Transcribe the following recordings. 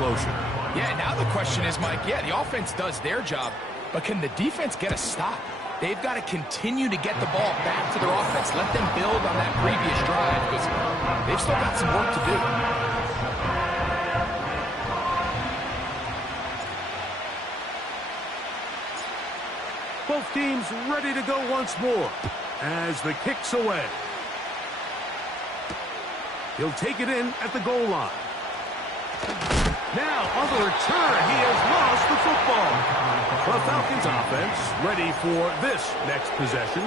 closer. Yeah, now the question is, Mike, yeah, the offense does their job, but can the defense get a stop? They've got to continue to get the ball back to their offense. Let them build on that previous drive because they've still got some work to do. Both teams ready to go once more as the kick's away. He'll take it in at the goal line. Now, on the return, he has lost the football. The Falcons offense ready for this next possession.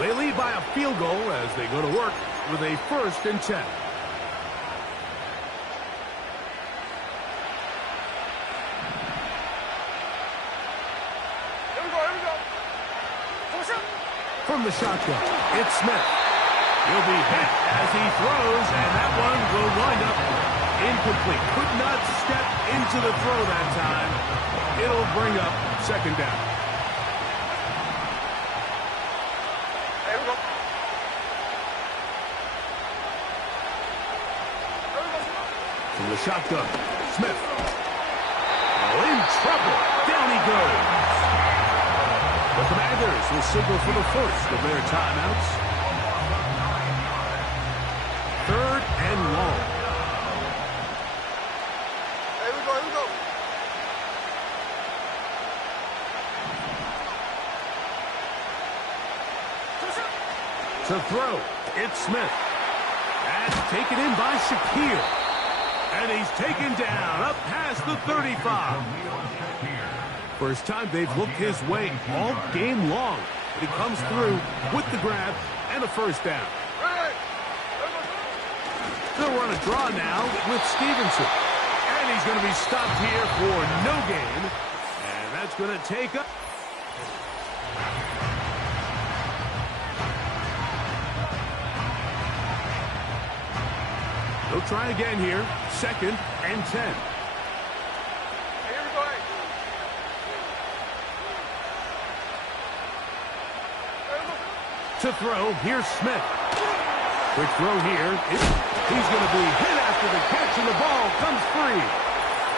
They lead by a field goal as they go to work with a 1st and 10. From the shotgun, it's Smith. He'll be hit as he throws, and that one will wind up incomplete. Could not step into the throw that time. It'll bring up 2nd down. From the shotgun, Smith. Oh, in trouble. Down he goes. The Commanders will signal for the first of their timeouts. 3rd and long. Here we go. To throw, it's Smith. That's taken in by Shakir. And he's taken down up past the 35. First time they've looked his way all game long. He comes through with the grab and a 1st down. They'll run a draw now with Stevenson. And he's going to be stopped here for no gain. And that's going to take up. They'll try again here. 2nd and 10. To throw, here's Smith. Quick throw here. He's going to be hit after the catch, and the ball comes free.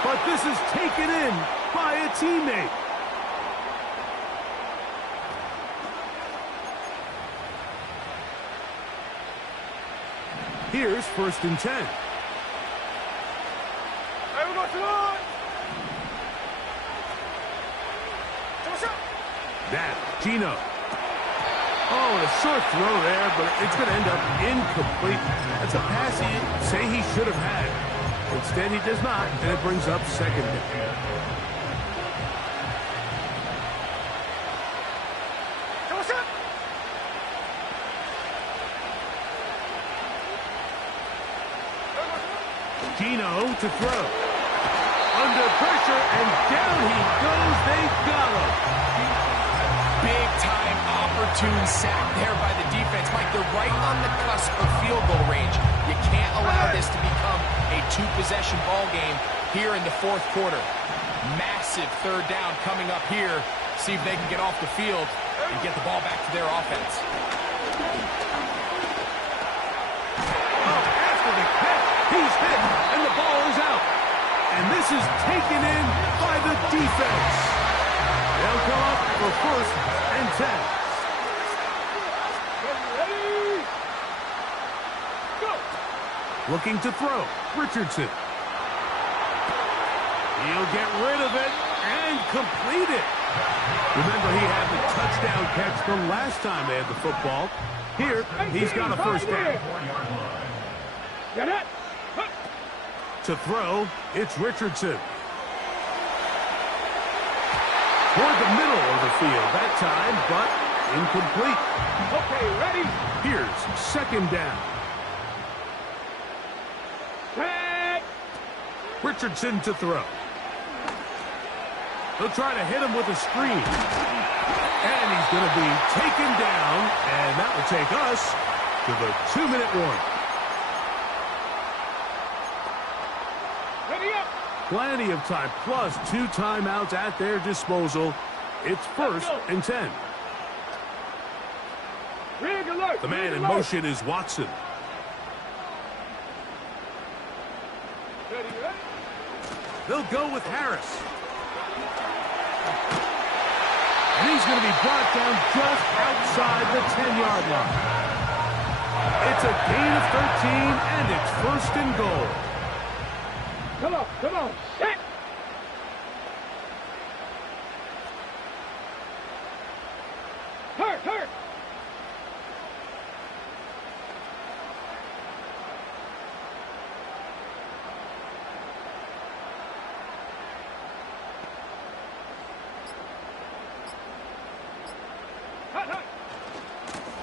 But this is taken in by a teammate. Here's 1st and 10. That, Gino. Oh, a short throw there, but it's going to end up incomplete. That's a pass he'd say he should have had. Instead, he does not, and it brings up 2nd down. Gino to throw. Under pressure, and down he goes. They got him. Big-time opportune sack there by the defense. Mike, they're right on the cusp of field goal range. You can't allow this to become a 2-possession ball game here in the 4th quarter. Massive 3rd down coming up here. See if they can get off the field and get the ball back to their offense. Oh, after the catch, he's hit, and the ball is out. And this is taken in by the defense. They'll go up for 1st and 10. Looking to throw. Richardson. He'll get rid of it and complete it. Remember, he had the touchdown catch the last time they had the football. Here, he's got a 1st down. To throw, it's Richardson. Toward the middle of the field that time, but incomplete. Okay, ready? Here's 2nd down. Richardson to throw. They'll try to hit him with a screen. And he's going to be taken down, and that will take us to the 2-minute warning. Ready up. Plenty of time, plus 2 timeouts at their disposal. It's 1st and 10. Rig alert. The man in motion is Watson. Ready, ready. They'll go with Harris. And he's going to be brought down just outside the 10-yard line. It's a gain of 13, and it's 1st and goal. Come on, set! Hurt!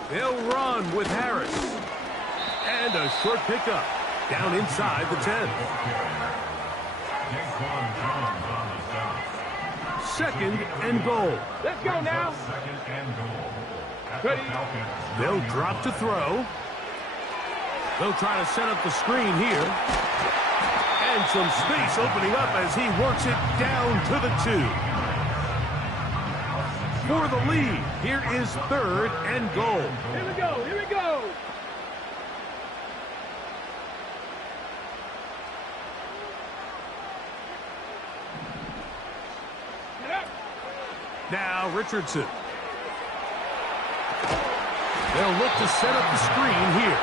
They'll run with Harris. And a short pickup down inside the 10. 2nd and goal. Let's go now. Ready? They'll drop to throw. They'll try to set up the screen here. And some space opening up as he works it down to the 2. For the lead, here is 3rd and goal. Here we go. Now Richardson. They'll look to set up the screen here.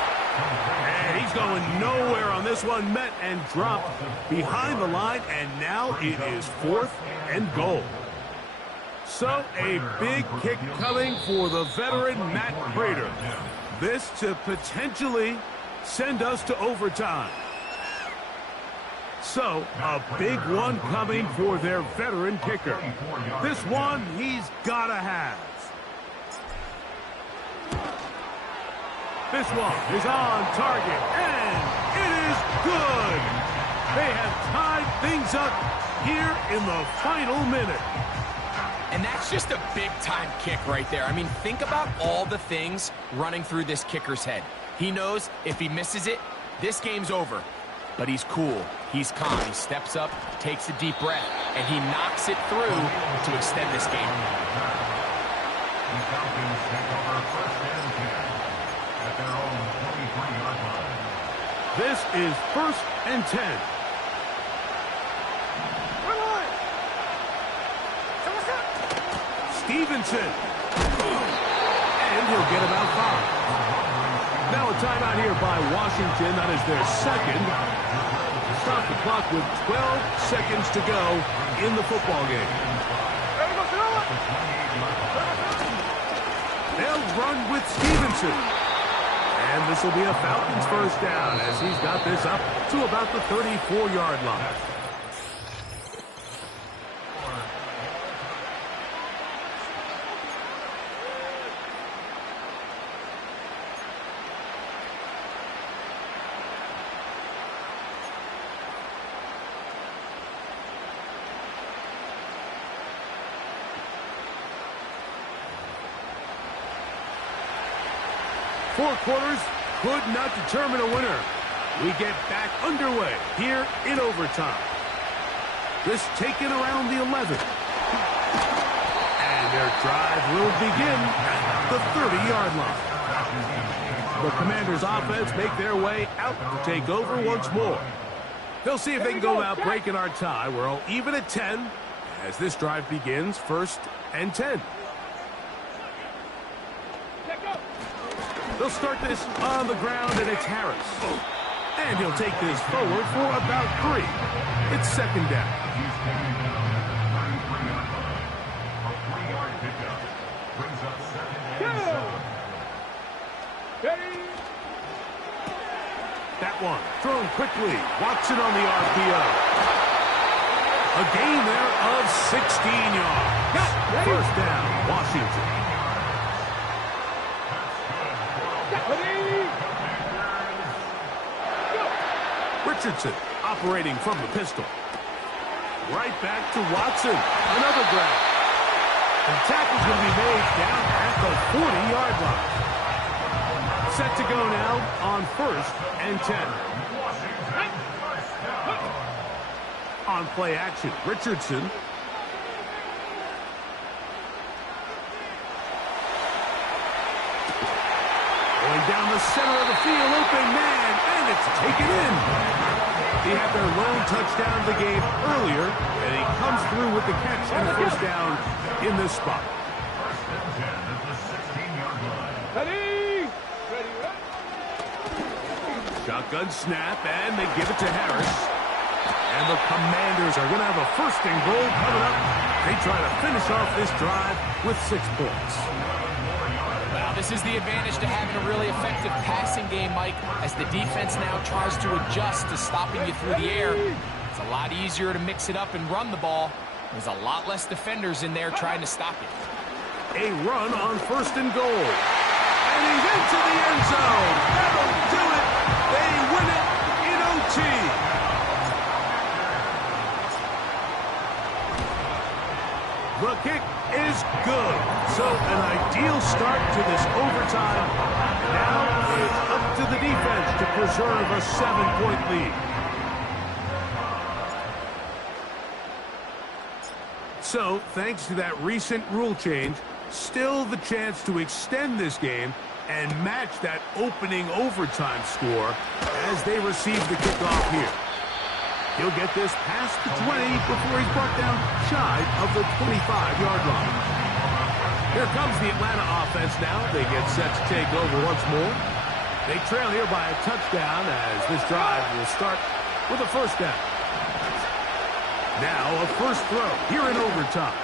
And he's going nowhere on this one. Met and dropped behind the line. And now it is 4th and goal. So a big kick coming for the veteran Matt Prater. This to potentially send us to overtime. So a big one coming for their veteran kicker. This one he's got to have. This one is on target, and it is good. They have tied things up here in the final minute. And that's just a big-time kick right there. I mean, think about all the things running through this kicker's head. He knows if he misses it, this game's over. But he's cool. He's calm. He steps up, takes a deep breath, and he knocks it through to extend this game. This is 1st and 10. Stevenson. And he'll get about 5. Now a timeout here by Washington. That is their 2nd. Stop the clock with 12 seconds to go in the football game. They'll run with Stevenson. And this will be a Falcons 1st down as he's got this up to about the 34-yard line. Four quarters could not determine a winner. We get back underway here in overtime. This taken around the 11th. And their drive will begin at the 30-yard line. The Commanders' offense make their way out to take over once more. They'll see if they can go about breaking our tie. We're all even at 10 as this drive begins 1st and 10. They'll start this on the ground, and it's Harris. And he'll take this forward for about 3. It's 2nd down. That one thrown quickly. Watson on the RPO. A gain there of 16 yards. 1st down, Washington. Richardson operating from the pistol. Right back to Watson. Another grab. The tackle's going to be made down at the 40-yard line. Set to go now on 1st and 10. On play action, Richardson. Going down the center of the field, open man, and it's taken in. He had their lone touchdown of the game earlier, and he comes through with the catch and a first down in this spot. Ready? Shotgun snap, and they give it to Harris. And the Commanders are going to have a first and goal coming up. They try to finish off this drive with 6 points. Well, this is the advantage to having a really effective passing game, Mike, as the defense now tries to adjust to stopping you through the air. It's a lot easier to mix it up and run the ball. There's a lot less defenders in there trying to stop it. A run on first and goal. And he's into the end zone. That'll do it. They win it in OT. The kick is good. So an ideal start to this overtime. Now it's up to the defense to preserve a 7-point lead. So, thanks to that recent rule change, still the chance to extend this game and match that opening overtime score as they receive the kickoff here. He'll get this past the 20 before he's brought down shy of the 25-yard line. Here comes the Atlanta offense now. They get set to take over once more. They trail here by a touchdown as this drive will start with a first down. Now a first throw here in overtime.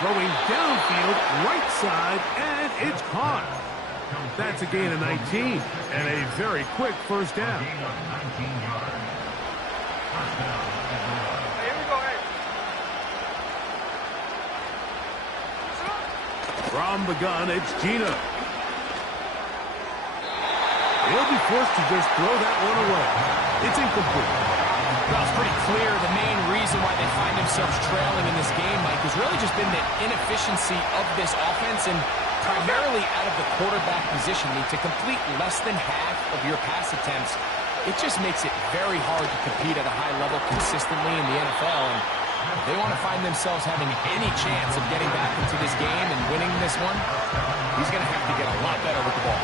Throwing downfield, right side, and it's caught. That's a gain of 19 and a very quick first down. From the gun, it's Gina. He'll be forced to just throw that one away. It's incomplete. Well, it's pretty clear the main reason why they find themselves trailing in this game, Mike, has really just been the inefficiency of this offense and primarily out of the quarterback position. To complete less than half of your pass attempts, it just makes it very hard to compete at a high level consistently in the NFL. And they want to find themselves having any chance of getting back into this game and winning this one. He's going to have to get a lot better with the ball.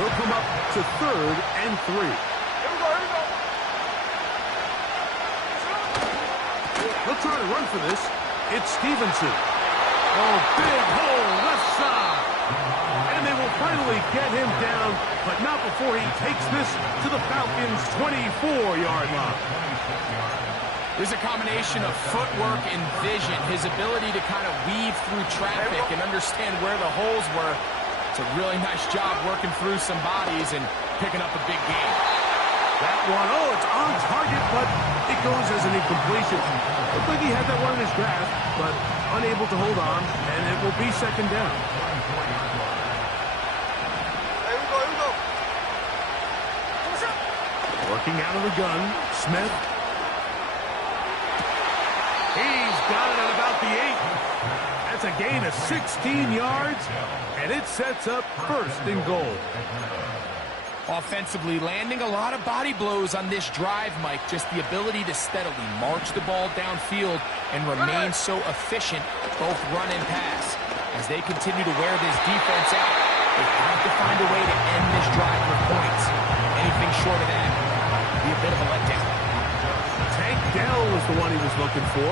They'll come up to 3rd and 3. They'll try to run for this. It's Stevenson. Oh, big hole left side. And they will finally get him down, but not before he takes this to the Falcons' 24-yard line. There's a combination of footwork and vision, his ability to kind of weave through traffic and understand where the holes were. It's a really nice job working through some bodies and picking up a big gain. That one, oh, it's on target, but it goes as an incompletion. Looked like he had that one in his grasp, but unable to hold on, and it will be second down. Here we go. Working out of the gun, Smith. He's got it at about the 8. That's a gain of 16 yards, and it sets up first and goal. Offensively, landing a lot of body blows on this drive, Mike. Just the ability to steadily march the ball downfield and remain so efficient, both run and pass. As they continue to wear this defense out, they have to find a way to end this drive with points. Anything short of that would be a bit of a letdown. Tank Dell was the one he was looking for,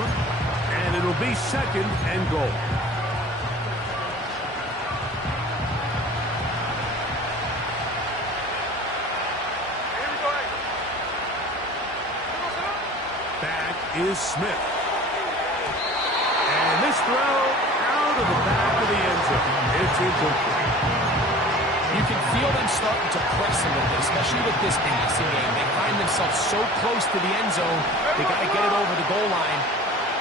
and it'll be second and goal. Back is Smith. And this throw out of the back of the end zone. It's incomplete. You can feel them starting to press a little bit, especially with this passing game. They find themselves so close to the end zone, they got to get it over the goal line.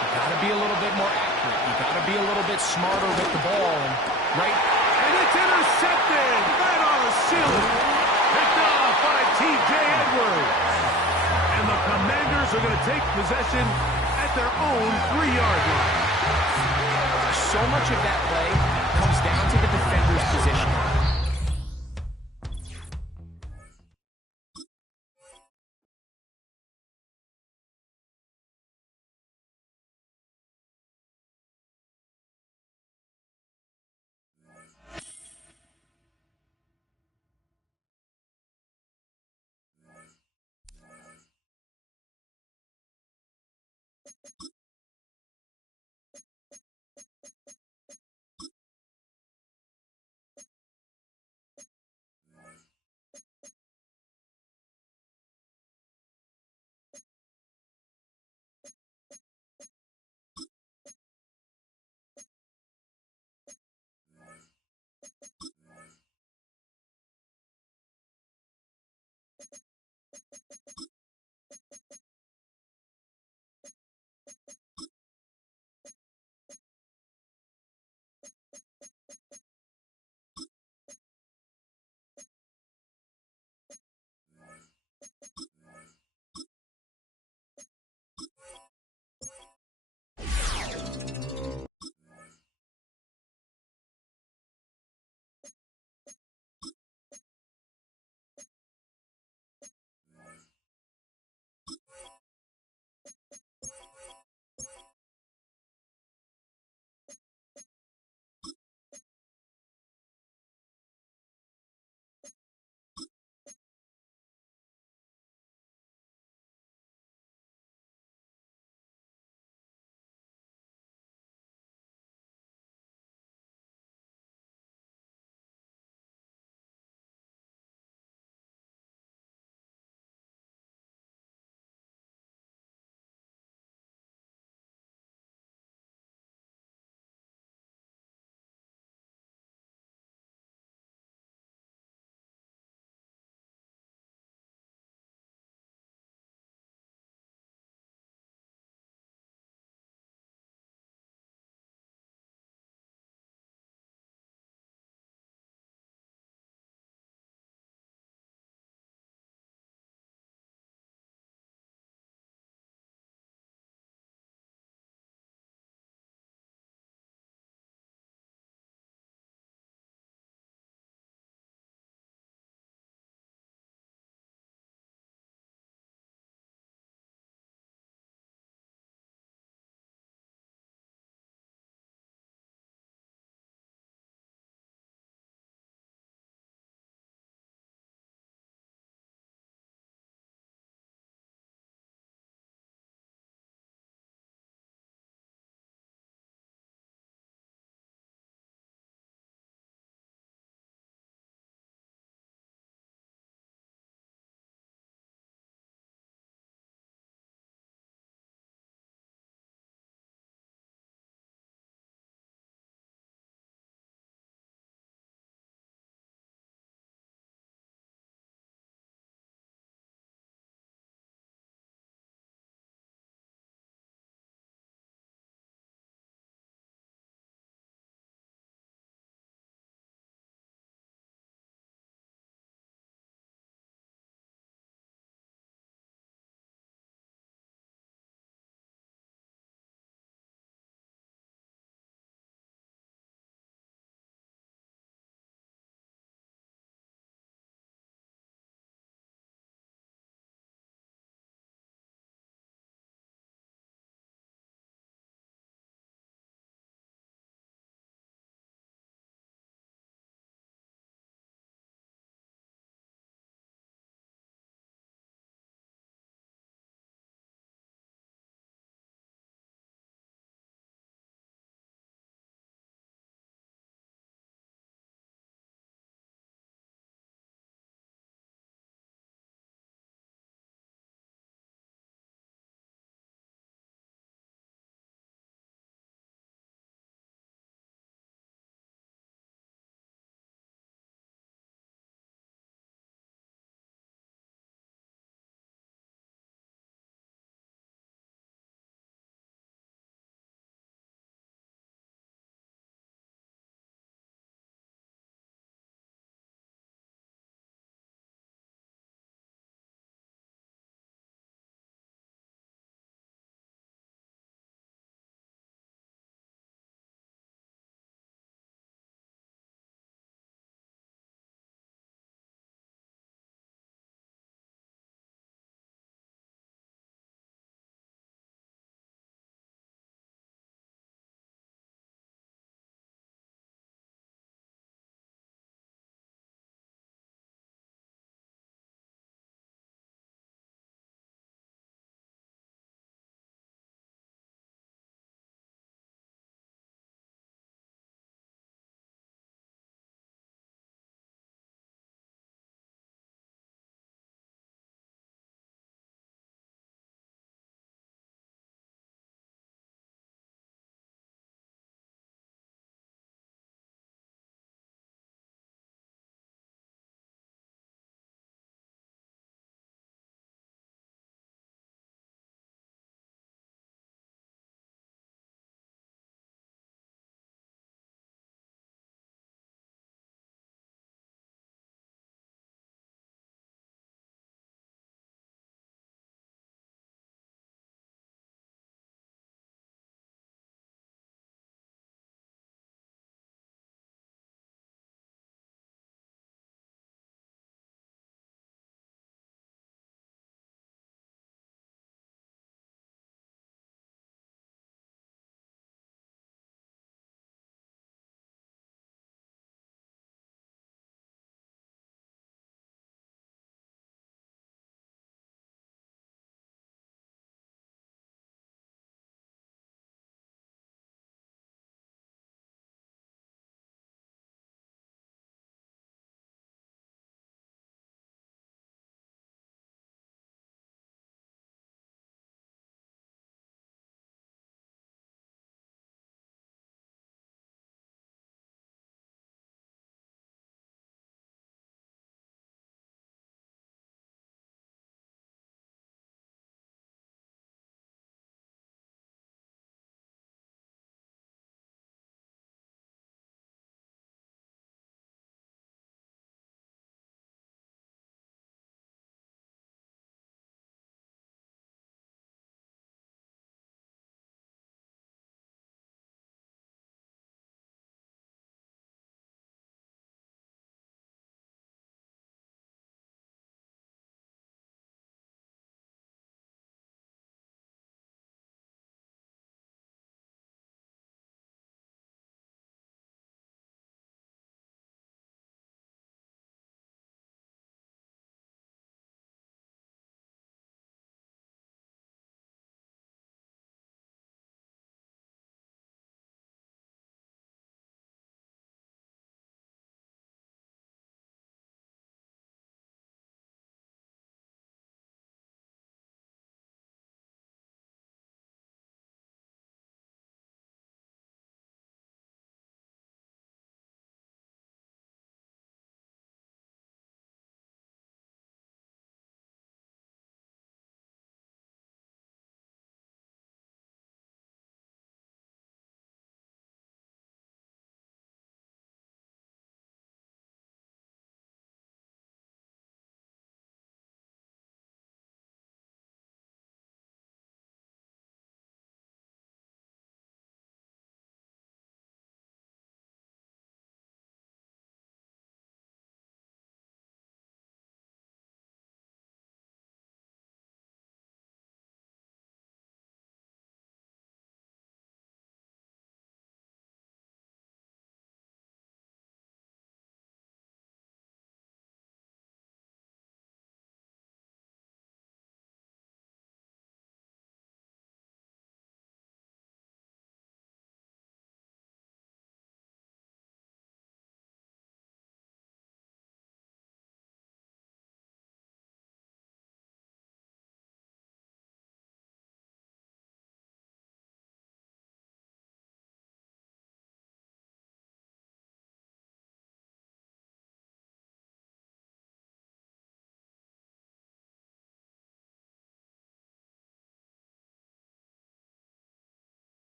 You got to be a little bit more accurate. You got to be a little bit smarter with the ball. And it's intercepted. Right on the ceiling. Picked off by T.J. Edwards. And the Commanders are going to take possession at their own 3-yard line. So much of that play comes down to the defender's position.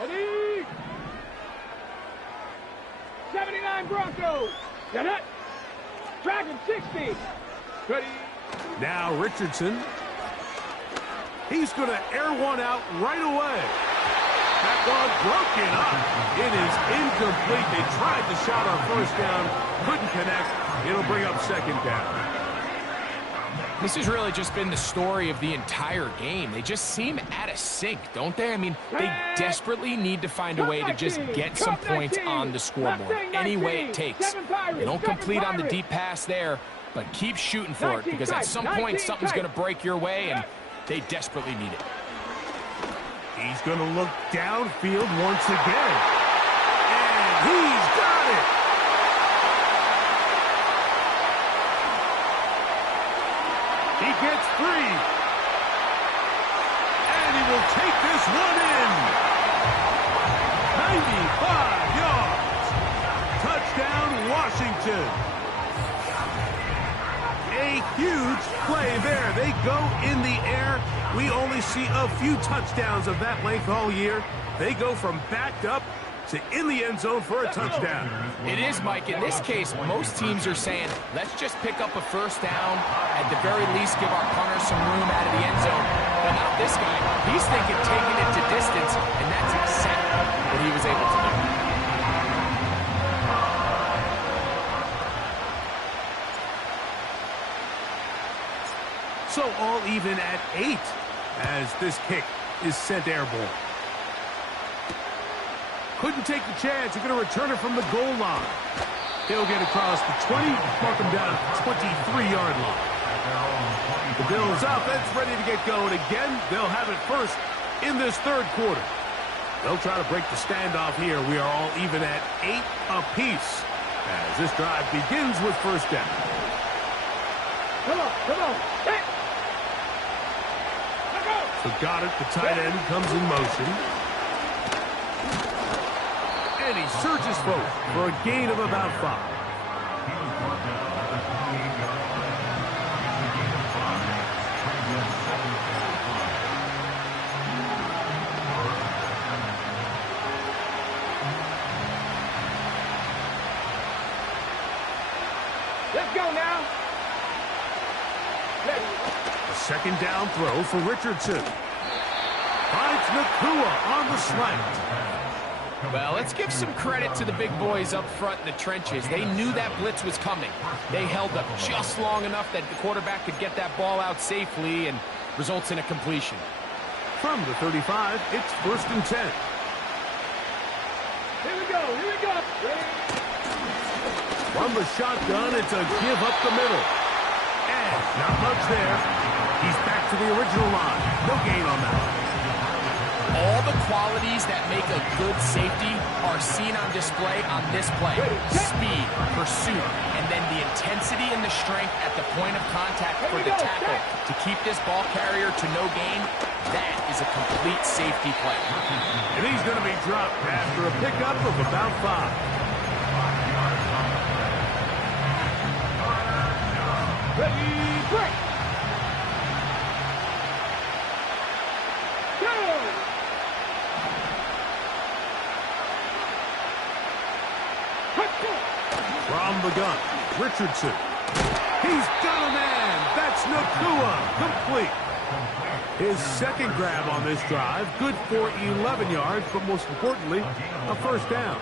Ready? 79 Broncos. Get it. Dragon 60. Ready? Now Richardson. He's going to air one out right away. That ball broken up. It is incomplete. They tried the shot on first down. Couldn't connect. It'll bring up second down. This has really just been the story of the entire game. They just seem out of sync, don't they? I mean, they desperately need to find a way to just get some points on the scoreboard, any way it takes. They don't complete on the deep pass there, but keep shooting for it, because at some point something's going to break your way, and they desperately need it. He's going to look downfield once again. And he's got it. He gets free. And he will take this one in. 95 yards. Touchdown, Washington. A huge play there. They go in the air. We only see a few touchdowns of that length all year. They go from backed up to in the end zone for a touchdown. It is, Mike. In this case, most teams are saying, let's just pick up a first down, at the very least give our punter some room out of the end zone. But not this guy. He's thinking taking it to distance, and that's exactly what he was able to do. So all even at 8 as this kick is sent airborne. Couldn't take the chance. You're going to return it from the goal line. He'll get across the 20, mark him down at the 23-yard line. The Bills' offense ready to get going again. They'll have it first in this third quarter. They'll try to break the standoff here. We are all even at 8 apiece as this drive begins with first down. Come on, come on. Hey. So got it. The tight end comes in motion. And he surges forward for a gain of about 5. Let's go now. A second down throw for Richardson. Finds Nakua on the slant. Well, let's give some credit to the big boys up front in the trenches. They knew that blitz was coming. They held up just long enough that the quarterback could get that ball out safely and results in a completion. From the 35, it's 1st and 10. Here we go, here we go. From the shotgun, it's a give up the middle. And not much there. He's back to the original line. No gain on that. All the qualities that make a good safety are seen on display on this play. Speed, pursuit, and then the intensity and the strength at the point of contact for the tackle to keep this ball carrier to no gain. That is a complete safety play. And he's going to be dropped after a pickup of about 5. Ready, break. Go. From the gun, Richardson. He's got a man. That's Nakua. Complete. His second grab on this drive. Good for 11 yards, but most importantly, a first down.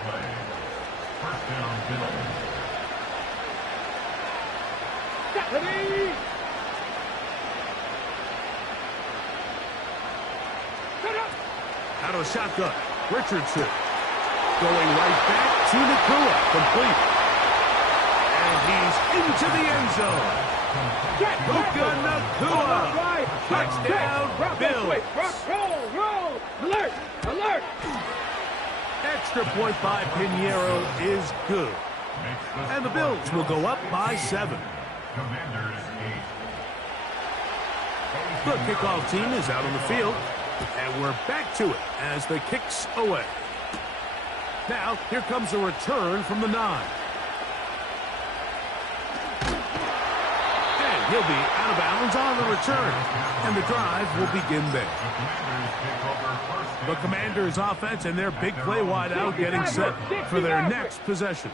Ready. Out of shotgun, Richardson. Going right back to Nakua. Complete. And he's into the end zone. Puka Nakua. Touchdown, Bills. Roll. Alert. Alert. Extra point by Pinheiro is good. And the Bills will go up by 7. The kickoff team is out on the field. And we're back to it as the kick's away. Now, here comes a return from the 9. And He'll be out of bounds on the return, and the drive will begin there. The Commanders' offense and their big play wideout getting set for their next possession.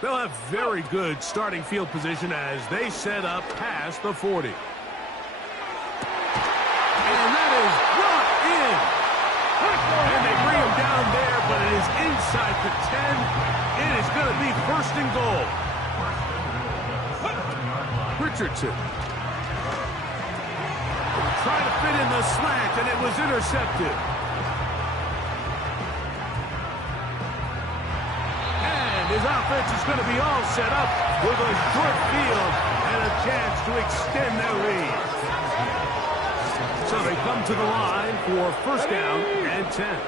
They'll have very good starting field position as they set up past the 40. And that is brought in. And they bring him down there, but it is inside the 10. It is going to be first and goal. Richardson. Trying to fit in the slant, and it was intercepted. And his offense is going to be all set up with a short field and a chance to extend their lead. So they come to the line for first down and 10.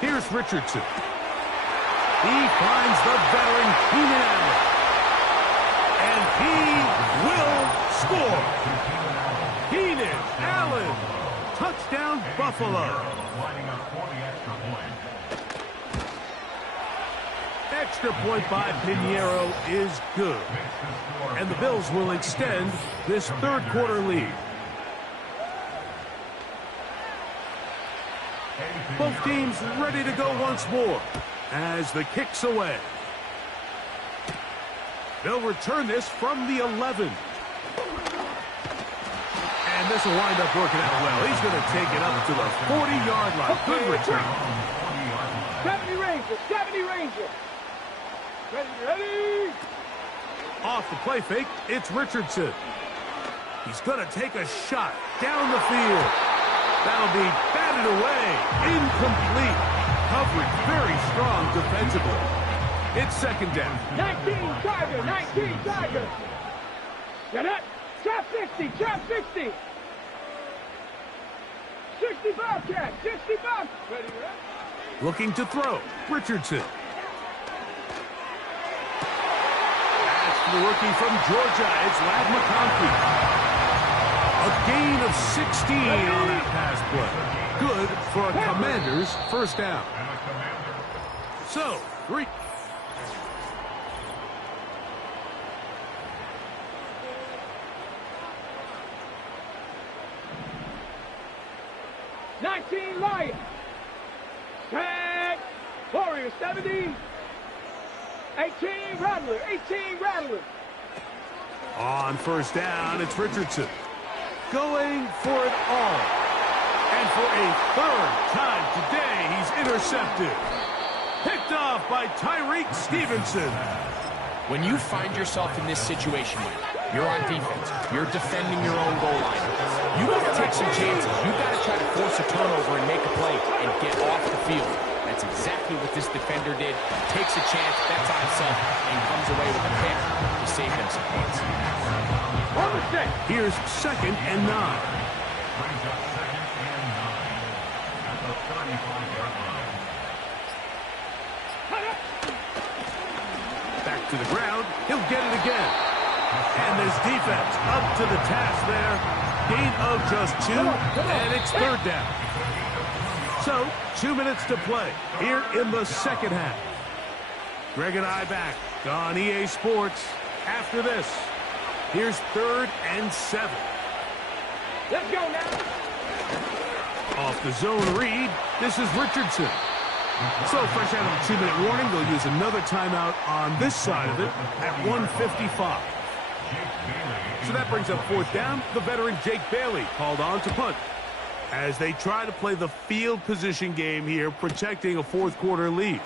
Here's Richardson. He finds the veteran Keenan Allen. And he will score. Keenan Allen. Touchdown, Buffalo. Extra point by Pinheiro is good. And the Bills will extend this third quarter lead. Both teams ready to go once more as the kick's away. They'll return this from the 11. And this will wind up working out well. He's going to take it up to the 40-yard line. Good return. 70 Rangers, 70 Rangers. Ready. Off the play fake, it's Richardson. He's going to take a shot down the field. That'll be batted away. Incomplete. Coverage very strong defensively. It's second down. 19 Tiger, 19 Tiger. Get it. Trap 60, trap 60. 60 Bobcat, 60 Bob. Ready. Looking to throw. Richardson. The rookie from Georgia, it's Lad McConkey. A gain of 16 on that pass play. Good for a Commanders first down. So, 3. Lions. Tag. Warriors 70. 18 Rattler. 18 Rattler. On first down, it's Richardson. Going for it all. And for a third time today, he's intercepted. Picked off by Tyreek Stevenson. When you find yourself in this situation, you're on defense, you're defending your own goal line, you got to take some chances. You got to try to force a turnover and make a play and get off the field. That's exactly what this defender did. Takes a chance, bets on himself, and comes away with a pick to save them some points. Here's second and 9. Back to the ground. He'll get it again. And this defense up to the task there. Gain of just 2, and it's third down. So, 2 minutes to play here in the second half. Greg and I back on EA Sports after this. Here's third and 7. Let's go now. Off the zone read, this is Richardson. So, fresh out of a 2-minute warning, they'll use another timeout on this side of it at 1:55. So that brings up fourth down. The veteran Jake Bailey called on to punt as they try to play the field position game here, protecting a fourth quarter lead.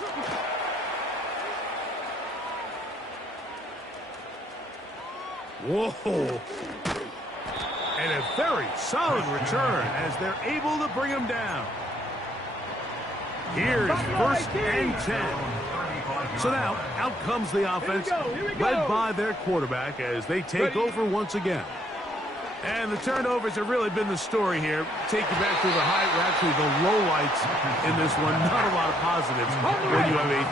Whoa. And a very solid return as they're able to bring him down. Here's first and 10. So now, out comes the offense, led by their quarterback as they take over once again. And the turnovers have really been the story here. Take you back to the high, or actually the lowlights in this one. Not a lot of positives when you have a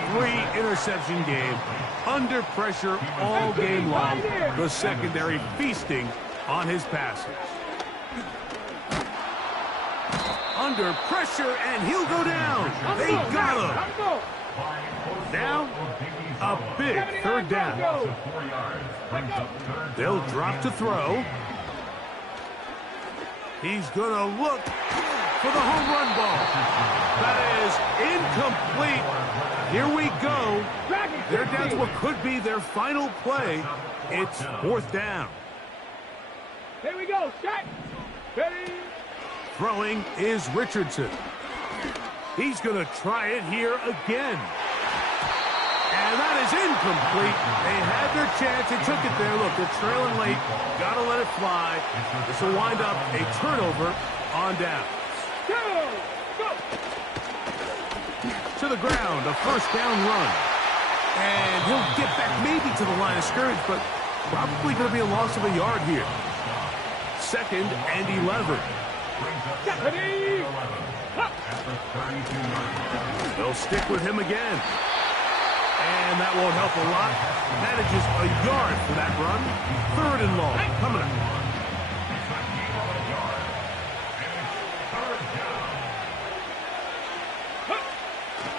3-interception game, under pressure all game long. The secondary feasting on his passes. Under pressure, and he'll go down. They got him. Now, a big third down. They'll drop to throw. He's going to look for the home run ball. That is incomplete. Here we go. They're down to what could be their final play. It's fourth down. Here we go. Set. Ready. Throwing is Richardson. He's going to try it here again. And that is incomplete. They had their chance. They took it there. Look, they're trailing late. Got to let it fly. This will wind up a turnover on down. Go. To the ground, a first down run. And he'll get back maybe to the line of scrimmage, but probably going to be a loss of a yard here. Second and 11. Ready. They'll stick with him again. And that won't help a lot. Manages a yard for that run. Third and long. Coming up.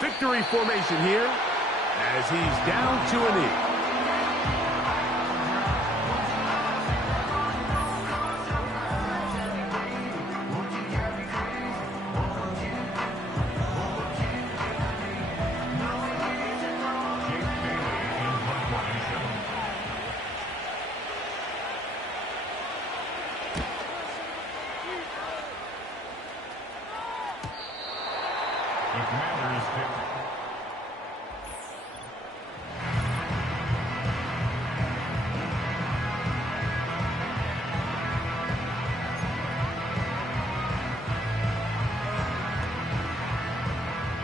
Victory formation here as he's down to a knee.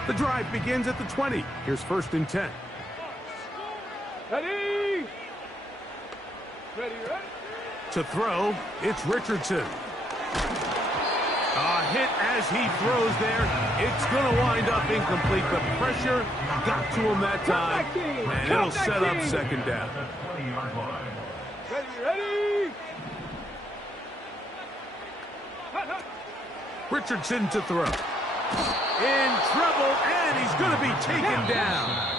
The drive begins at the 20. Here's first and 10. Ready. Ready. To throw, it's Richardson. A hit as he throws there. It's going to wind up incomplete. The pressure got to him that time, and it'll set up second down. Ready. Richardson to throw. In trouble, and he's going to be taken down.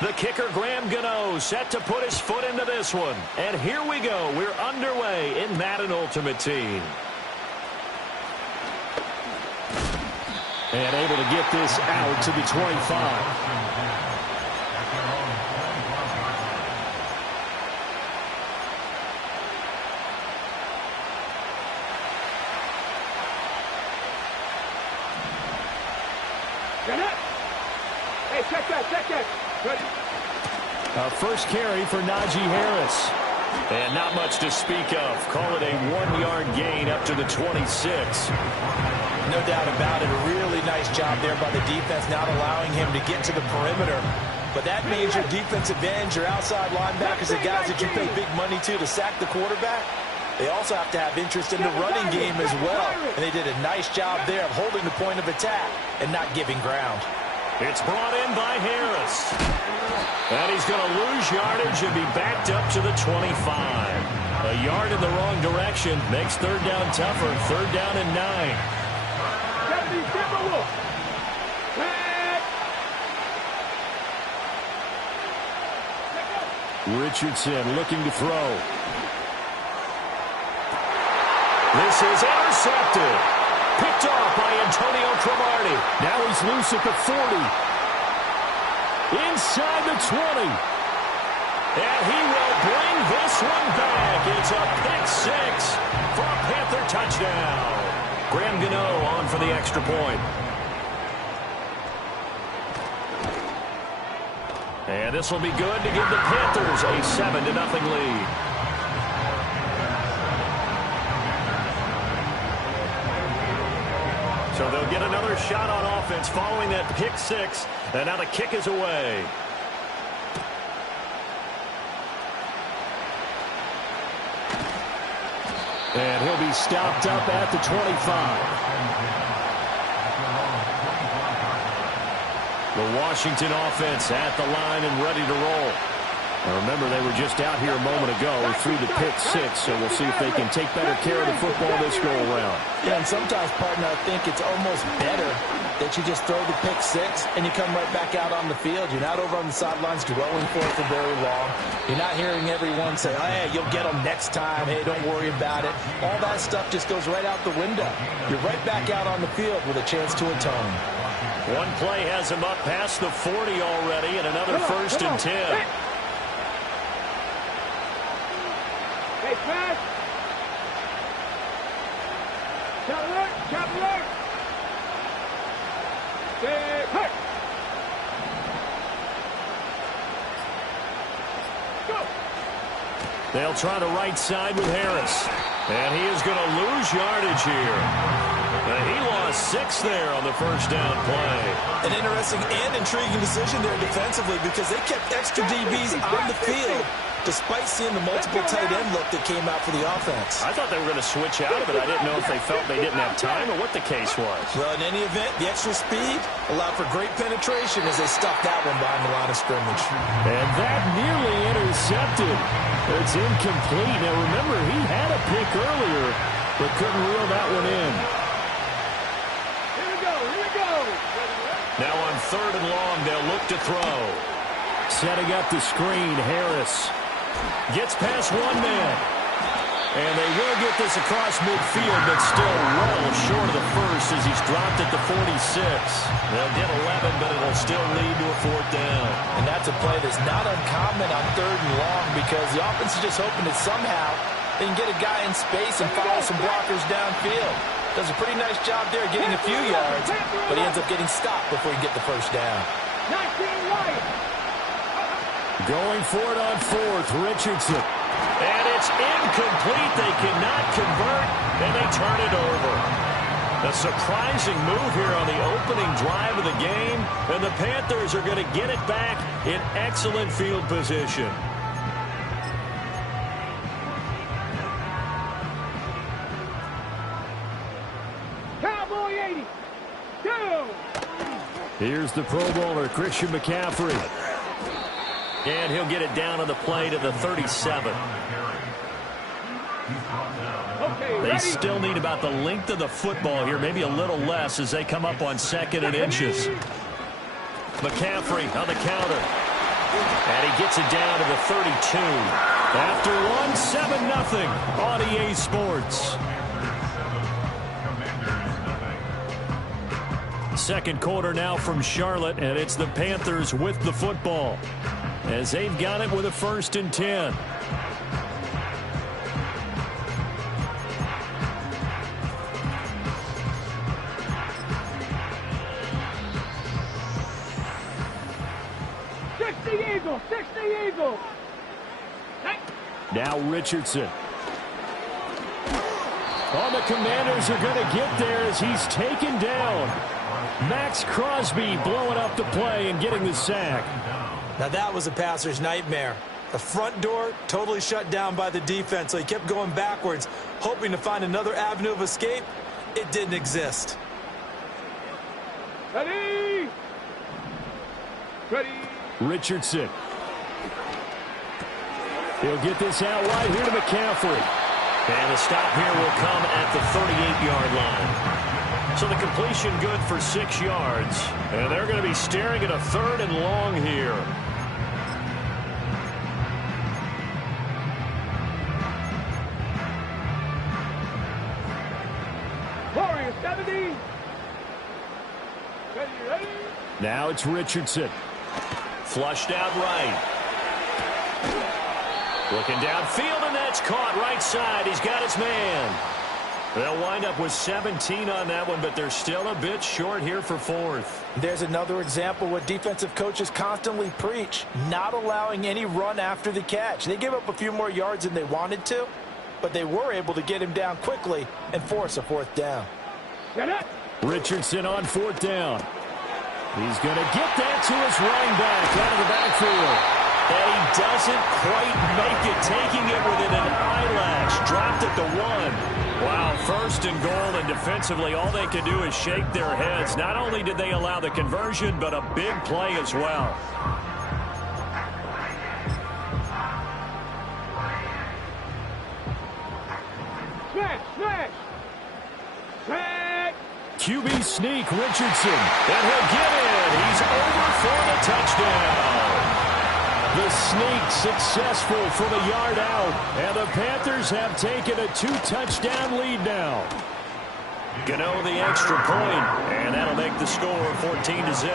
The kicker, Graham Gano, set to put his foot into this one. And here we go. We're underway in Madden Ultimate Team. And able to get this out to the 25. Hey, check that. Ready? A first carry for Najee Harris. And not much to speak of. Call it a 1-yard gain up to the 26. No doubt about it. A really nice job there by the defense, not allowing him to get to the perimeter. But that means your defensive ends, your outside linebackers, the guys that you pay big money to sack the quarterback, they also have to have interest in the running game as well. And they did a nice job there of holding the point of attack and not giving ground. It's brought in by Harris. And he's going to lose yardage and be backed up to the 25. A yard in the wrong direction makes third down tougher. Third down and 9. Richardson looking to throw. This is intercepted. Picked off by Antonio Cromartie. Now he's loose at the 40. Inside the 20. And he will bring this one back. It's a pick six for a Panther touchdown. Graham Gano on for the extra point. And this will be good to give the Panthers a 7-0 lead. So they'll get another shot on offense following that pick six. And now the kick is away. And he'll be stopped up at the 25. The Washington offense at the line and ready to roll. Now remember, they were just out here a moment ago through the pick six, so we'll see if they can take better care of the football this go-around. Yeah, and sometimes, partner, I think it's almost better that you just throw the pick six and you come right back out on the field. You're not over on the sidelines dwelling for it for very long. You're not hearing everyone say, oh, hey, you'll get them next time. Hey, don't worry about it. All that stuff just goes right out the window. You're right back out on the field with a chance to atone. One play has him up past the 40 already, and another first and 10. Hey, fast. Chop alert. Stay put. Go. They'll try the right side with Harris. And he is going to lose yardage here. And he lost 6 there on the first down play. An interesting and intriguing decision there defensively because they kept extra DBs on the field despite seeing the multiple tight end look that came out for the offense. I thought they were going to switch out of it. I didn't know if they felt they didn't have time or what the case was. Well, in any event, the extra speed allowed for great penetration as they stuffed that one behind the line of scrimmage. And that nearly intercepted. It's incomplete. Now, remember, he had a pick earlier, but couldn't reel that one in. Here we go. Now on third and long, they'll look to throw. Setting up the screen, Harris gets past one man. And they will get this across midfield, but still well short of the first as he's dropped at the 46. They'll get 11, but it'll still lead to a fourth down. And that's a play that's not uncommon on third and long because the offense is just hoping that somehow they can get a guy in space and follow some blockers downfield. Does a pretty nice job there getting a few yards, but he ends up getting stopped before he get the first down. 19 right. Going for it on fourth, Richardson. And it's incomplete. They cannot convert, and they turn it over. A surprising move here on the opening drive of the game, and the Panthers are going to get it back in excellent field position. Cowboy 80. Go. Here's the Pro Bowler, Christian McCaffrey. And he'll get it down on the play to the 37. They still need about the length of the football here, maybe a little less as they come up on second and inches. McCaffrey on the counter. And he gets it down to the 32. After one, 7-0 on EA Sports. Second quarter now from Charlotte, and it's the Panthers with the football as they've got it with a 1st and 10. go. Now Richardson. Oh, the Commanders are going to get there as he's taken down. Max Crosby blowing up the play and getting the sack. Now that was a passer's nightmare. The front door totally shut down by the defense, so he kept going backwards, hoping to find another avenue of escape. It didn't exist. Ready? Ready? Richardson. He'll get this out wide here to McCaffrey. And the stop here will come at the 38-yard line. So the completion good for 6 yards. And they're going to be staring at a 3rd and long here. Warriors 70. Ready? Now it's Richardson. Flushed out right. Looking downfield, and that's caught right side. He's got his man. They'll wind up with 17 on that one, but they're still a bit short here for 4th. There's another example what defensive coaches constantly preach, not allowing any run after the catch. They gave up a few more yards than they wanted to, but they were able to get him down quickly and force a 4th down. Richardson on 4th down. He's going to get that to his running back out of the backfield. And he doesn't quite make it, taking it within an eyelash. Dropped at the 1. Wow, 1st and goal, and defensively all they can do is shake their heads. Not only did they allow the conversion, but a big play as well. Smash! QB sneak, Richardson. And he'll get it. He's over for the touchdown. The sneak successful from a yard out. And the Panthers have taken a 2-touchdown lead now. Gano the extra point, and that'll make the score 14-0.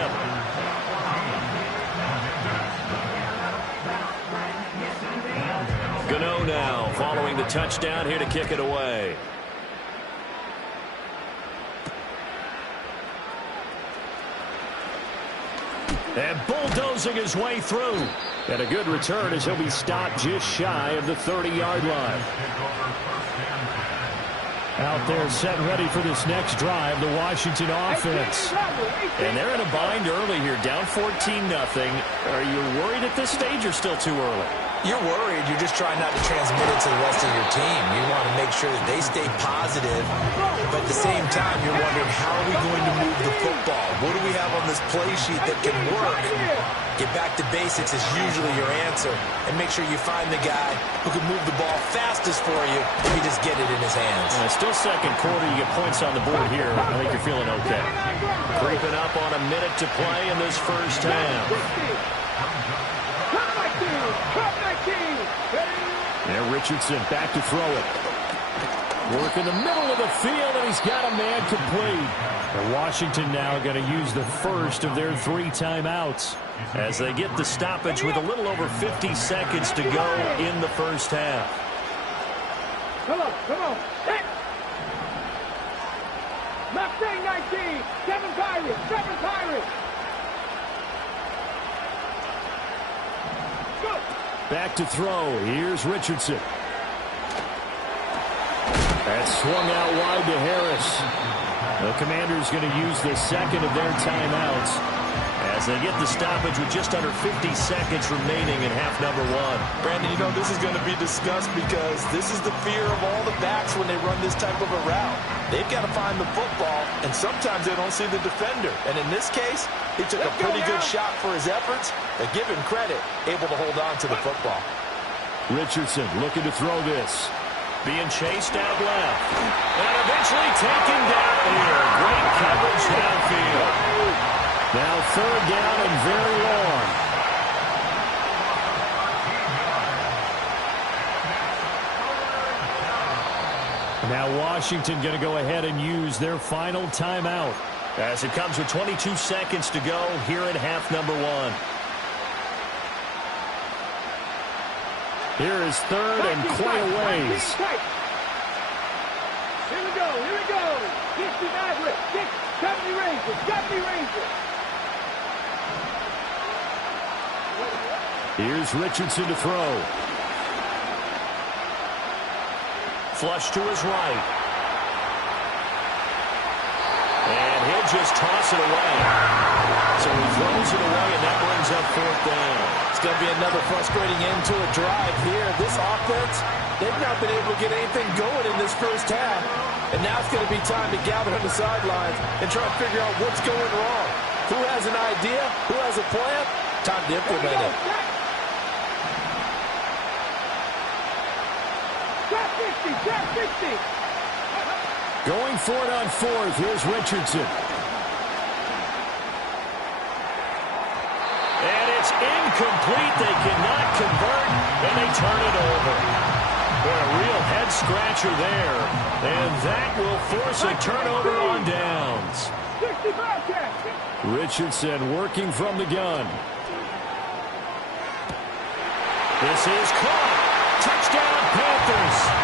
Gano now following the touchdown here to kick it away. And bulldozing his way through. And a good return as he'll be stopped just shy of the 30-yard line. Out there set ready for this next drive, the Washington offense. And they're in a bind early here, down 14-0. Are you worried at this stage or still too early? You're worried. You're just trying not to transmit it to the rest of your team. You want to make sure that they stay positive, but at the same time, you're wondering, how are we going to move the football? What do we have on this play sheet that can work? Get back to basics is usually your answer, and make sure you find the guy who can move the ball fastest for you if you just get it in his hands. Still 2nd quarter. You get points on the board here. I think you're feeling okay. Creeping up on a minute to play in this first half. There, Richardson back to throw it. Work in the middle of the field, and he's got a man complete. And Washington now going to use the first of their 3 timeouts as they get the stoppage with a little over 50 seconds to go in the first half. Come on. Hit. Mustang 19. 7 Pirates. Go. Back to throw. Here's Richardson. That's swung out wide to Harris. The Commanders going to use the 2nd of their timeouts as they get the stoppage with just under 50 seconds remaining in half number 1. Brandon, you know this is going to be discussed because this is the fear of all the backs when they run this type of a route. They've got to find the football, and sometimes they don't see the defender. And in this case, he took a pretty good shot for his efforts, but give him credit, able to hold on to the football. Richardson looking to throw this. Being chased out left. And eventually taken down here. Great coverage downfield. Now 3rd down and very long. Now Washington going to go ahead and use their final timeout as it comes with 22 seconds to go here in half number 1. Here is 3rd and quite a ways. Here we go. 60 Maverick. 70 Rangers. Here's Richardson to throw. Flush to his right. And he'll just toss it away. So he throws it away, and that brings up 4th down. It's going to be another frustrating end to a drive here. This offense, they've not been able to get anything going in this first half. And now it's going to be time to gather on the sidelines and try to figure out what's going wrong. Who has an idea? Who has a plan? Time to implement it. Drop 50, drop 50. Going for it on 4th. Here's Richardson. And it's incomplete. They cannot convert, and they turn it over. Boy, a real head-scratcher there. And that will force a turnover on downs. 65 catch. Richardson working from the gun. This is caught. Touchdown, Panthers.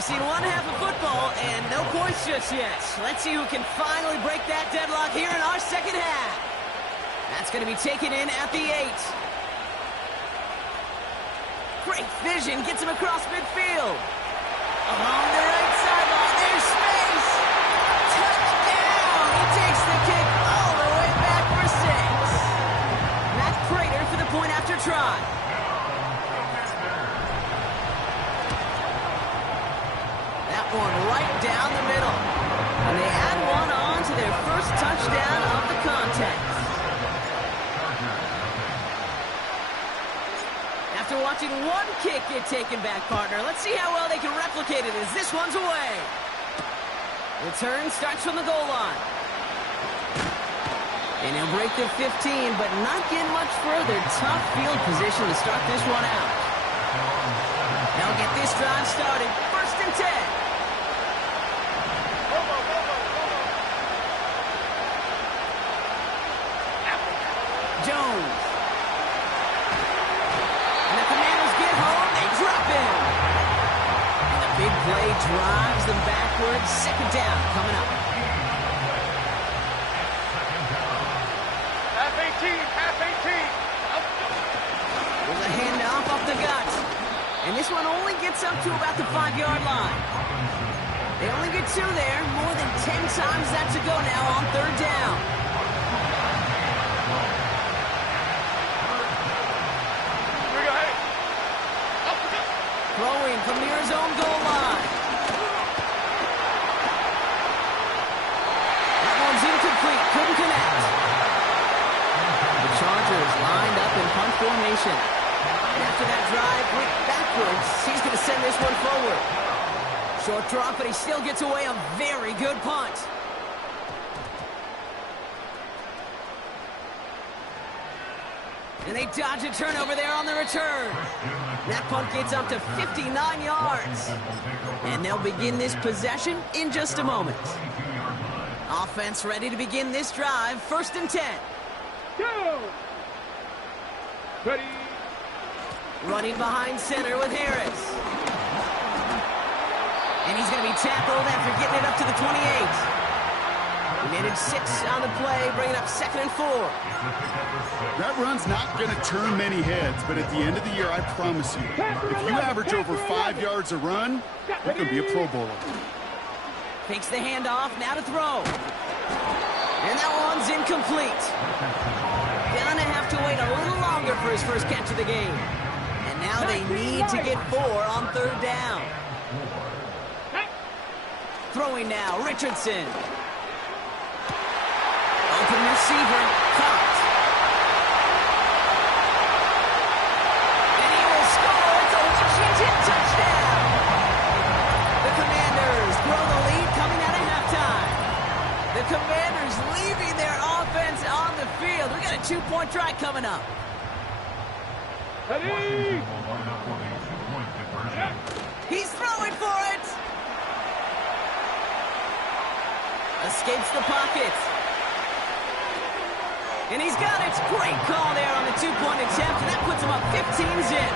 We've seen one half of football and no points just yet. Let's see who can finally break that deadlock here in our second half. That's going to be taken in at the 8. Great vision, gets him across midfield. Along the right sideline, there's space. Touchdown! He takes the kick all the way back for 6. Matt Prater for the point after try. That one right down the middle. And they add one on to their first touchdown of the contest. After watching one kick get taken back, partner, let's see how well they can replicate it as this one's away. Return starts from the goal line. And he'll break the 15, but not get much further. Tough field position to start this one out. They'll get this drive started. 1st and 10. Jones. And the Commanders get home. They drop him. And the big play drives them backwards. 2nd down coming up. Half 18. There's a handoff up the gut. And this one only gets up to about the 5-yard line. They only get 2 there. More than 10 times that to go now on 3rd down. Throwing from near his own goal line. That one's incomplete. Couldn't connect. The Chargers lined up in punt formation. And after that drive went backwards, he's going to send this one forward. Short drop, but he still gets away a very good punt. And they dodge a turnover there on the return. That punt gets up to 59 yards. And they'll begin this possession in just a moment. Offense ready to begin this drive. 1st and 10. Go! Ready. Running behind center with Harris. And he's going to be tackled after getting it up to the 28. He managed 6 on the play, bringing up 2nd and 4. That run's not going to turn many heads, but at the end of the year, I promise you, if you average over 5 yards a run, you're going to be a Pro Bowler. Takes the handoff, now to throw. And that one's incomplete. Gonna have to wait a little longer for his first catch of the game. And now they need to get 4 on 3rd down. Throwing now, Richardson. Open receiver, caught. And he will score. It's a Washington touchdown. The Commanders grow the lead coming out of halftime. The Commanders leaving their offense on the field. We got a 2-point try coming up. Ready. He's throwing for it. Escapes the pocket. And he's got it. Great call there on the 2-point attempt, and that puts him up 15 zip.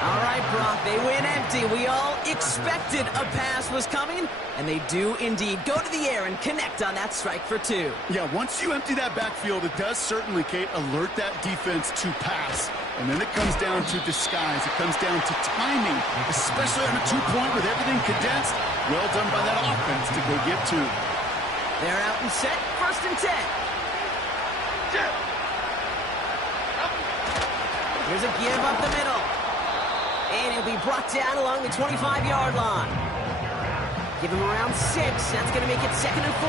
All right, Brock, they win empty. We all expected a pass was coming, and they do indeed go to the air and connect on that strike for 2. Yeah, once you empty that backfield, it does certainly, Kate, alert that defense to pass. And then it comes down to disguise. It comes down to timing, especially on a 2-point with everything condensed. Well done by that offense to go get 2. They're out and set. 1st and 10. Here's a give up the middle. And he'll be brought down along the 25-yard line. Give him around 6. That's going to make it 2nd and 4.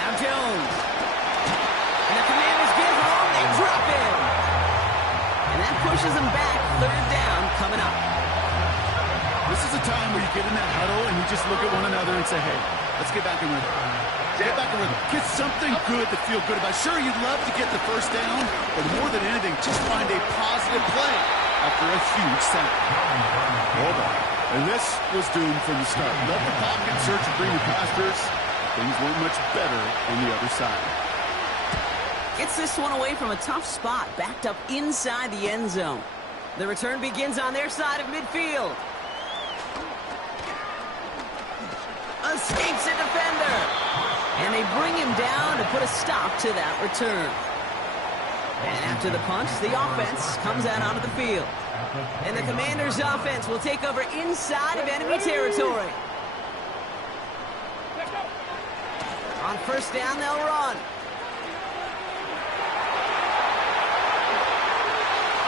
Now Jones. And the Commanders get home. They drop him. And that pushes them back. 3rd down coming up. This is a time where you get in that huddle and you just look at one another and say, hey, let's get back in rhythm. Get back in rhythm. Get something good to feel good about. Sure, you'd love to get the 1st down, but more than anything, just find a positive play after a huge sack. Hold on. And this was doomed from the start. Left the pocket, search for greener pastures. Things weren't much better on the other side. Gets this one away from a tough spot, backed up inside the end zone. The return begins on their side of midfield. Escapes a defender. And they bring him down to put a stop to that return. And after the punch, the offense comes out onto the field. And the Commanders' offense will take over inside of enemy territory. On first down, they'll run.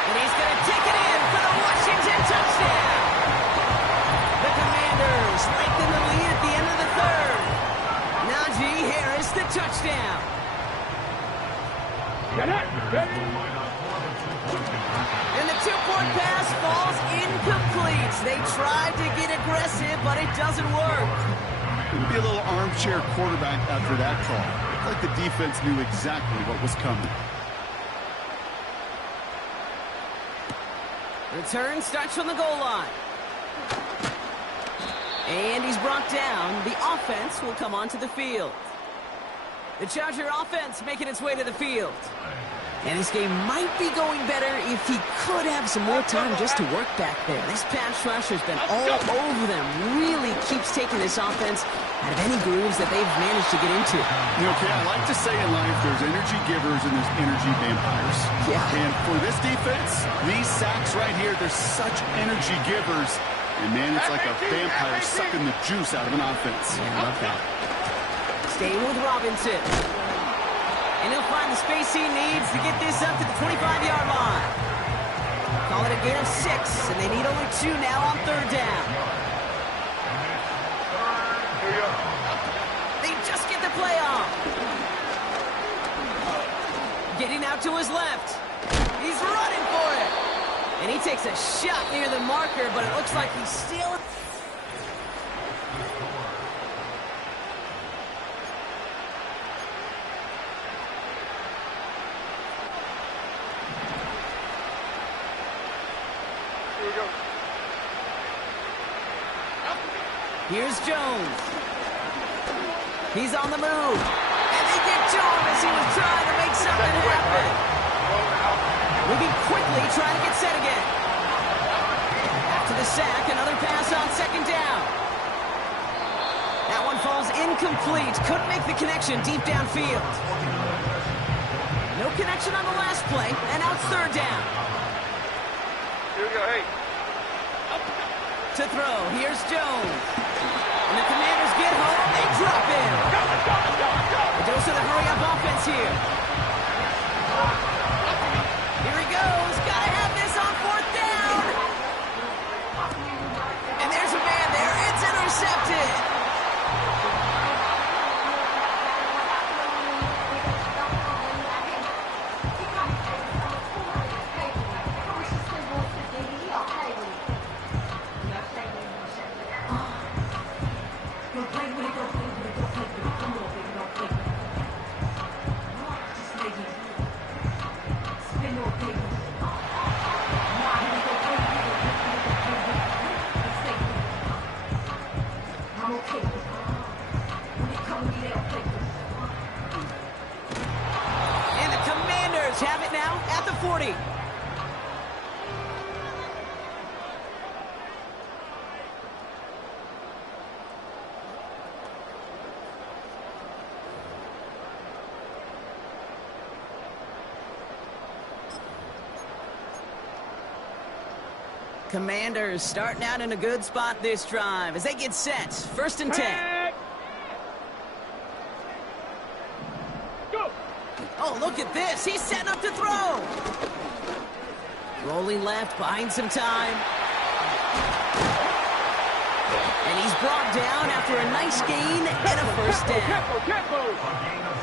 And he's going to take it in for the Washington touchdown. The Commanders lengthen the lead at the end of the third. Najee Harris, the touchdown. And the two-point pass falls incomplete. They tried to get aggressive, but it doesn't work. Could be a little armchair quarterback after that call. Looked like the defense knew exactly what was coming. Return starts from the goal line. And he's brought down. The offense will come onto the field. The Charger offense making its way to the field. And this game might be going better if he could have some more time just to work back there. This pass rush has been all over them. Really keeps taking this offense out of any grooves that they've managed to get into. You know, okay, I like to say in life there's energy givers and there's energy vampires. Yeah. And for this defense, these sacks right here, they're such energy givers. And, man, it's like a vampire sucking the juice out of an offense. Yeah, I love that. Staying with Robinson. And he'll find the space he needs to get this up to the 25-yard line. Call it a gain of 6, and they need only 2 now on third down. They just get the play off. Getting out to his left. He's running for it. And he takes a shot near the marker, but it looks like he's still... Here's Jones. He's on the move. And they get to him as he was trying to make something happen. Moving quickly, trying to get set again. After the sack, another pass on second down. That one falls incomplete. Couldn't make the connection deep downfield. No connection on the last play, and now it's third down. Here we go, hey. To throw, here's Jones. And the Commanders get home, they drop in. A dose of the hurry-up offense here. Here he goes, gotta have this on fourth down. And there's a man there, it's intercepted. And the Commanders have it now at the 40. Commanders starting out in a good spot this drive as they get set. First and 10. Go. Oh, look at this. He's setting up to throw. Rolling left, buying some time. And he's brought down after a nice gain and a first down.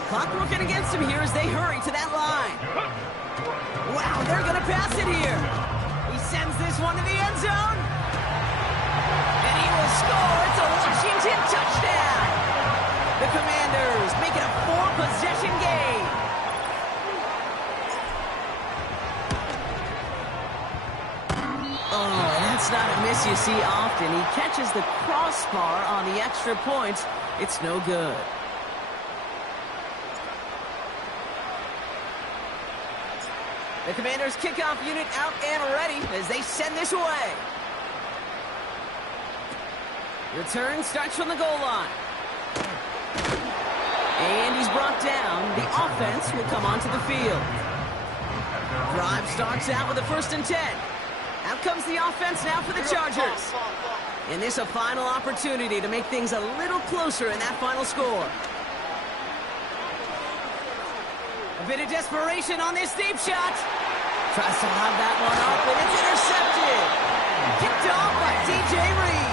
Clock working against him here as they hurry to that line. Wow, they're going to pass it here. He sends this one to the end zone. And he will score. It's a Washington touchdown. The Commanders make it a 4-possession game. Oh, that's not a miss you see often. He catches the crossbar on the extra points. It's no good. The Commanders' kickoff unit out and ready as they send this away. Return starts from the goal line. And he's brought down. The offense will come onto the field. Drive starts out with a 1st and 10. Out comes the offense now for the Chargers. And this a final opportunity to make things a little closer in that final score. A bit of desperation on this deep shot. Tries to lob that one up, and it's intercepted. Kicked off by DJ Reed.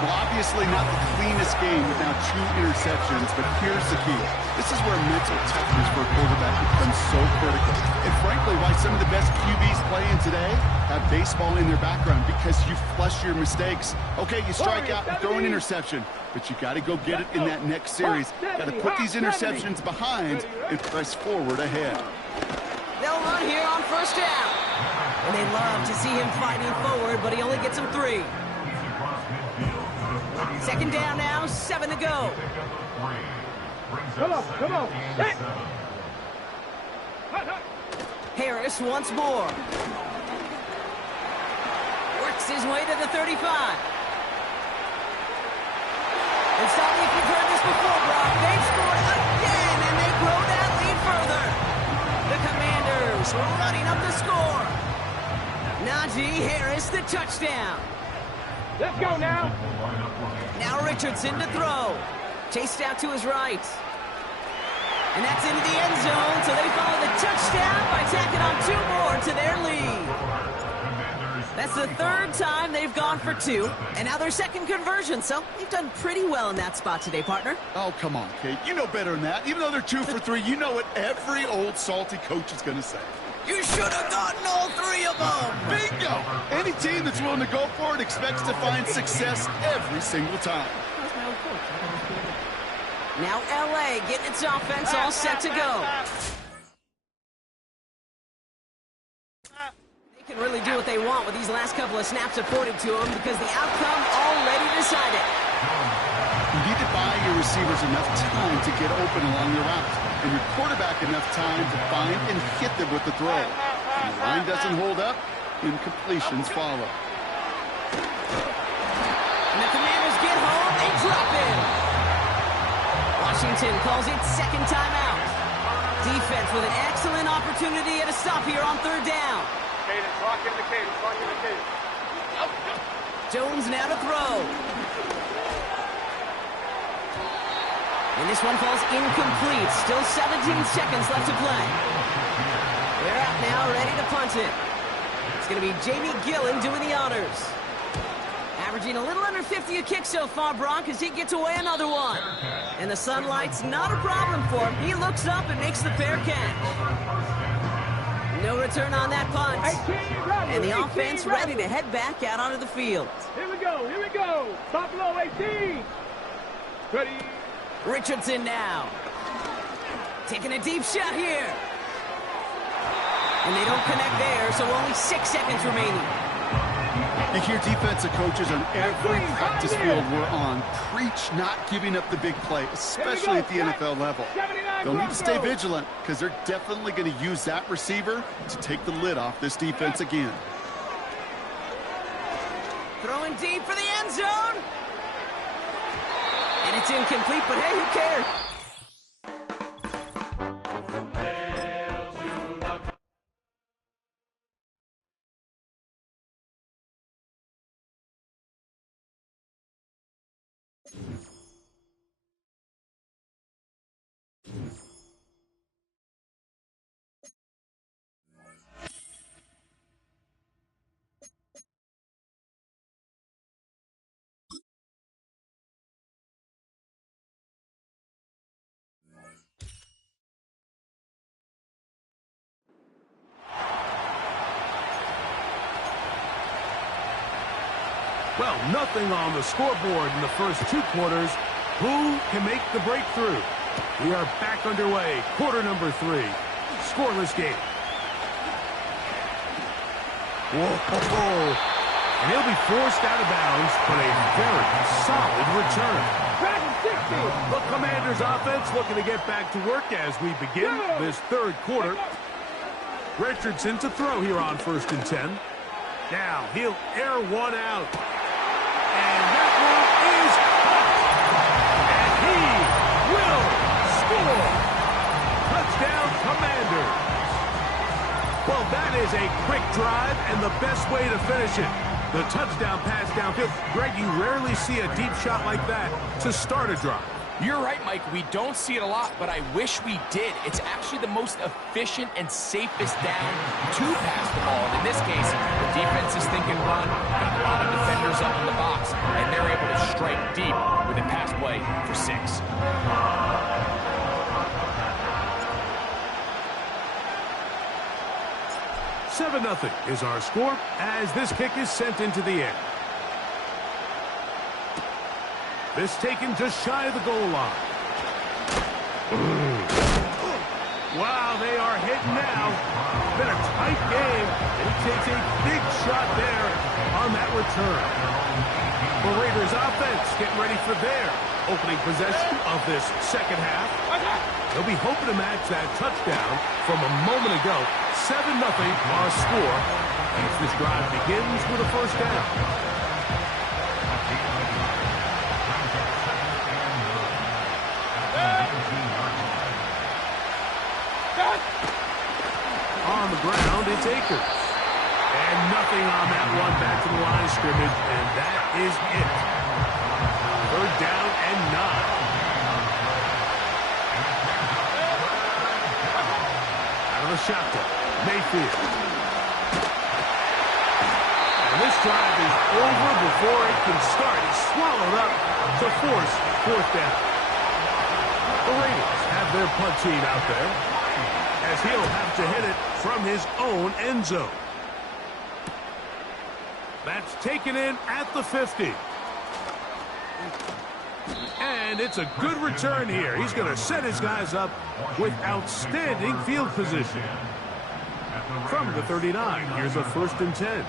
Well, obviously not the cleanest game with now 2 interceptions, but here's the key. This is where mental toughness for a quarterback becomes so critical. And frankly, why some of the best QBs playing today have baseball in their background, because you flush your mistakes. Okay, you strike out and throw an interception, but you got to go get it in that next series. Got to put these interceptions behind and press forward ahead. They'll run here on 1st down. And they love to see him fighting forward, but he only gets them 3. 2nd down now, 7 to go. Come on. Hey. Harris once more. Works his way to the 35. And stop me if you've heard this before, Brock. They've scored again, and they grow that lead further. The Commanders running up the score. Najee Harris, the touchdown. Let's go now. Now Richardson to throw. Chased out to his right. And that's into the end zone, so they follow the touchdown by tacking on 2 more to their lead. That's the 3rd time they've gone for 2, and now their 2nd conversion, so they've done pretty well in that spot today, partner. Oh, come on, Kate. You know better than that. Even though they're 2 for 3, you know what every old salty coach is going to say. You should have gotten all 3 of them. Bingo! Any team that's willing to go for it expects to find success every single time. Now L.A. getting its offense all set to go. They can really do what they want with these last couple of snaps afforded to them because the outcome already decided. You need to buy your receivers enough time to get open along the route, and your quarterback enough time to find and hit them with the throw. When the line doesn't hold up, incompletions follow. And the Commanders get home, they drop in. Washington calls it 2nd timeout. Defense with an excellent opportunity at a stop here on 3rd down. Cadence, lock in the cadence, lock in the cadence. Jones now to throw. And this one falls incomplete. Still 17 seconds left to play. They're out now, ready to punt it. It's going to be Jamie Gillen doing the honors. Averaging a little under 50 a kick so far, Brock, as he gets away another one. And the sunlight's not a problem for him. He looks up and makes the fair catch. No return on that punt. And the offense ready to head back out onto the field. Here we go. Buffalo 18. Ready. Richardson now. Taking a deep shot here. And they don't connect there, so only 6 seconds remaining. You hear defensive coaches on every practice field we're on preach not giving up the big play, especially at the NFL level. They'll need to stay vigilant because they're definitely going to use that receiver to take the lid off this defense again. Throwing deep for the end zone. And it's incomplete, but hey, who cares? Well, nothing on the scoreboard in the first 2 quarters. Who can make the breakthrough? We are back underway. Quarter number 3. Scoreless game. Whoa. And he'll be forced out of bounds, but a very solid return. The Commanders offense looking to get back to work as we begin this 3rd quarter. Richardson to throw here on 1st and 10. Now he'll air one out. And that one is caught. And he will score. Touchdown, Commanders. Well, that is a quick drive and the best way to finish it. The touchdown pass downfield. Greg, you rarely see a deep shot like that to start a drive. You're right, Mike. We don't see it a lot, but I wish we did. It's actually the most efficient and safest down to pass the ball. And in this case, the defense is thinking run, got a lot of defenders up in the box, and they're able to strike deep with a pass play for 6. 7-0 is our score as this kick is sent into the air. This taken just shy of the goal line. Wow, they are hitting now. Been a tight game, and he takes a big shot there on that return. The Raiders offense getting ready for their opening possession of this second half. They'll be hoping to match that touchdown from a moment ago. 7-0 our score as this drive begins with a first down. On the ground, it's Akers. And nothing on that one back to the line of scrimmage, and that is it. 3rd down and 9. Out of the shotgun, Mayfield. And this drive is over before it can start. He's swallowed up to force 4th down. The Raiders have their punt team out there, as he'll have to hit it from his own end zone. That's taken in at the 50. And it's a good return here. He's going to set his guys up with outstanding field position. From the 39, here's a 1st and 10.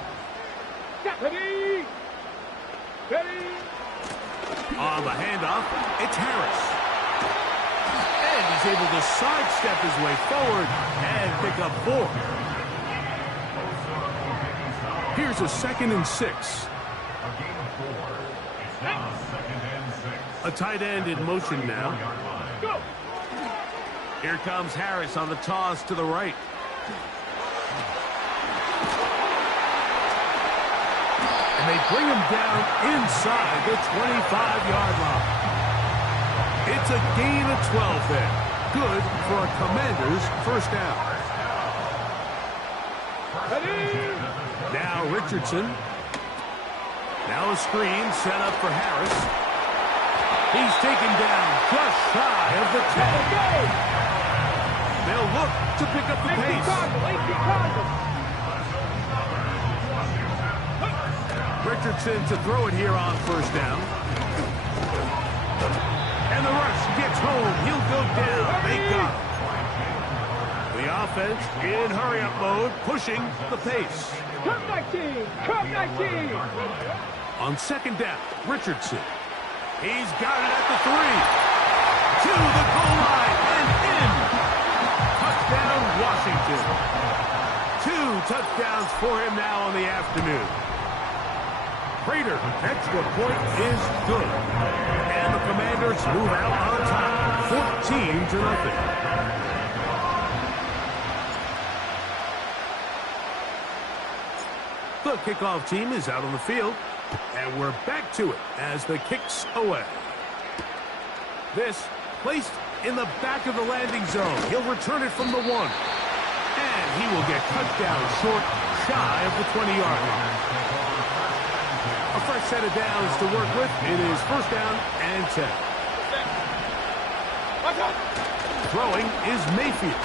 Ready! Ready! On the handoff, it's Harris. And he's able to sidestep his way forward and pick up 4. Here's a 2nd and 6. A tight end in motion now. Here comes Harris on the toss to the right. And they bring him down inside the 25-yard line. It's a gain of 12 there. Good for a Commanders first down. Now Richardson. Now a screen set up for Harris. He's taken down just shy of the 10. They'll look to pick up the pace. Richardson to throw it here on 1st down. And the rush gets home. He'll go down. They got him. The offense in hurry-up mode, pushing the pace. Come 19! Come 19! On 2nd down, Richardson. He's got it at the 3. To the goal line and in. Touchdown, Washington. 2 touchdowns for him now on the afternoon. Raider extra point is good. And the Commanders move out on top, 14-0. The kickoff team is out on the field, and we're back to it as the kick's away. This placed in the back of the landing zone. He'll return it from the 1. And he will get cut down short, shy of the 20-yard line. A fresh set of downs to work with. It is 1st down and 10. Throwing is Mayfield.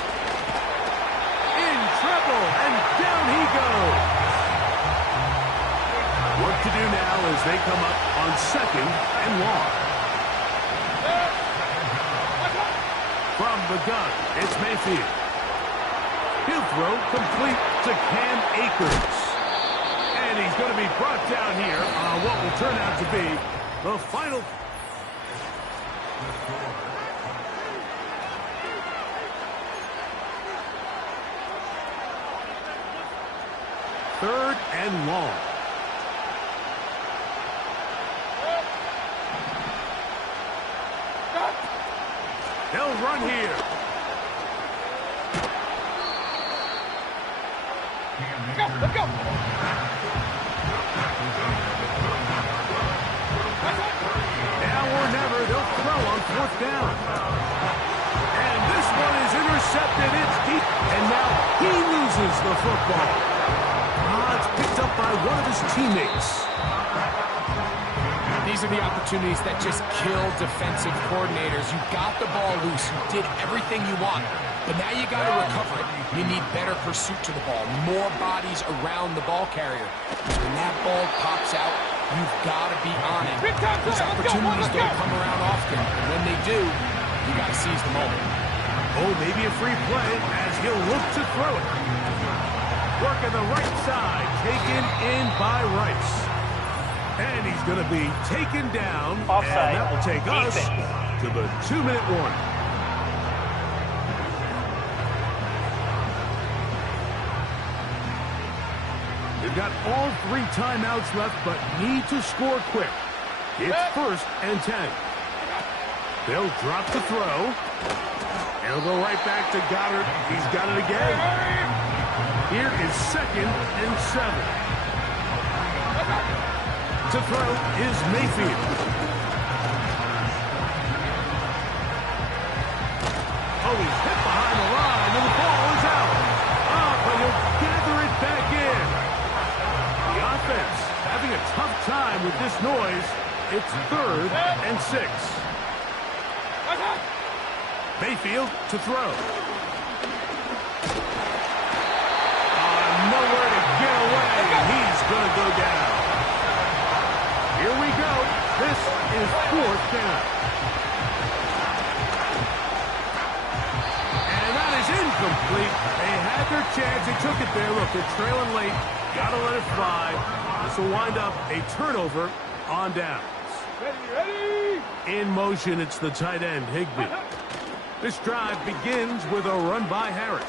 In trouble, and down he goes. What to do now as they come up on 2nd and long. From the gun, it's Mayfield. He'll throw complete to Cam Akers. And he's going to be brought down here on what will turn out to be the final. 3rd and long. They'll run here. Let's go. Now or never, they'll throw on 4th down. And this one is intercepted. It's deep. And now he loses the football. It's picked up by one of his teammates. These are the opportunities that just kill defensive coordinators. You got the ball loose. You did everything you want. But now you got to recover it. You need better pursuit to the ball. More bodies around the ball carrier. When that ball pops out, you've got to be on it. These opportunities don't come around often. And when they do, you got to seize the moment. Oh, maybe a free play as he'll look to throw it. Working the right side, taken in by Rice. And he's going to be taken down. Offside. And that will take us to the 2-minute warning. They've got all 3 timeouts left, but need to score quick. It's 1st and 10. They'll drop the throw. They'll go right back to Goddard. He's got it again. Here is 2nd and 7. To throw is Mayfield. Oh, he's hit behind the line, and the ball is out. But he'll gather it back in. The offense having a tough time with this noise. It's 3rd and 6. Mayfield to throw. Nowhere to get away. He's going to go down. Here we go. This is 4th down. And that is incomplete. They had their chance. They took it there. Look, they're trailing late. Got to let it fly. This will wind up a turnover on downs. Ready. In motion, it's the tight end, Higbee. This drive begins with a run by Harris.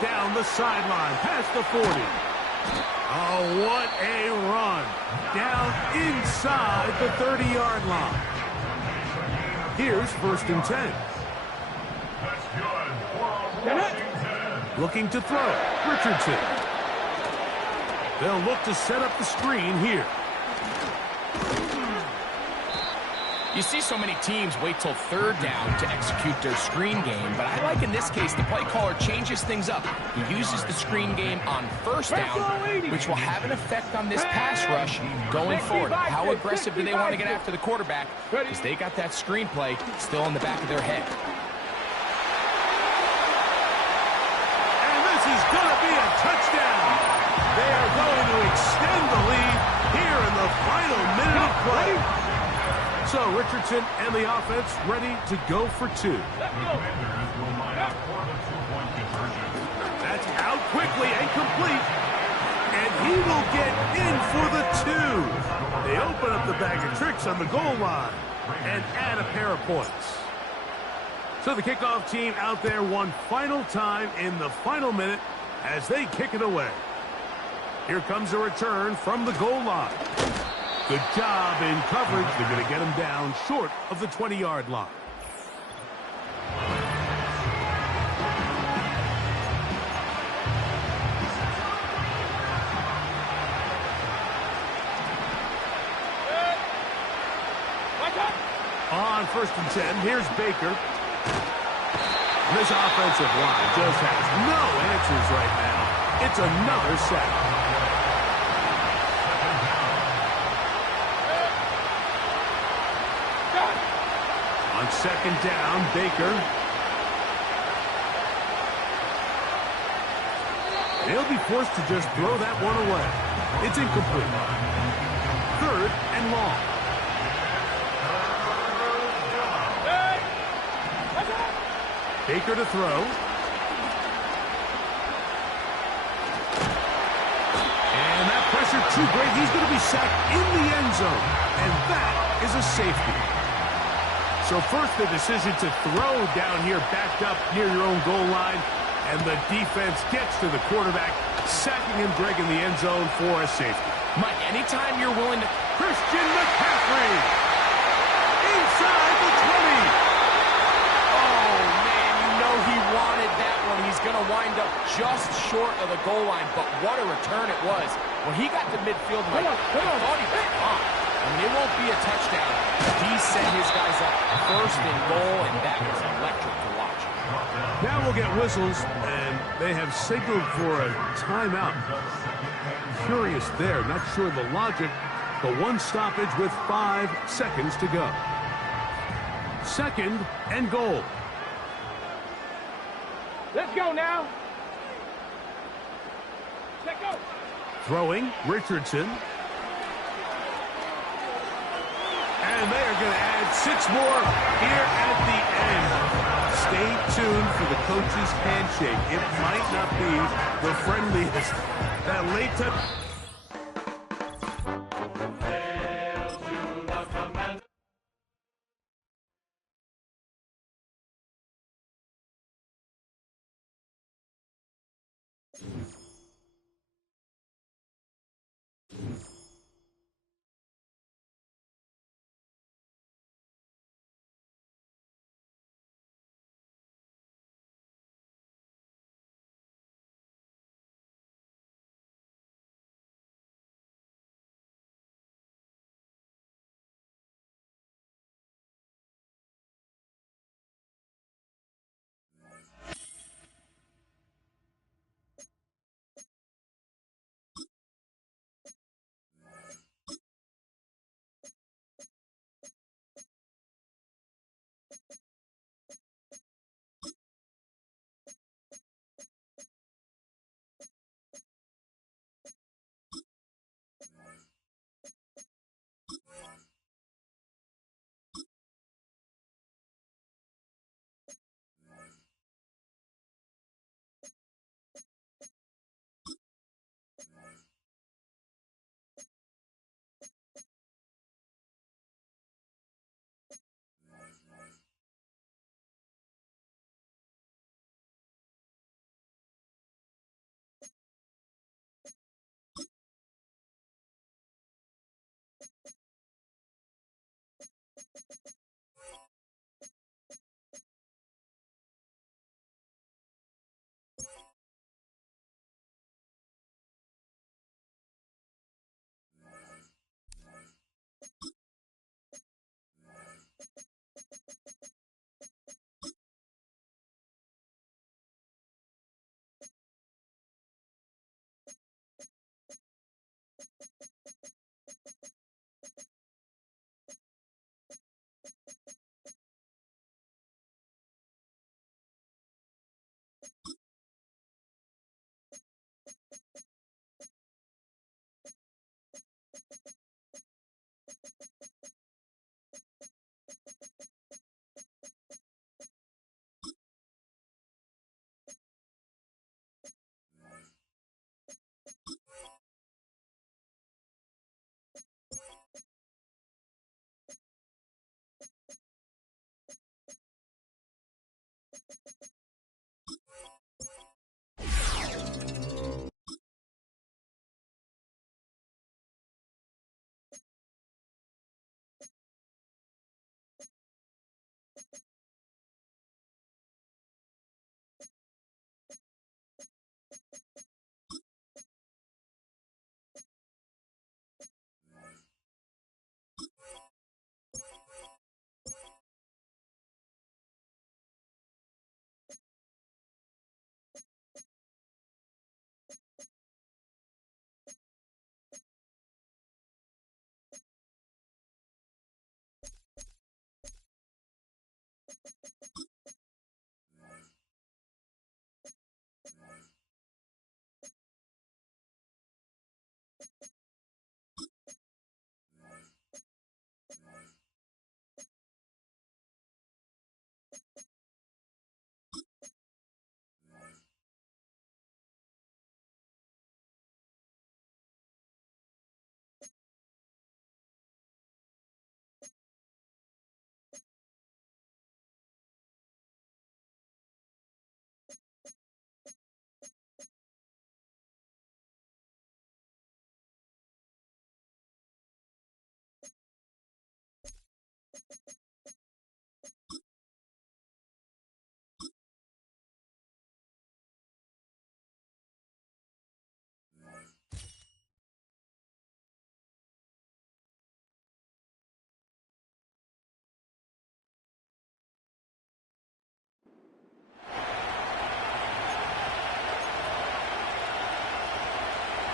Down the sideline, past the 40. Oh, what a run. Down inside the 30-yard line. Here's 1st and 10. Looking to throw. Richardson. They'll look to set up the screen here. You see so many teams wait till 3rd down to execute their screen game, but I like in this case the play caller changes things up. He uses the screen game on 1st down, which will have an effect on this pass rush going forward. How aggressive do they want to get after the quarterback? Because they got that screen play still in the back of their head. And this is going to be a touchdown. They are going to extend the lead here in the final minute of play. So Richardson and the offense ready to go for 2. That's out quickly and complete. And he will get in for the 2. They open up the bag of tricks on the goal line and add a pair of points. So the kickoff team out there one final time in the final minute as they kick it away. Here comes a return from the goal line. Good job in coverage. They're going to get him down short of the 20-yard line. On 1st and 10, here's Baker. This offensive line just has no answers right now. It's another sack. On 2nd down, Baker. They'll be forced to just throw that one away. It's incomplete. 3rd and long. Baker to throw. And that pressure too great. He's going to be sacked in the end zone. And that is a safety. So first the decision to throw down here backed up near your own goal line. And the defense gets to the quarterback sacking him, breaking the end zone for a safety. Mike, anytime you're willing to... Christian McCaffrey inside the 20. Oh, man, you know he wanted that one. He's going to wind up just short of the goal line, but what a return it was. When he got to midfield, Mike, I thought he was gone. I mean, it won't be a touchdown, but he sent his guys up first and goal, and that was electric to watch. Now we'll get whistles, and they have signaled for a timeout. Curious there, not sure the logic, but one stoppage with 5 seconds to go. 2nd and goal. Let's go now. Let's go. Throwing, Richardson. And they are going to add 6 more here at the end. Stay tuned for the coach's handshake. It might not be the friendliest. That late touch.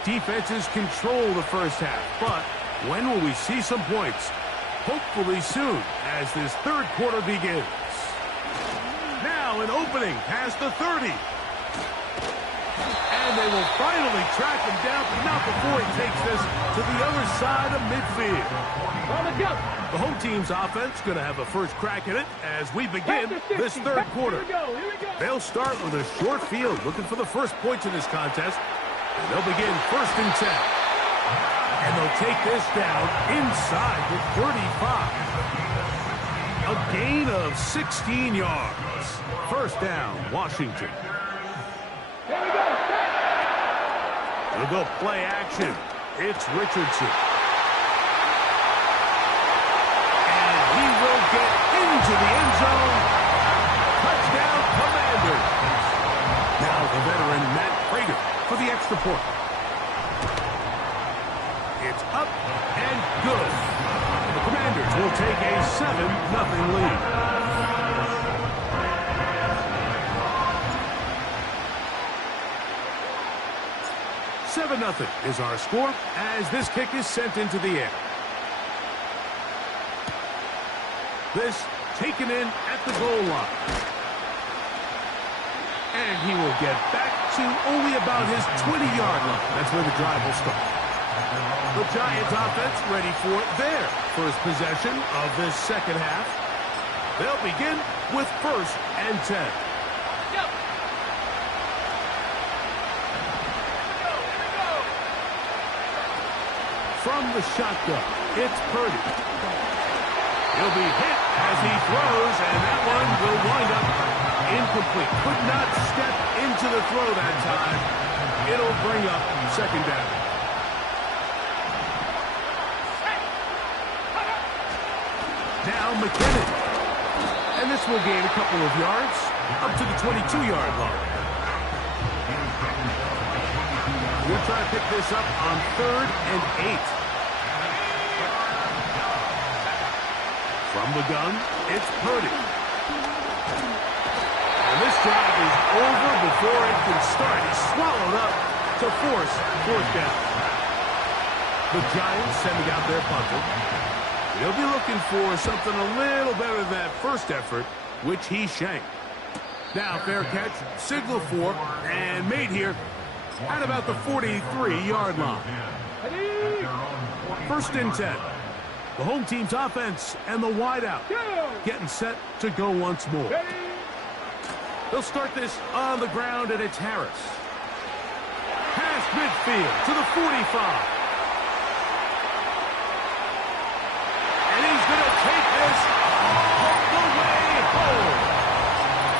Defenses control the first half, but when will we see some points? Hopefully soon, as this third quarter begins. Now an opening past the 30. And they will finally track him down, but not before he takes this to the other side of midfield. The home team's offense going to have a first crack at it as we begin this third quarter. They'll start with a short field, looking for the first points in this contest. And they'll begin 1st and 10. And they'll take this down inside the 35. A gain of 16 yards. First down, Washington. They'll go play action. It's Richardson. And he will get into the end zone. Touchdown, Commanders. Now the veteran Matt Prater for the extra point. It's up and good. The Commanders will take a 7-0 lead. 7-0 is our score as this kick is sent into the air. This taken in at the goal line. And he will get back to only about his 20-yard line. That's where the drive will start. The Giants offense ready for their first possession of this second half. They'll begin with 1st and 10. From the shotgun, it's Purdy. He'll be hit as he throws, and that one will wind up incomplete. Could not step into the throw that time. It'll bring up 2nd down. Now McKinnon. And this will gain a couple of yards up to the 22-yard line. We'll try to pick this up on 3rd and 8. From the gun, it's Purdy. And this drive is over before it can start. He's swallowed up to force 4th down. The Giants sending out their punter. He'll be looking for something a little better than that first effort, which he shanked. Now, fair catch, signal for, and made here at about the 43-yard line. 1st and 10. The home team's offense and the wideout getting set to go once more. They'll start this on the ground, and it's Harris. Past midfield to the 45. And he's going to take this all the way home.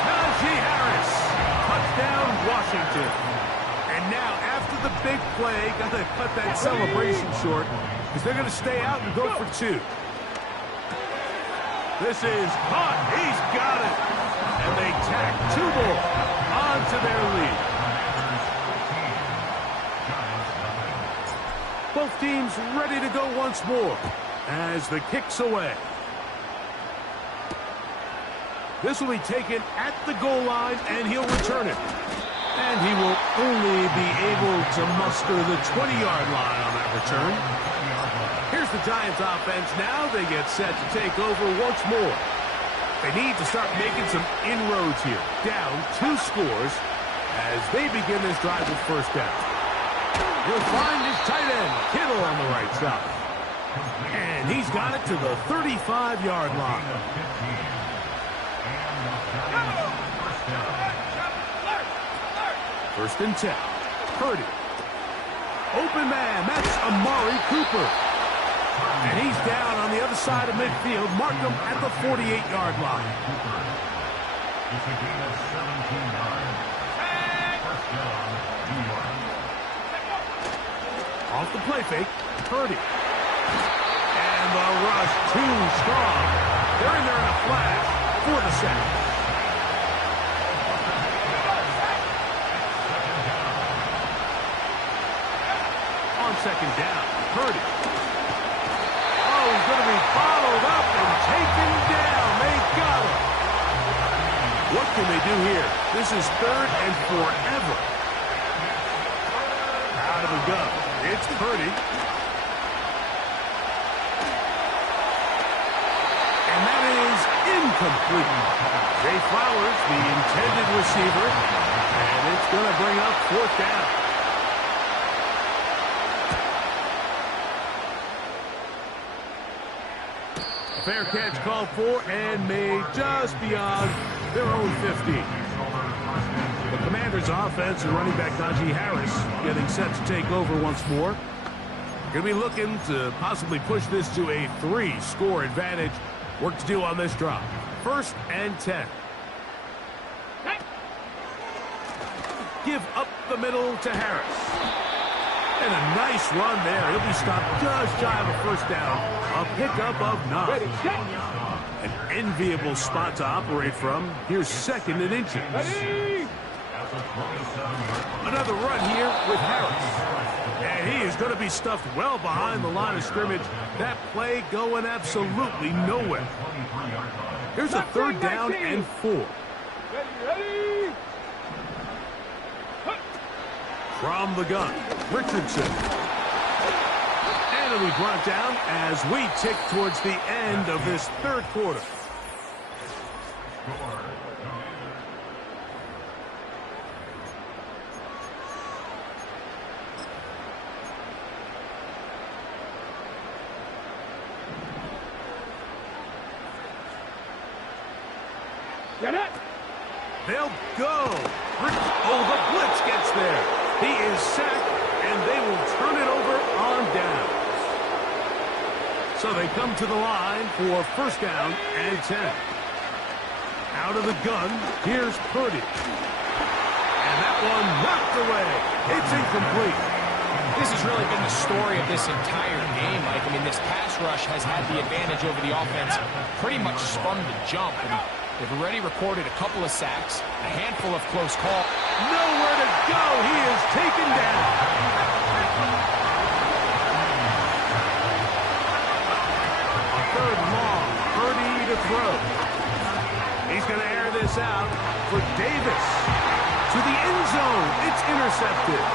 Najee Harris. Touchdown, Washington. And now, after the big play, got to cut that celebration short because they're going to stay out and go for 2. This is caught. He's got it. And they tack 2 more onto their lead. Both teams ready to go once more as the kick's away. This will be taken at the goal line, and he'll return it. And he will only be able to muster the 20-yard line on that return. Here's the Giants offense now. They get set to take over once more. They need to start making some inroads here. Down 2 scores as they begin this drive with 1st down. He'll find his tight end, Kittle, on the right side. And he's got it to the 35-yard line. First and 10. Purdy. Open man. That's Amari Cooper. And he's down on the other side of midfield. Mark him at the 48-yard line. Off the play fake. Purdy. And the rush too strong. They're in there in a flash for the sack. On 2nd down, Purdy. Oh, he's going to be followed up and taken down. They got him. What can they do here? This is 3rd and forever. Out of the gun. It's Purdy. And that is incomplete. Zay Flowers, the intended receiver, and it's going to bring up 4th down. A fair catch called for and made just beyond their own 50. The Commanders' offense and running back Najee Harris getting set to take over once more. Going to be looking to possibly push this to a 3-score advantage. Work to do on this drop. 1st and 10. Give up the middle to Harris. And a nice run there. He'll be stopped just shy of a 1st down. A pickup of 9. An enviable spot to operate from. Here's 2nd and inches. Another run here with Harris. And he is going to be stuffed well behind the line of scrimmage. That play going absolutely nowhere. Here's a 3rd down and 4. From the gun, Richardson. And it'll be brought down as we tick towards the end of this 3rd quarter. They'll go. Oh, the blitz gets there. He is sacked, and they will turn it over on downs. So they come to the line for 1st down and 10. Out of the gun, here's Purdy. And that one knocked away. It's incomplete. This has really been the story of this entire game, Mike. I mean, this pass rush has had the advantage over the offense pretty much from the jump. And they've already recorded a couple of sacks, a handful of close calls. Nowhere to go. He is taken down. A 3rd long. Purdy to throw. He's going to air this out for Davis. To the end zone. It's intercepted.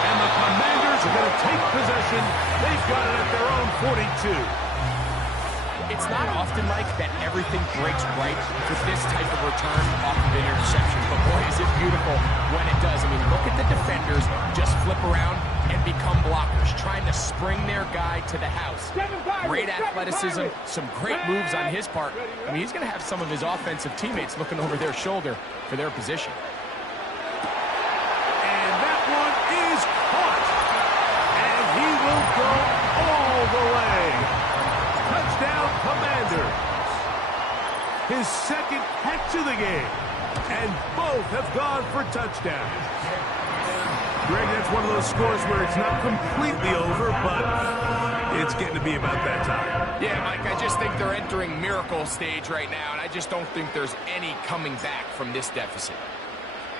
And the Commanders are going to take possession. They've got it at their own 42. It's not often, Mike, that everything breaks right with this type of return off of an interception. But, boy, is it beautiful when it does. I mean, look at the defenders just flip around and become blockers, trying to spring their guy to the house. Great athleticism, some great moves on his part. I mean, he's going to have some of his offensive teammates looking over their shoulder for their position. And that one is caught. And he will go all the way. Touchdown, Commanders. His 2nd catch of the game. And both have gone for touchdowns. Greg, that's one of those scores where it's not completely over, but it's getting to be about that time. Yeah, Mike, I just think they're entering miracle stage right now, and I just don't think there's any coming back from this deficit.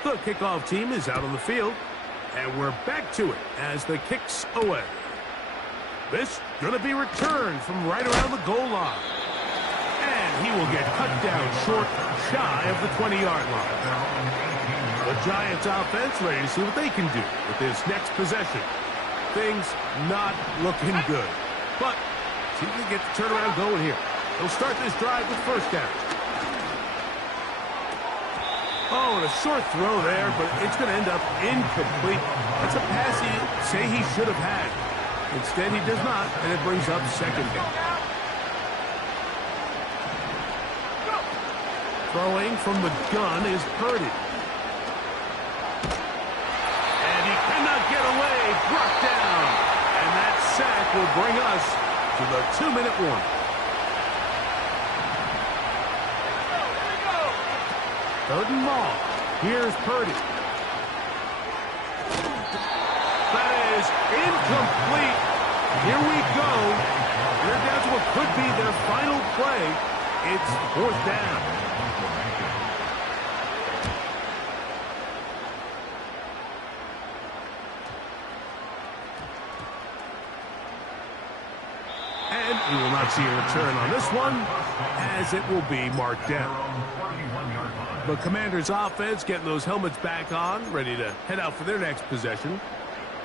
The kickoff team is out on the field, and we're back to it as the kick's away. This going to be returned from right around the goal line. And he will get cut down short, shy of the 20-yard line. The Giants offense ready to see what they can do with this next possession. Things not looking good. But see if they get the turnaround going here. They'll start this drive with 1st down. Oh, and a short throw there, but it's going to end up incomplete. That's a pass he say he should have had. Instead, he does not, and it brings up 2nd down. Throwing from the gun is Purdy. And he cannot get away. Brought down. And that sack will bring us to the 2-minute warning. 3rd and long. Here's Purdy. That is incomplete. Here we go. They're down to what could be their final play. It's 4th down. And we will not see a return on this one, as it will be marked down. The Commanders' offense getting those helmets back on, ready to head out for their next possession.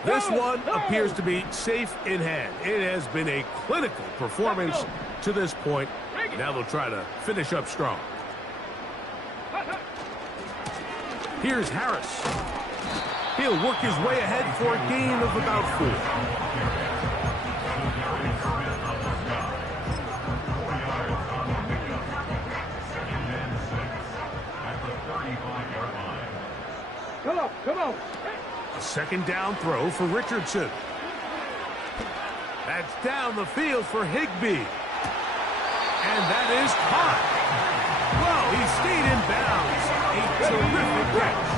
This one appears to be safe in hand. It has been a clinical performance to this point. Now they'll try to finish up strong. Here's Harris. He'll work his way ahead for a gain of about 4. Come on. A second down throw for Richardson. That's down the field for Higbee. And that is caught. Well, he stayed in bounds. A terrific catch.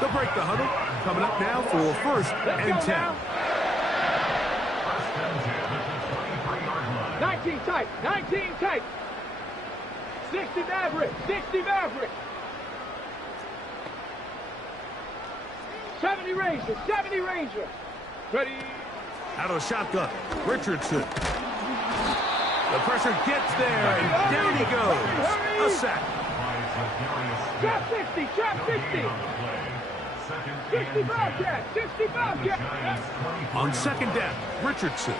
They'll break the huddle. Coming up now for 1st and 10. 19 tight. 19 tight. 60 Maverick. 60 Maverick. 70 Ranger. 70 Ranger. Ready. Out of the shotgun. Richardson. The pressure gets there, and down he goes. A sack. Trap 60. Trap 60. 65 catch. 65 catch. On second down, Richardson.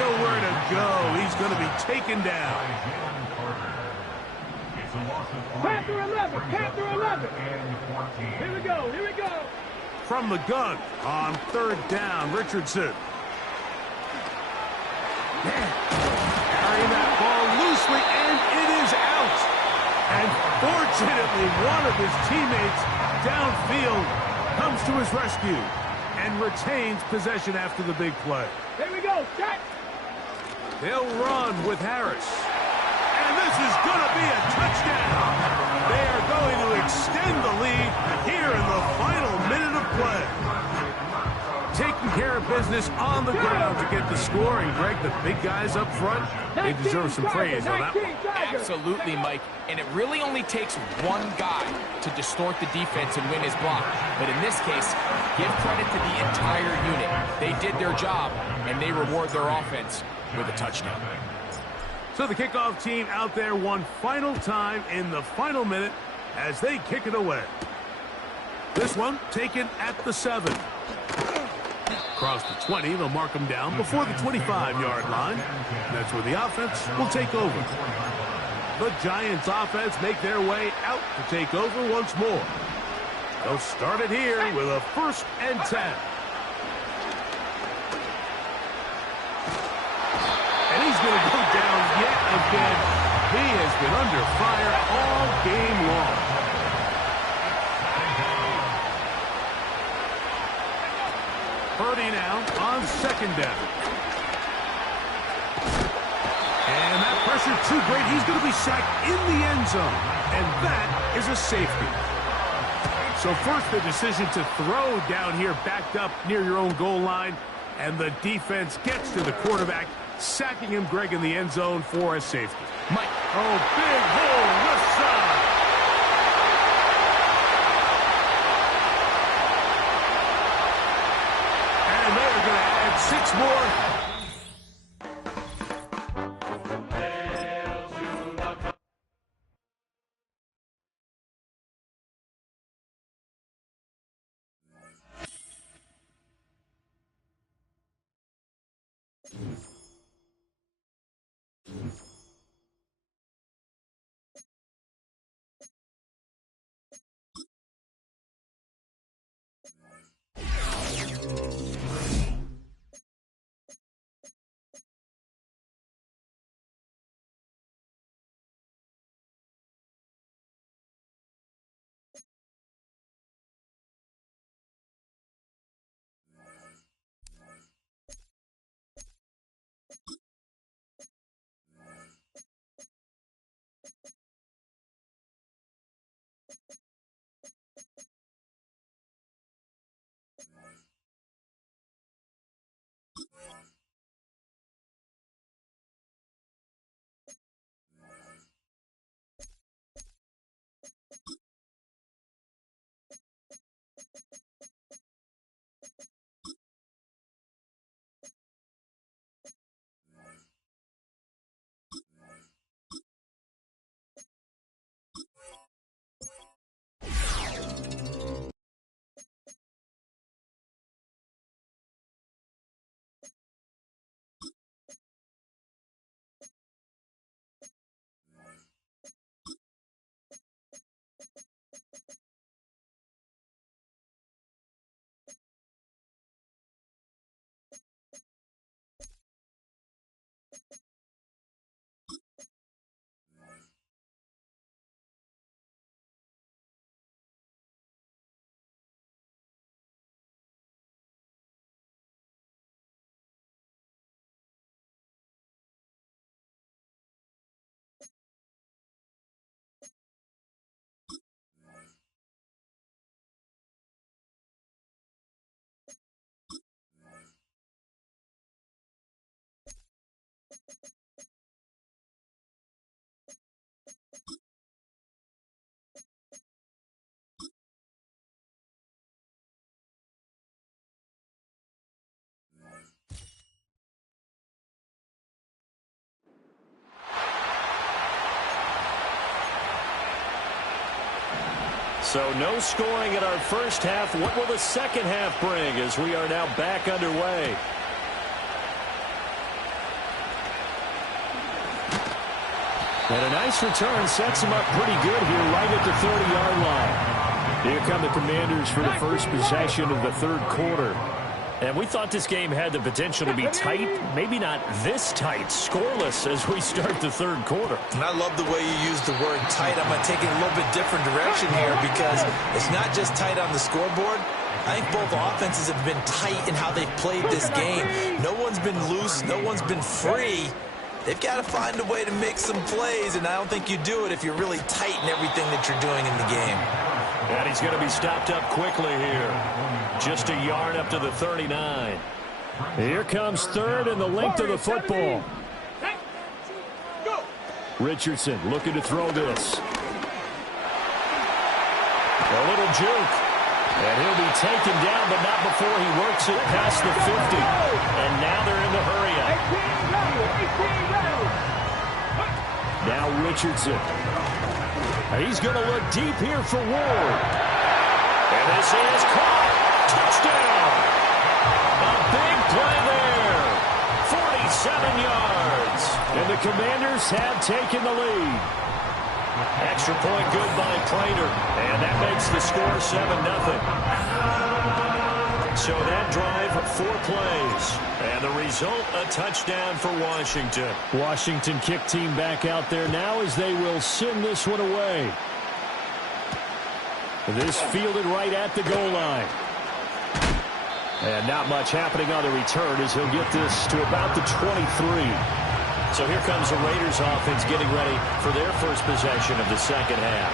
Nowhere to go. He's going to be taken down. Panther 11. Panther 11. Here we go. Here we go. From the gun on 3rd down, Richardson. Carrying that ball loosely, and it is out. And fortunately, one of his teammates downfield comes to his rescue and retains possession after the big play. Here we go. Check. They'll run with Harris. And this is going to be a touchdown. They are going to extend the lead here in the final minute of play. Taking care of business on the ground to get the score. And, Greg, the big guys up front, they deserve some praise on that one. Absolutely, Mike. And it really only takes one guy to distort the defense and win his block. But in this case, give credit to the entire unit. They did their job, and they reward their offense with a touchdown. So the kickoff team out there one final time in the final minute as they kick it away. This one taken at the 7. Across the 20, they'll mark them down before the 25-yard line. That's where the offense will take over. The Giants offense make their way out to take over once more. They'll start it here with a 1st and 10. And he's going to go down yet again. He has been under fire all game long. Purdy now on 2nd down. And that pressure too great. He's going to be sacked in the end zone. And that is a safety. So first the decision to throw down here backed up near your own goal line. And the defense gets to the quarterback, sacking him, Greg, in the end zone for a safety. Mike. Oh, big hole left side. And they're going to add 6 more. So no scoring in our first half. What will the second half bring as we are now back underway? And a nice return sets him up pretty good here right at the 30-yard line. Here come the Commanders for the first possession of the third quarter. And we thought this game had the potential to be tight, maybe not this tight, scoreless as we start the third quarter. And I love the way you use the word tight. I'm going to take it a little bit different direction here because it's not just tight on the scoreboard. I think both offenses have been tight in how they've played this game. No one's been loose. No one's been free. They've got to find a way to make some plays, and I don't think you do it if you're really tight in everything that you're doing in the game. And he's going to be stopped up quickly here. Just a yard up to the 39. Here comes third and the length of the football. Richardson looking to throw this. A little juke. And he'll be taken down, but not before he works it past the 50. And now they're in the hurry-up. Now Richardson. He's going to look deep here for Ward. And this is caught. Touchdown. A big play there. 47 yards. And the Commanders have taken the lead. Extra point good by Prater. And that makes the score 7-0. So that drive, 4 plays. And the result, a touchdown for Washington. Washington kick team back out there now as they will send this one away. This fielded right at the goal line. And not much happening on the return as he'll get this to about the 23. So here comes the Raiders offense getting ready for their first possession of the second half.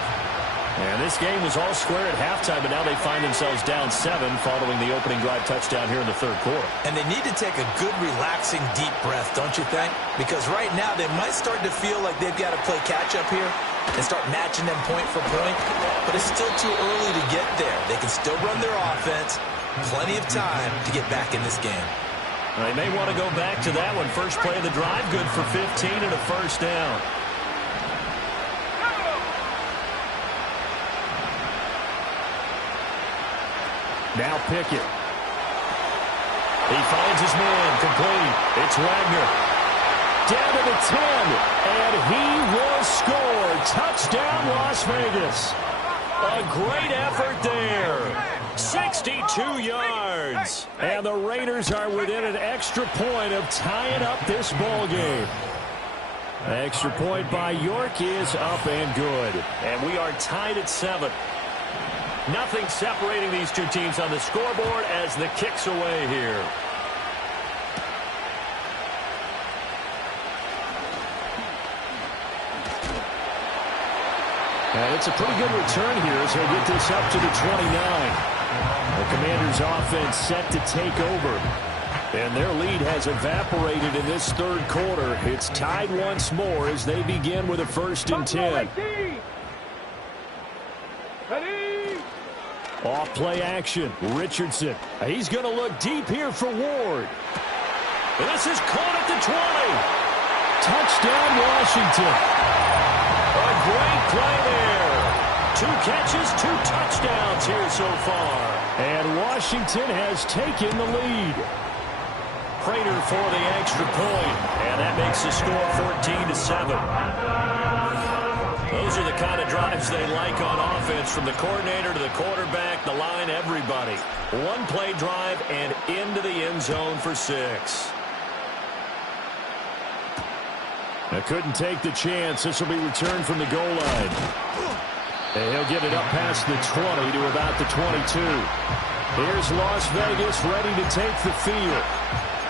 And this game was all square at halftime, but now they find themselves down 7 following the opening drive touchdown here in the third quarter. And they need to take a good, relaxing, deep breath, don't you think? Because right now they might start to feel like they've got to play catch-up here and start matching them point for point. But it's still too early to get there. They can still run their offense. Plenty of time to get back in this game. They may want to go back to that one. First play of the drive, good for 15 and a first down. Now Pickett. He finds his man, complete. It's Wagner. Down to the 10, and he will score. Touchdown, Las Vegas. A great effort there. 62 yards. And the Raiders are within an extra point of tying up this ball game. Extra point by York is up and good. And we are tied at 7. Nothing separating these two teams on the scoreboard as the kick's away here. And it's a pretty good return here as he'll get this up to the 29. The Commanders' offense set to take over. And their lead has evaporated in this third quarter. It's tied once more as they begin with a 1st and 10. Off play action. Richardson. He's going to look deep here for Ward. And this is caught at the 20. Touchdown, Washington. A great play there. 2 catches, 2 touchdowns here so far. And Washington has taken the lead. Prater for the extra point. And that makes the score 14-7. Those are the kind of drives they like on offense, from the coordinator to the quarterback, the line, everybody. 1-play drive and into the end zone for 6. I couldn't take the chance. This will be returned from the goal line. And he'll get it up past the 20 to about the 22. Here's Las Vegas ready to take the field.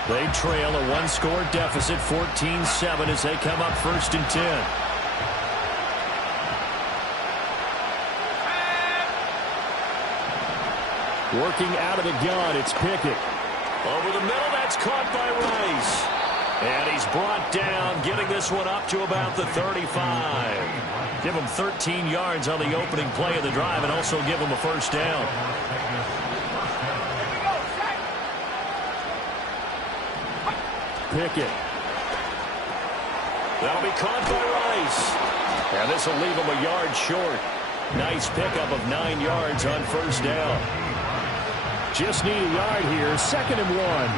They trail a 1-score deficit, 14-7, as they come up 1st and 10. Working out of the gun, it's Pickett. Over the middle, that's caught by Rice. And he's brought down, getting this one up to about the 35. Give him 13 yards on the opening play of the drive and also give him a 1st down. Pickett. That'll be caught by Rice. And this will leave him a yard short. Nice pickup of 9 yards on first down. Just need a yard here. 2nd and 1.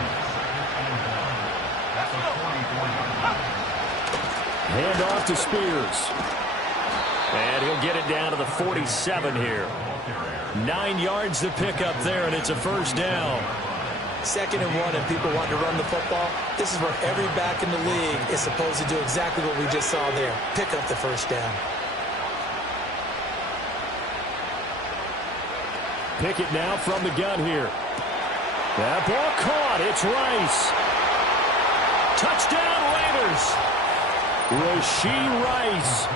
Hand off to Spears. And he'll get it down to the 47 here. 9 yards to pick up there, and it's a first down. 2nd and 1, and people want to run the football. This is where every back in the league is supposed to do exactly what we just saw there. Pick up the first down. Pickett now from the gun here. That ball caught. It's Rice. Touchdown Raiders. Rashee Rice,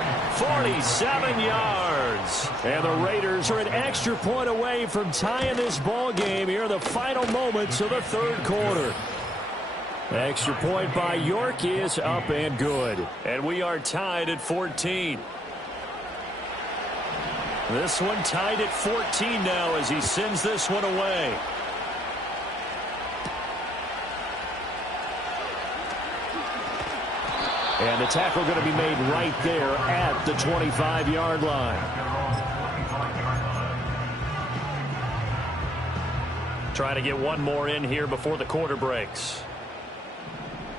47 yards. And the Raiders are an extra point away from tying this ball game here in the final moments of the 3rd quarter. Extra point by York is up and good. And we are tied at 14. This one tied at 14 now as he sends this one away. And the tackle going to be made right there at the 25-yard line. Trying to get one more in here before the quarter breaks.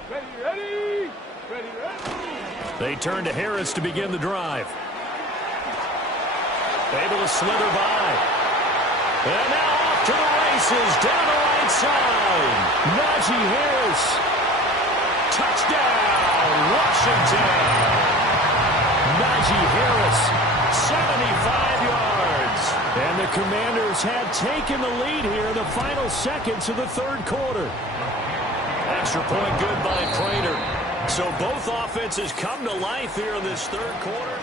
Ready, ready, ready, ready. They turn to Harris to begin the drive. Able to slither by. And now off to the races down the right side. Najee Harris. Touchdown, Washington. Najee Harris, 75 yards. And the Commanders have taken the lead here in the final seconds of the 3rd quarter. Extra point good by Prater. So both offenses come to life here in this 3rd quarter.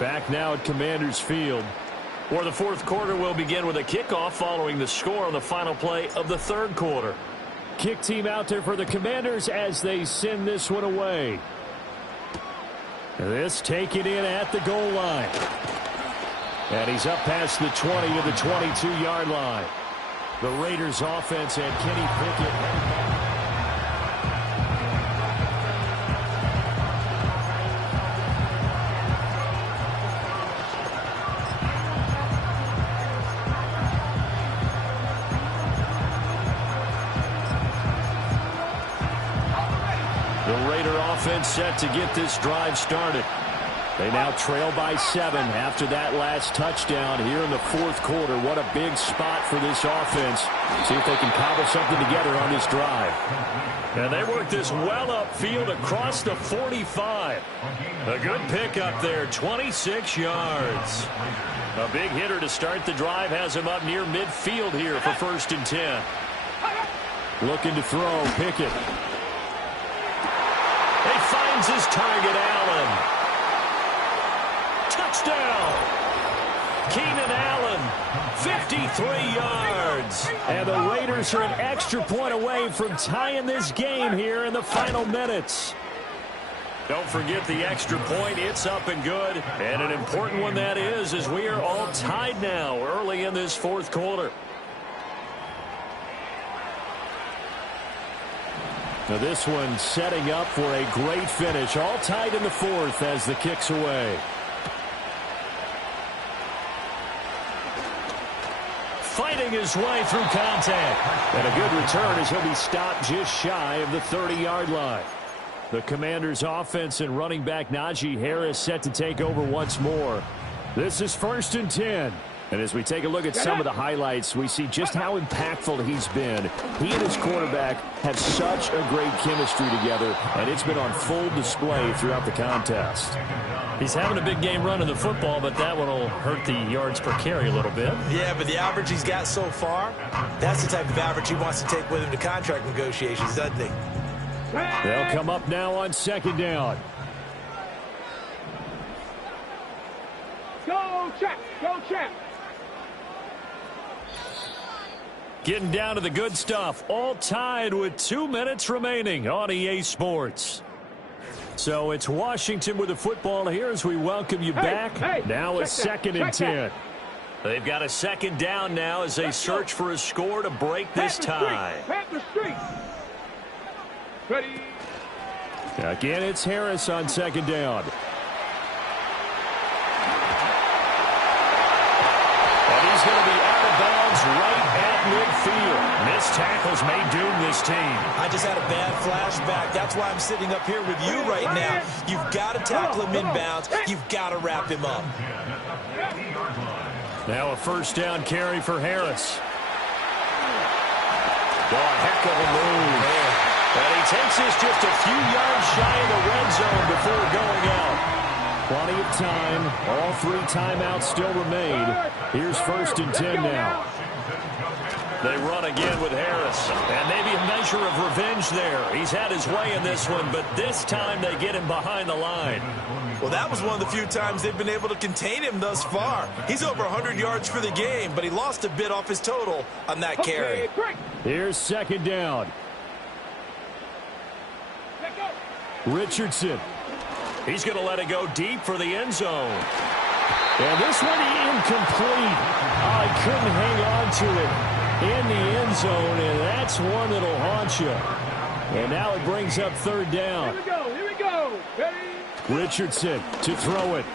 Back now at Commanders Field, where the 4th quarter will begin with a kickoff following the score on the final play of the 3rd quarter. Kick team out there for the Commanders as they send this one away. This taken in at the goal line. And he's up past the 20 to the 22-yard line. The Raiders offense and Kenny Pickett. Offense set to get this drive started. They now trail by 7 after that last touchdown here in the 4th quarter. What a big spot for this offense. See if they can cobble something together on this drive. And they work this well upfield across the 45. A good pickup there, 26 yards. A big hitter to start the drive has him up near midfield here for 1st and 10. Looking to throw, Pickett. He finds his target, Allen. Touchdown. Keenan Allen, 53 yards. And the Raiders are an extra point away from tying this game here in the final minutes. Don't forget the extra point. It's up and good. And an important one that is, as we are all tied now early in this 4th quarter. Now this one setting up for a great finish. All tied in the 4th as the kick's away. Fighting his way through contact. And a good return as he'll be stopped just shy of the 30-yard line. The Commanders' offense and running back Najee Harris set to take over once more. This is 1st and 10. And as we take a look at some of the highlights, we see just how impactful he's been. He and his quarterback have such a great chemistry together, and it's been on full display throughout the contest. He's having a big game running the football, but that one will hurt the yards per carry a little bit. Yeah, but the average he's got so far, that's the type of average he wants to take with him to contract negotiations, doesn't he? They'll come up now on 2nd down. Go check, go check. Getting down to the good stuff. All tied with 2 minutes remaining on EA Sports. So it's Washington with the football here as we welcome you back. Now a 2nd and 10. They've got a 2nd down now as they search for a score to break this tie. Ready. Again, it's Harris on 2nd down. Missed tackles may doom this team. I just had a bad flashback. That's why I'm sitting up here with you right now. You've got to tackle him inbounds. You've got to wrap him up. Now a first down carry for Harris. Oh, a heck of a move. And he takes this just a few yards shy of the red zone before going out. Plenty of time. All 3 timeouts still remain. Here's 1st and 10 now. They run again with Harris. And maybe a measure of revenge there. He's had his way in this one, but this time they get him behind the line. Well, that was one of the few times they've been able to contain him thus far. He's over 100 yards for the game, but he lost a bit off his total on that carry. Here's 2nd down. Richardson. He's going to let it go deep for the end zone. And this one incomplete. Oh, he couldn't hang on to it in the end zone, and that's one that'll haunt you. And now it brings up 3rd down. Here we go. Ready? Richardson to throw it.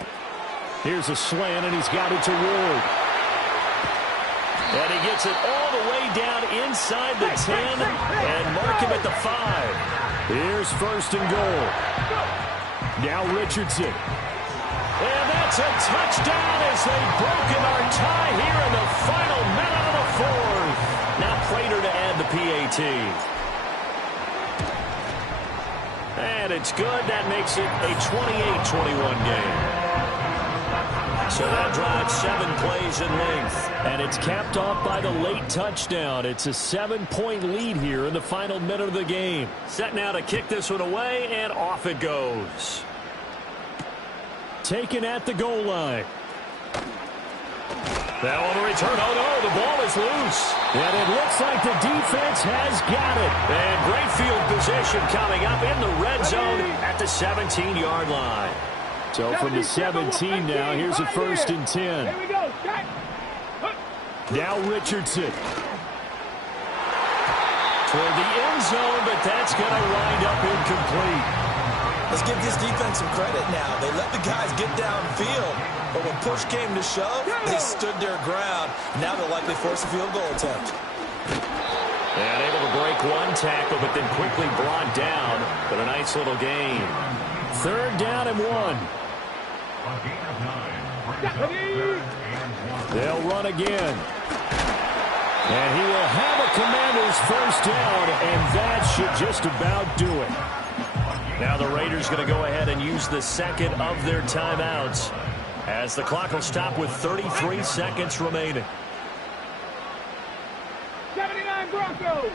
Here's a slant, and he's got it to Ward. And he gets it all the way down inside the 10 and mark him at the 5. Here's 1st and goal. Now Richardson. And that's a touchdown as they've broken our tie here in the final minute of the 4th. Now Prater to add the PAT. And it's good. That makes it a 28-21 game. So that drives 7 plays in length. And it's capped off by the late touchdown. It's a 7-point lead here in the final minute of the game. Set now to kick this one away, and off it goes. Taken at the goal line. Now on the return. Oh, no, the ball is loose. And it looks like the defense has got it. And great field position coming up in the red zone at the 17-yard line. So from the 17 now, here's a 1st and 10. Here we go. Now Richardson. Toward the end zone, but that's going to wind up incomplete. Let's give this defense some credit now. They let the guys get downfield, but when push came to shove, they stood their ground. Now they'll likely force a field goal attempt. And able to break one tackle, but then quickly brought down. But a nice little gain. 3rd down and 1. They'll run again. And he will have a Commander's 1st down, and that should just about do it. Now the Raiders going to go ahead and use the 2nd of their timeouts as the clock will stop with 33 seconds remaining. 79 Broncos.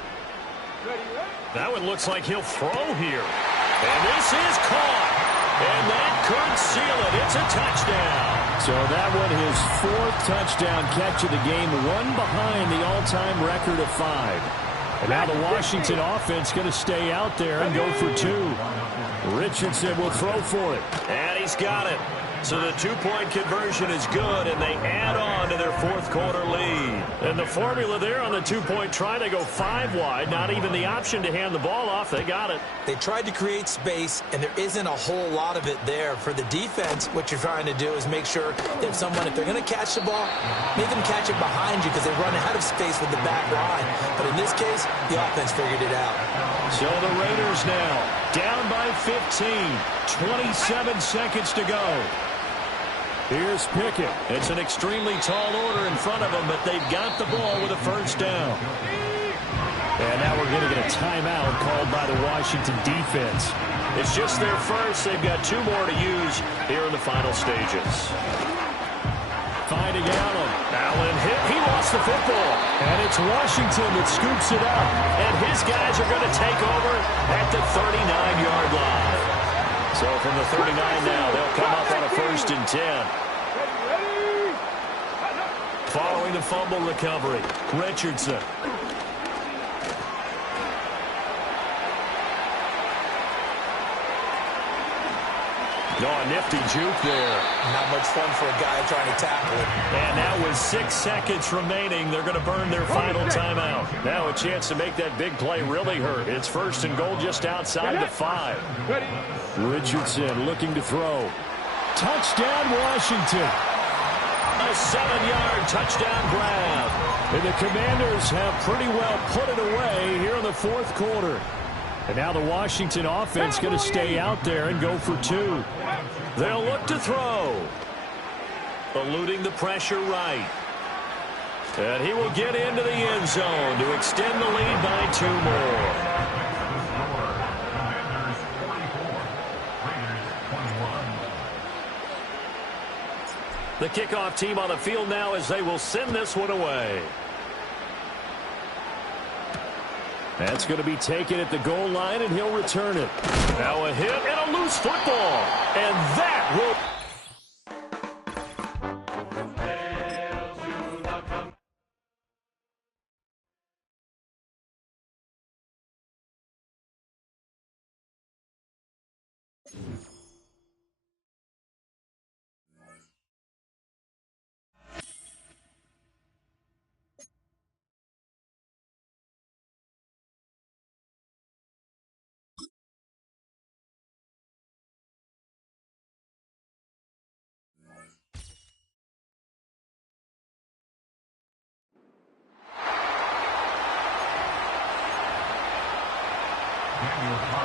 That one looks like he'll throw here. And this is caught. And that could seal it. It's a touchdown. So that one, his 4th touchdown catch of the game, one behind the all-time record of 5. And now the Washington offense going to stay out there and go for 2. Richardson will throw for it. And he's got it. So the 2-point conversion is good, and they add on to their 4th quarter lead. And the formula there on the 2-point try, they go 5 wide. Not even the option to hand the ball off. They got it. They tried to create space, and there isn't a whole lot of it there. For the defense, what you're trying to do is make sure that someone, if they're going to catch the ball, make them catch it behind you because they run out of space with the back line. But in this case, the offense figured it out. So the Raiders now down by 15. 27 seconds to go. Here's Pickett. It's an extremely tall order in front of them, but they've got the ball with a 1st down. And now we're going to get a timeout called by the Washington defense. It's just their 1st. They've got 2 more to use here in the final stages. Finding Allen. Allen hit. He lost the football. And it's Washington that scoops it up. And his guys are going to take over at the 39-yard line. So from the 39 now, they'll come up on a 1st and 10. Following the fumble recovery, Richardson. Oh, a nifty juke there. Not much fun for a guy trying to tackle it. And now with 6 seconds remaining, they're going to burn their final timeout. Now a chance to make that big play really hurt. It's 1st and goal just outside the 5. Richardson looking to throw. Touchdown, Washington. A 7-yard touchdown grab. And the Commanders have pretty well put it away here in the fourth quarter. And now the Washington offense going to stay out there and go for 2. They'll look to throw. Eluding the pressure right. And he will get into the end zone to extend the lead by 2 more. The kickoff team on the field now as they will send this one away. That's going to be taken at the goal line, and he'll return it. Now a hit and a loose football. And that will...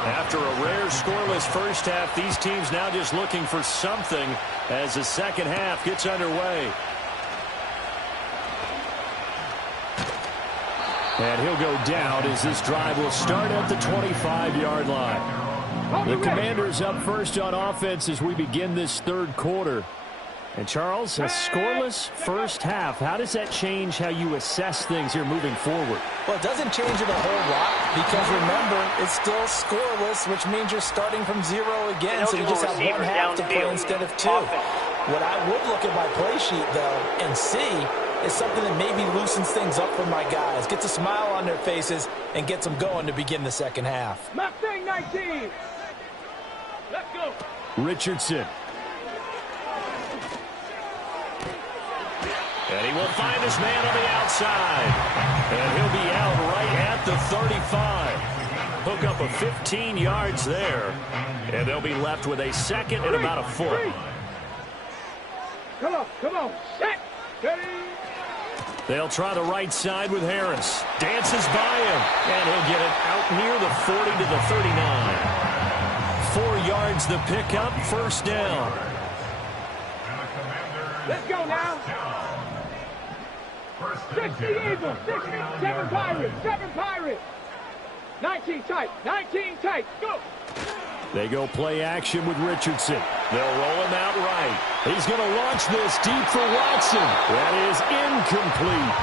After a rare scoreless first half, these teams now just looking for something as the second half gets underway. And he'll go down as this drive will start at the 25-yard line. The Commanders up first on offense as we begin this third quarter. And Charles, a scoreless first half. How does that change how you assess things here moving forward? Well, it doesn't change it a whole lot because, remember, it's still scoreless, which means you're starting from 0 again, so you just have 1 half to play instead of 2. What I would look at my play sheet, though, and see is something that maybe loosens things up for my guys, gets a smile on their faces, and gets them going to begin the second half. Mustang 19. Let's go. Richardson. And he will find his man on the outside. And he'll be out right at the 35. Hook up a 15 yards there. And they'll be left with a second and about a foot. Come on. Set. Ready. They'll try the right side with Harris. Dances by him. And he'll get it out near the 40 to the 39. 4 yards the pickup, first down. Let's go now. 60 Eagles, 7 Pirates. 19 tight, go. They go play action with Richardson. They'll roll him out right. He's going to launch this deep for Watson. That is incomplete.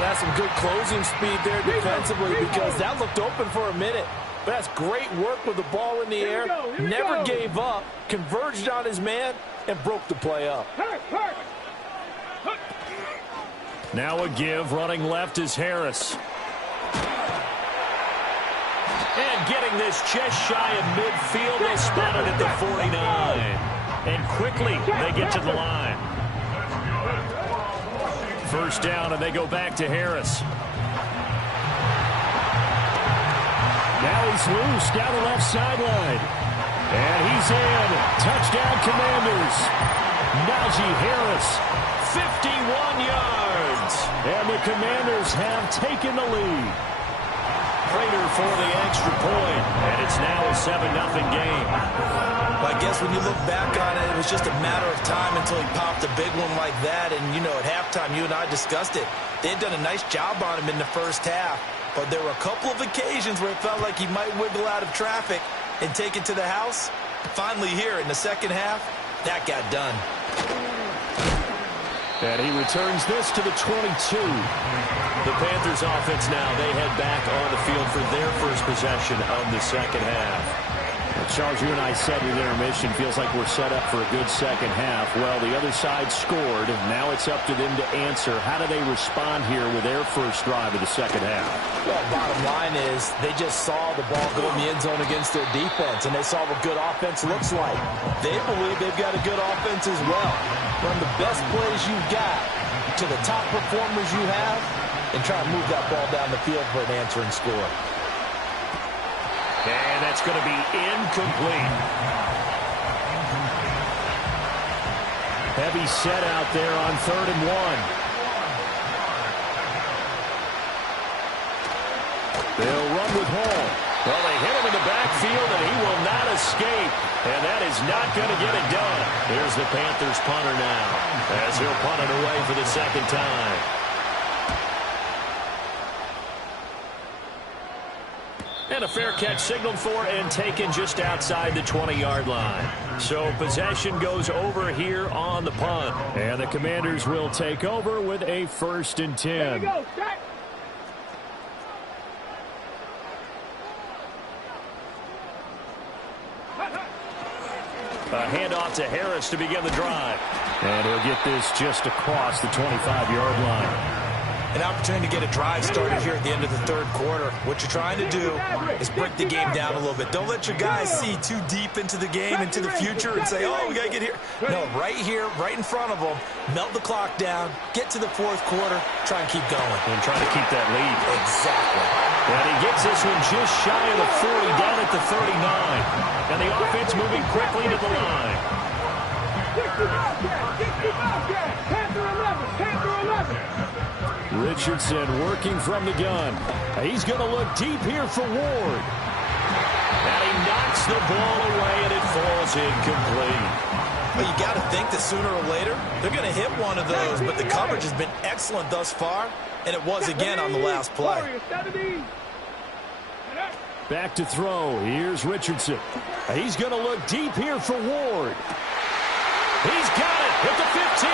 That's some good closing speed there defensively because that looked open for a minute. But that's great work with the ball in the air. Never gave up, converged on his man, and broke the play up. Hurt. Now a give, running left is Harris. And getting this just shy of midfield, they spot it at the 49. And quickly, they get to the line. First down, and they go back to Harris. Now he's loose down the left sideline. And he's in. Touchdown, Commanders. Najee Harris, 51 yards. And the Commanders have taken the lead. Prater for the extra point, and it's now a 7-0 game. Well, I guess when you look back on it, it was just a matter of time until he popped a big one like that. And, you know, at halftime, you and I discussed it. They had done a nice job on him in the first half. But there were a couple of occasions where it felt like he might wiggle out of traffic and take it to the house. Finally here in the second half, that got done. And he returns this to the 22. The Panthers offense now, they head back on the field for their first possession of the second half. Well, Charles, you and I said with intermission, feels like we're set up for a good second half. Well, the other side scored. Now it's up to them to answer. How do they respond here with their first drive of the second half? Well, bottom line is they just saw the ball go in the end zone against their defense, and they saw what good offense looks like. They believe they've got a good offense as well. Run the best plays you've got to the top performers you have and try and move that ball down the field for an answering score. And that's going to be incomplete. Heavy set out there on 3rd and 1. They'll run with Hall. Well, they hit him in the backfield, and he will not escape. And that is not going to get it done. Here's the Panthers punter now, as he'll punt it away for the second time. And a fair catch signaled for and taken just outside the 20-yard line. So possession goes over here on the punt. And the Commanders will take over with a 1st and 10. There you go, set. A handoff to Harris to begin the drive. And he'll get this just across the 25-yard line. An opportunity to get a drive started here at the end of the 3rd quarter. What you're trying to do is break the game down a little bit. Don't let your guys see too deep into the game, into the future, and say, oh, we got to get here. No, right here, right in front of them, melt the clock down, get to the 4th quarter, try and keep going. And try to keep that lead. Exactly. And he gets this one just shy of the 40, down at the 39. And the offense moving quickly to the line. 60 Bobcat, Panther 11, Panther 11. Richardson working from the gun. He's going to look deep here for Ward. And he knocks the ball away, and it falls incomplete. Well, you got to think that sooner or later they're going to hit one of those, but the coverage has been excellent thus far, and it was again on the last play. Back to throw. Here's Richardson. He's going to look deep here for Ward. He's got it at the 15.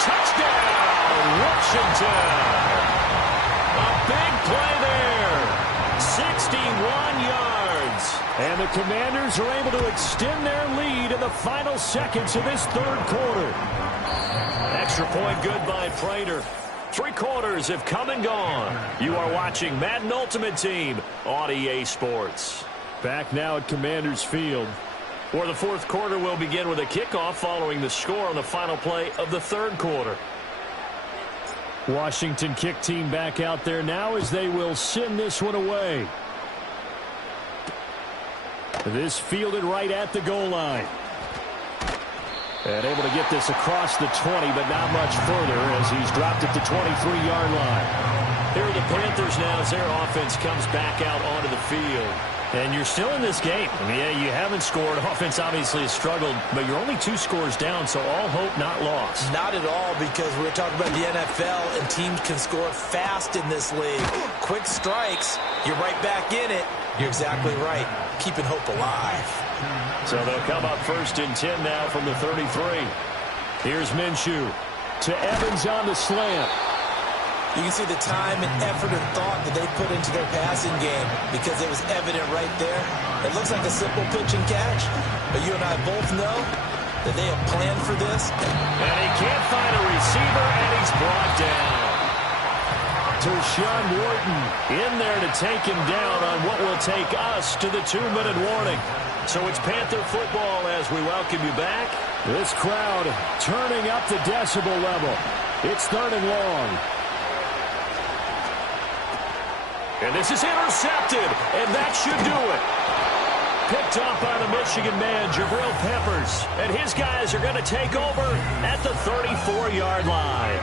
Touchdown, Washington. A big play there. 61 yards. And the Commanders are able to extend their lead in the final seconds of this 3rd quarter. Extra point good by Prater. 3 quarters have come and gone. You are watching Madden Ultimate Team on EA Sports. Back now at Commanders Field, where the 4th quarter will begin with a kickoff following the score on the final play of the 3rd quarter. Washington kick team back out there now as they will send this one away. This fielded right at the goal line. And able to get this across the 20, but not much further as he's dropped at the 23-yard line. Here are the Panthers now as their offense comes back out onto the field. And you're still in this game. I mean, yeah, you haven't scored. Offense obviously has struggled, but you're only 2 scores down, so all hope not lost. Not at all, because we're talking about the NFL, and teams can score fast in this league. Quick strikes, you're right back in it. You're exactly right. Keeping hope alive. So they'll come up 1st and 10 now from the 33. Here's Minshew to Evans on the slant. You can see the time and effort and thought that they put into their passing game because it was evident right there. It looks like a simple pitch and catch, but you and I both know that they have planned for this. And he can't find a receiver, and he's brought down. Tershawn Wharton in there to take him down on what will take us to the 2-minute warning. So it's Panther football as we welcome you back. This crowd turning up the decibel level. It's 3rd and long. And this is intercepted, and that should do it. Picked up by the Michigan man, Jabril Peppers. And his guys are going to take over at the 34-yard line.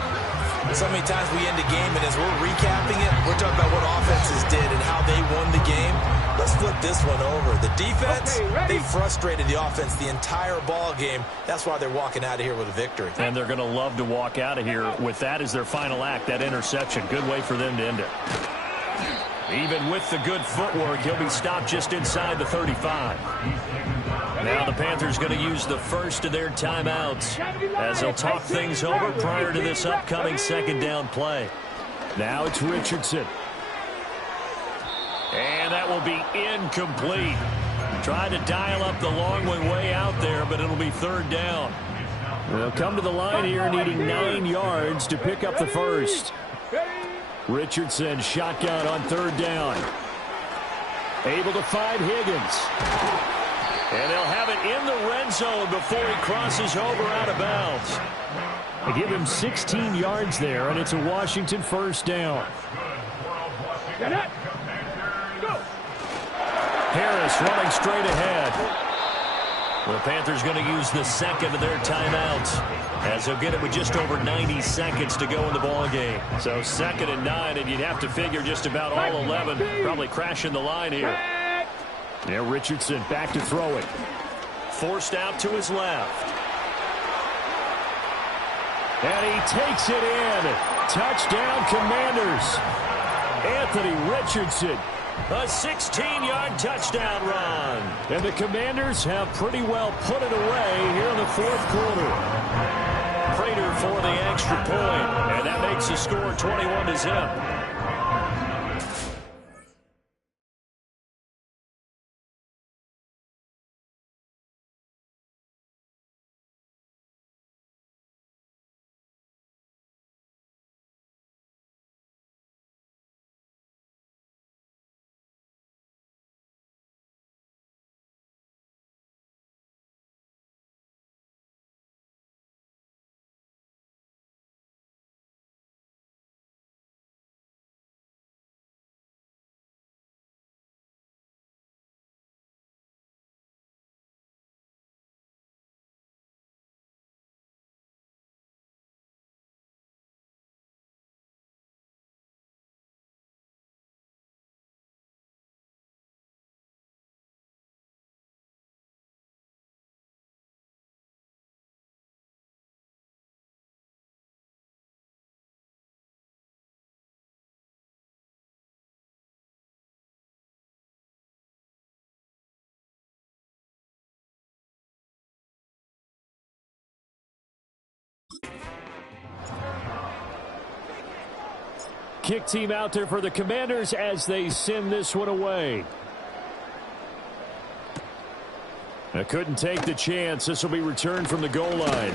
So many times we end a game, and as we're recapping it, we're talking about what offenses did and how they won the game. Let's flip this one over. The defense, they frustrated the offense the entire ball game. That's why they're walking out of here with a victory. And they're going to love to walk out of here with that as their final act, that interception. Good way for them to end it. Even with the good footwork, he'll be stopped just inside the 35. Now the Panthers going to use the first of their timeouts as they'll talk things over prior to this upcoming 2nd down play. Now it's Richardson. And that will be incomplete. Trying to dial up the long one way out there, but it'll be 3rd down. They'll come to the line here needing 9 yards to pick up the first. Richardson shotgun on 3rd down. Able to find Higgins. And they'll have it in the red zone before he crosses over out of bounds. They give him 16 yards there, and it's a Washington 1st down. Harris running straight ahead. The Panthers going to use the second of their timeouts, as they'll get it with just over 90 seconds to go in the ball game. So 2nd and 9, and you'd have to figure just about all 11 probably crashing the line here. Now Richardson back to throw it. Forced out to his left. And he takes it in. Touchdown, Commanders. Anthony Richardson. A 16-yard touchdown run. And the Commanders have pretty well put it away here in the 4th quarter. Prater for the extra point, and that makes the score 21-0. Kick team out there for the Commanders as they send this one away. I couldn't take the chance. This will be returned from the goal line.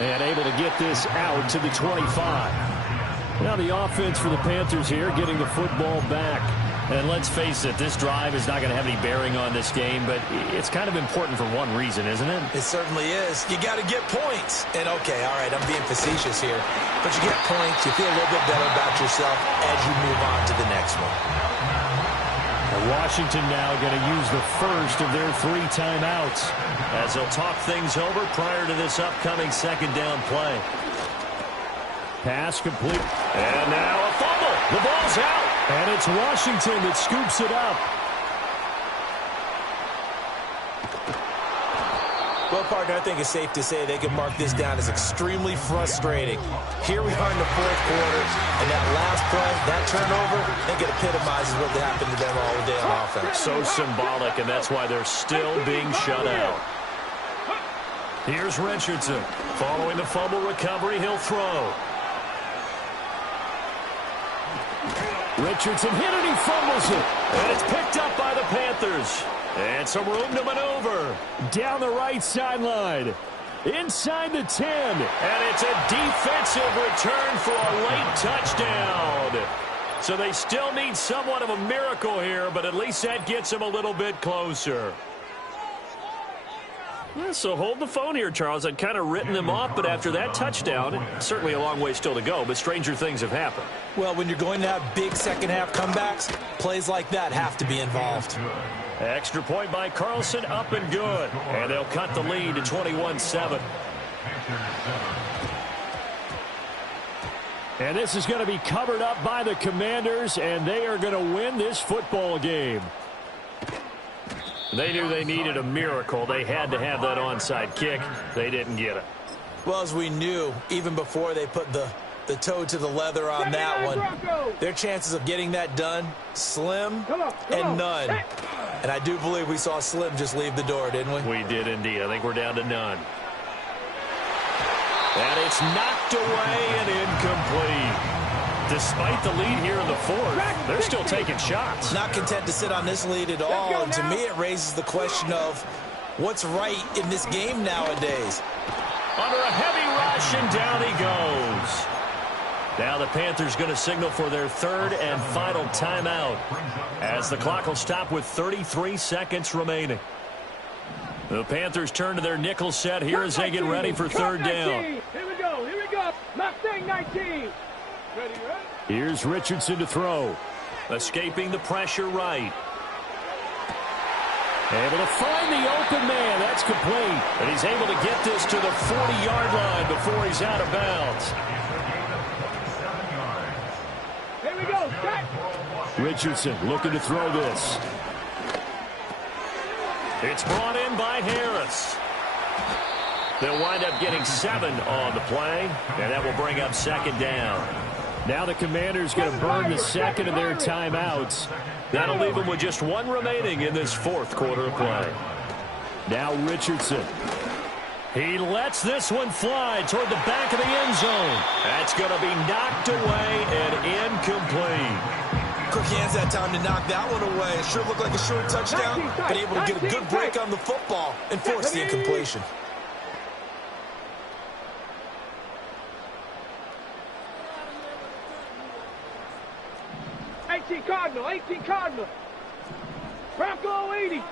And able to get this out to the 25. Now the offense for the Panthers here getting the football back. And let's face it, this drive is not going to have any bearing on this game, but it's kind of important for one reason, isn't it? It certainly is. You got to get points. And, okay, all right, I'm being facetious here. But you get points, you feel a little bit better about yourself as you move on to the next one. And Washington now going to use the first of their 3 timeouts as they'll talk things over prior to this upcoming 2nd down play. Pass complete. And now a fumble. The ball's out. And it's Washington that scoops it up. Well, partner, I think it's safe to say they can mark this down as extremely frustrating. Here we are in the 4th quarter, and that last play, that turnover, I think it epitomizes what happened to them all day on offense. So symbolic, and that's why they're still being shut out. Here's Richardson. Following the fumble recovery, he'll throw. Richardson hit it, he fumbles it. And it's picked up by the Panthers. And some room to maneuver. Down the right sideline. Inside the 10. And it's a defensive return for a late touchdown. So they still need somewhat of a miracle here, but at least that gets them a little bit closer. So hold the phone here, Charles. I'd kind of written them off, but after that touchdown, certainly a long way still to go, but stranger things have happened. Well, when you're going to have big second-half comebacks, plays like that have to be involved. Extra point by Carlson, up and good. And they'll cut the lead to 21-7. And this is going to be covered up by the Commanders, and they are going to win this football game. They knew they needed a miracle. They had to have that onside kick. They didn't get it. Well, as we knew, even before they put the toe to the leather on that one, their chances of getting that done, slim and none. And I do believe we saw Slim just leave the door, didn't we? We did indeed. I think we're down to none. And it's knocked away and incomplete. Despite the lead here in the 4th, they're still taking shots. Not content to sit on this lead at all. And to me, it raises the question of what's right in this game nowadays. Under a heavy rush, and down he goes. Now the Panthers going to signal for their 3rd and final timeout as the clock will stop with 33 seconds remaining. The Panthers turn to their nickel set here as they get ready for 3rd down. Here we go. Mustang 19. Ready? Here's Richardson to throw. Escaping the pressure right. Able to find the open man. That's complete. And he's able to get this to the 40-yard line before he's out of bounds. Here we go. Set. Richardson looking to throw this. It's brought in by Harris. They'll wind up getting 7 on the play, and that will bring up second down. Now the Commanders going to burn the second of their timeouts. That'll leave them with just 1 remaining in this fourth quarter of play. Now Richardson. He lets this one fly toward the back of the end zone. That's going to be knocked away and incomplete. Quick hands that time to knock that one away. It sure looked like a short touchdown, but able to get a good break on the football and force the incompletion. Cardinal, 18 Cardinal. Bronco 80.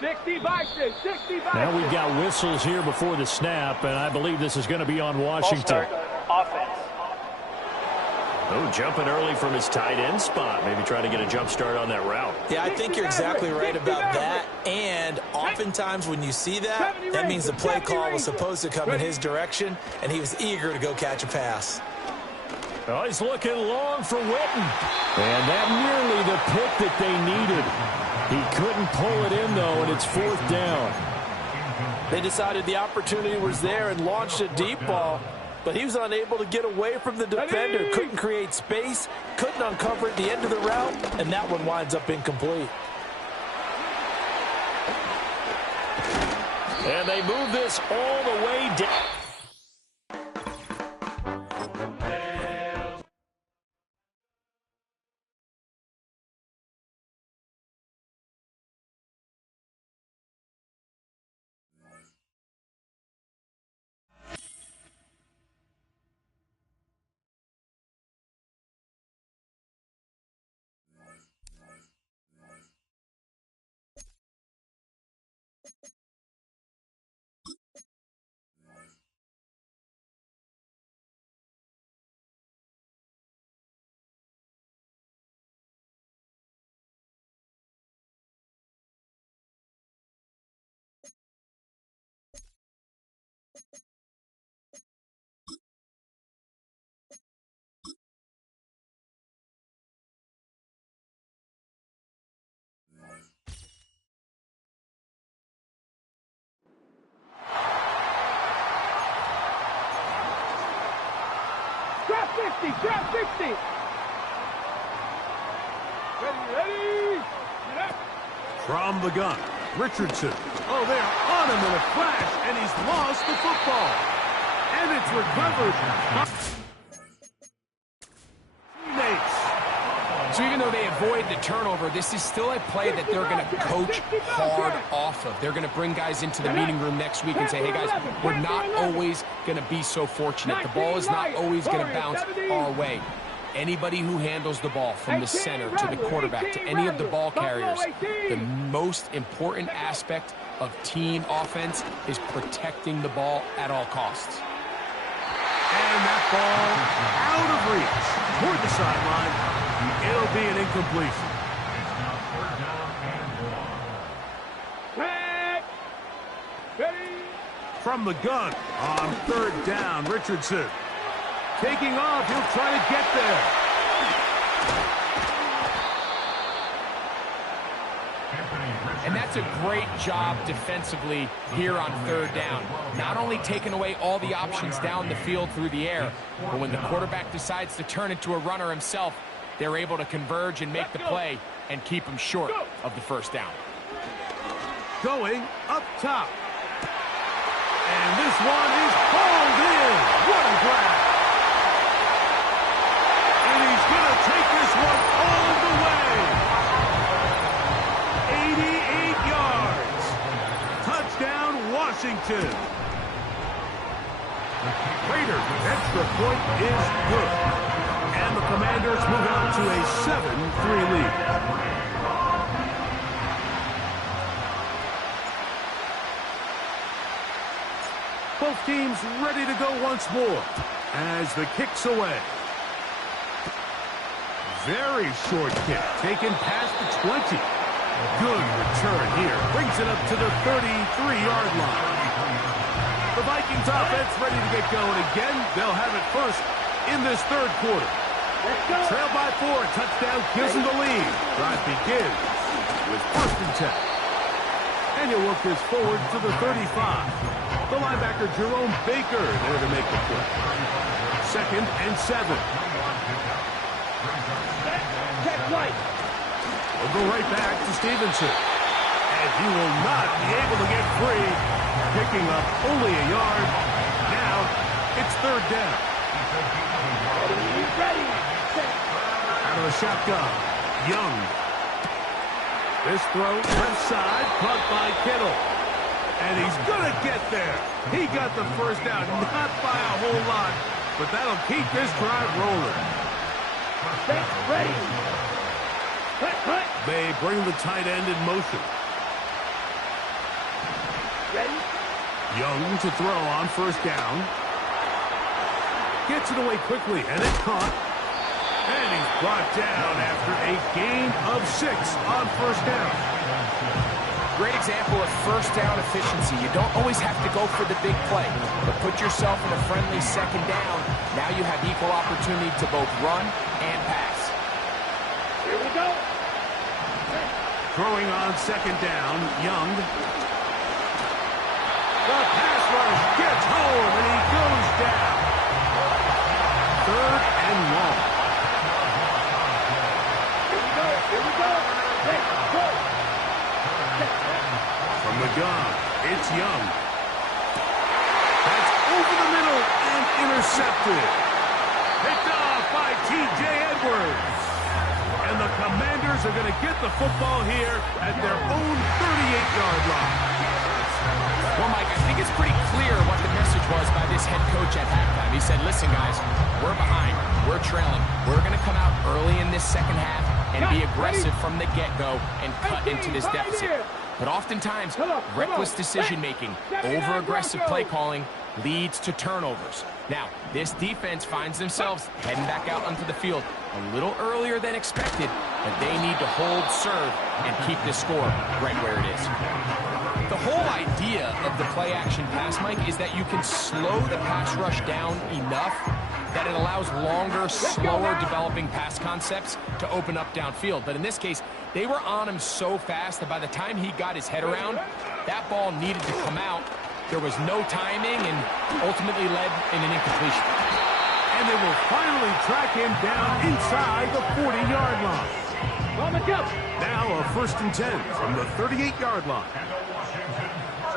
60 Bison, 60 Bison. Now we've got whistles here before the snap, and I believe this is going to be on Washington. Offense. Oh, jumping early from his tight end spot. Maybe trying to get a jump start on that route. Yeah, I think you're exactly right about that. And oftentimes when you see that, that means the play call was supposed to come in his direction, and he was eager to go catch a pass. Oh, he's looking long for Witten. And that nearly the pick that they needed. He couldn't pull it in, though, and it's 4th down. They decided the opportunity was there and launched a deep ball, but he was unable to get away from the defender. Couldn't create space, couldn't uncover at the end of the route, and that one winds up incomplete. And they move this all the way down. Drop 60. Ready. From the gun, Richardson. Oh, they are on him in a flash, and he's lost the football. And it's recovered. Teammates. So even though they avoid the turnover, this is still a play that they're going to coach hard off of. They're going to bring guys into the meeting room next week and say, hey, guys, we're not always going to be so fortunate. The ball is not always going to bounce our way. Anybody who handles the ball from the center to the quarterback to any of the ball carriers, the most important aspect of team offense is protecting the ball at all costs. And that ball out of reach toward the sideline. It'll be an incompletion. From the gun on 3rd down, Richardson. Taking off, he'll try to get there. And that's a great job defensively here on 3rd down. Not only taking away all the options down the field through the air, but when the quarterback decides to turn into a runner himself, they're able to converge and make the play and keep him short of the 1st down. Going up top. And this one is hauled in. What a grab. And he's going to take this one all the way. 88 yards. Touchdown, Washington. Raiders' extra point is good. And the Commanders move out to a 7-3 lead. Both teams ready to go once more as the kick's away. Very short kick, taken past the 20. Good return here. Brings it up to the 33-yard line. The Vikings offense ready to get going again. They'll have it first in this third quarter. Trail by 4. Touchdown gives them the lead. Drive begins with 1st and 10. And he'll work this forward to the 35. The linebacker, Jerome Baker, there to make the play. 2nd and 7. Check right. We'll go right back to Stevenson. And he will not be able to get free. Picking up only a yard. Now it's 3rd down. Ready. Out of the shotgun. Young. This throw left side. Caught by Kittle. And he's going to get there. He got the first down. Not by a whole lot. But that'll keep this drive rolling. Ready. Cut. They bring the tight end in motion. Ready. Young to throw on 1st down. Gets it away quickly, and it's caught. And he's brought down after a gain of 6 on 1st down. Great example of 1st down efficiency. You don't always have to go for the big play, but put yourself in a friendly 2nd down. Now you have equal opportunity to both run and pass. Here we go. Throwing on 2nd down, Young. The pass rush gets home, and he goes down. 3rd and long. Here we go. Let's go. From the gun, it's Young. That's over the middle and intercepted. Picked off by T.J. Edwards. And the Commanders are going to get the football here at their own 38-yard line. Well, Mike, I think it's pretty clear what the message was by this head coach at halftime. He said, listen, guys, we're behind. We're trailing. We're going to come out early in this 2nd half and be aggressive from the get-go and cut into this deficit. But oftentimes, reckless decision-making, over-aggressive play calling leads to turnovers. Now, this defense finds themselves heading back out onto the field a little earlier than expected, but they need to hold serve and keep this score right where it is. The whole idea of the play-action pass, Mike, is that you can slow the pass rush down enough that it allows longer, slower developing pass concepts to open up downfield. But in this case, they were on him so fast that by the time he got his head around, that ball needed to come out. There was no timing and ultimately led in an incompletion. And they will finally track him down inside the 40-yard line. Now a 1st and 10 from the 38-yard line.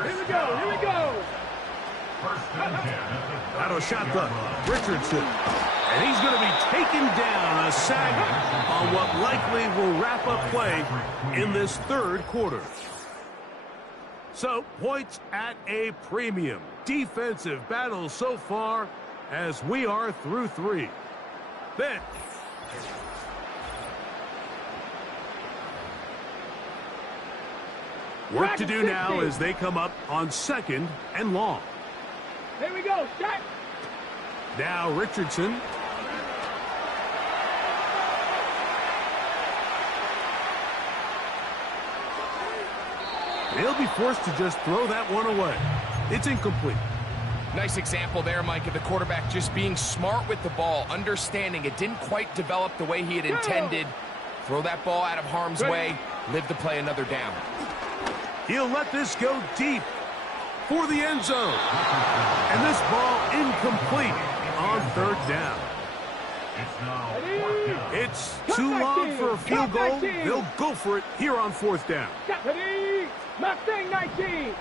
Here we go. Out of shotgun, Richardson. And he's going to be taken down, a sack on what likely will wrap up play in this 3rd quarter. So, points at a premium. Defensive battle so far as we are through 3. Then, work to do now as they come up on 2nd and long. Here we go. Shot. Now Richardson. They'll be forced to just throw that one away. It's incomplete. Nice example there, Mike, of the quarterback just being smart with the ball, understanding it didn't quite develop the way he had intended. Throw that ball out of harm's way, live to play another down. He'll let this go deep for the end zone. And this ball incomplete on 3rd down. It's too long for a field goal. They'll go for it here on 4th down. Mustang 19.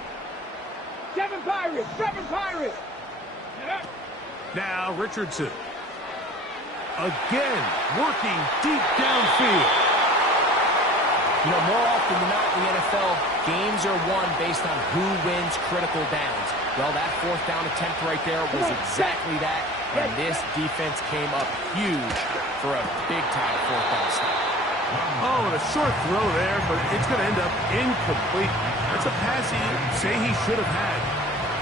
7 Pirates. Now Richardson. Again, working deep downfield. You know, more often than not in the NFL, games are won based on who wins critical downs. Well, that 4th down attempt right there was exactly that, and this defense came up huge for a big-time 4th down stop. Oh, and a short throw there, but it's going to end up incomplete. That's a pass he'd say he should have had.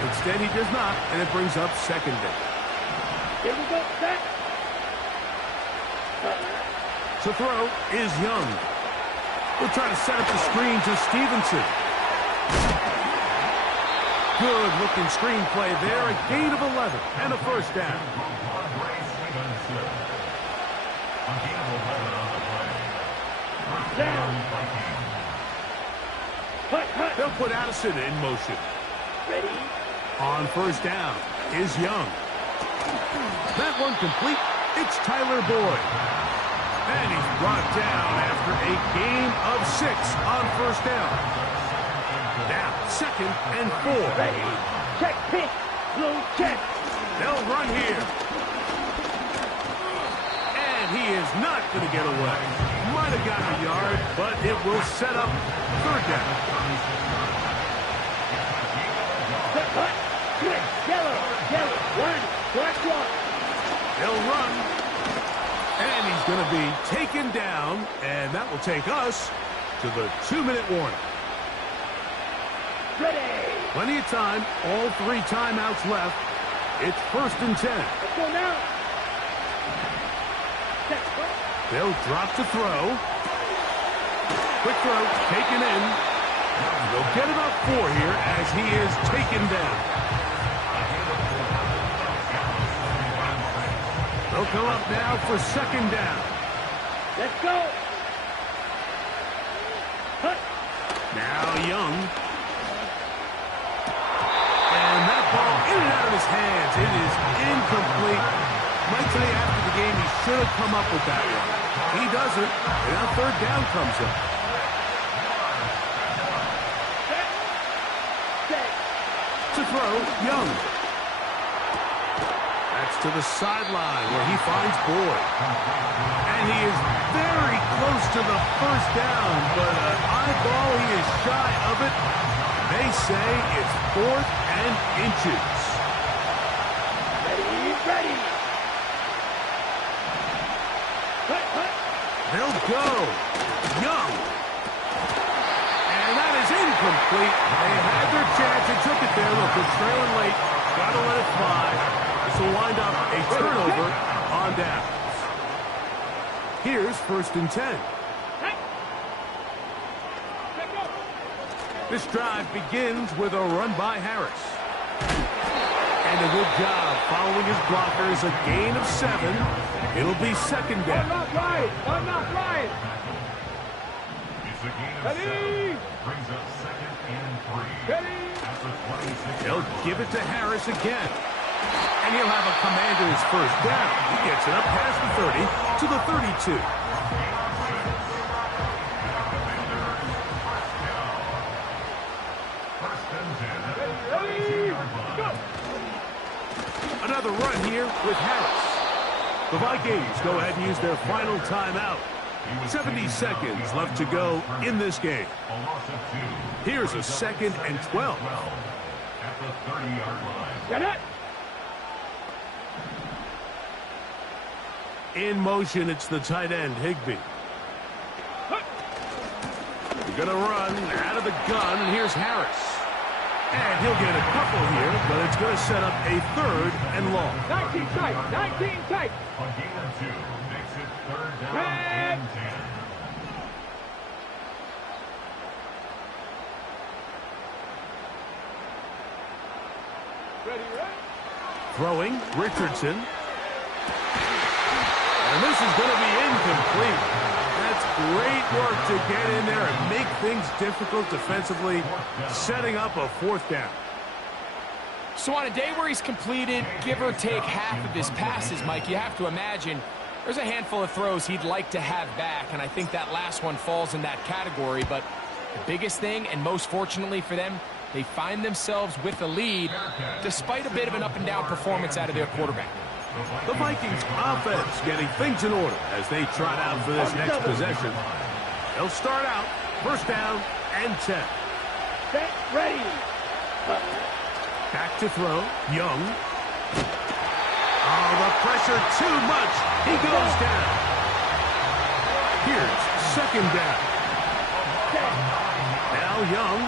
Instead, he does not, and it brings up 2nd down. Here we go, set. To throw is Young. We'll try to set up the screen to Stevenson. Good-looking screen play there. A gain of 11 and a first down. They'll put Addison in motion. Ready? On first down is Young. That one complete. It's Tyler Boyd. And he's brought down after a gain of 6 on first down. Now, 2nd and 4. Ready? Check pitch. Blue check. They'll run here. And he is not going to get away. Might have gotten a yard, but it will set up 3rd down. Cut. Quick. Yellow. One. Black one. They'll run. And he's going to be taken down. And that will take us to the 2-minute warning. Ready. Plenty of time. All 3 timeouts left. It's 1st and 10. Let's go now. They'll drop to throw. Quick throw, taken in. They'll get about 4 here as he is taken down. They'll come up now for 2nd down. Let's go. Hut. Now Young. And that ball in and out of his hands. It is incomplete. Might say after the game he should have come up with that one. He doesn't, and now 3rd down comes up. To throw, Young. That's to the sideline where he finds Boyd. And he is very close to the 1st down, but an eyeball, he is shy of it. They say it's 4th and inches. Ready. They'll go. Young. And that is incomplete. They had their chance. They took it there. Look, they're trailing late. Got to let it fly. This will wind up a turnover on downs. Here's 1st and 10. This drive begins with a run by Harris. And a good job following his blockers. A gain of 7. It'll be 2nd down. I'm not right. It's a gain of Ready? 7. Brings up 2nd and 3. Ready? At the 26. They'll give it to Harris again. And he'll have a Commander's 1st down. He gets it up past the 30 to the 32. Ready? Go. Another run here with Harris. The Vikings go ahead and use their final timeout. 70 seconds left to go in this game. Here's a 2nd and 12. At the 30-yard line. Get it. In motion, it's the tight end, Higbee. They're going to run out of the gun, and here's Harris. And he'll get a couple here, but it's going to set up a 3rd and long. 19 tight. A gain of 2 makes it 3rd down and 10. Ready? Throwing, Richardson. And this is going to be incomplete. That's great work to get in there and make things difficult defensively, setting up a 4th down. So on a day where he's completed, give or take half of his passes, Mike, you have to imagine there's a handful of throws he'd like to have back, and I think that last one falls in that category. But the biggest thing, and most fortunately for them, they find themselves with a lead despite a bit of an up-and-down performance out of their quarterback. The Vikings offense getting things in order as they trot out for this next possession. They'll start out 1st down and 10. Set. Ready. Back to throw. Young. Oh, the pressure too much. He goes down. Here's 2nd down. Now Young.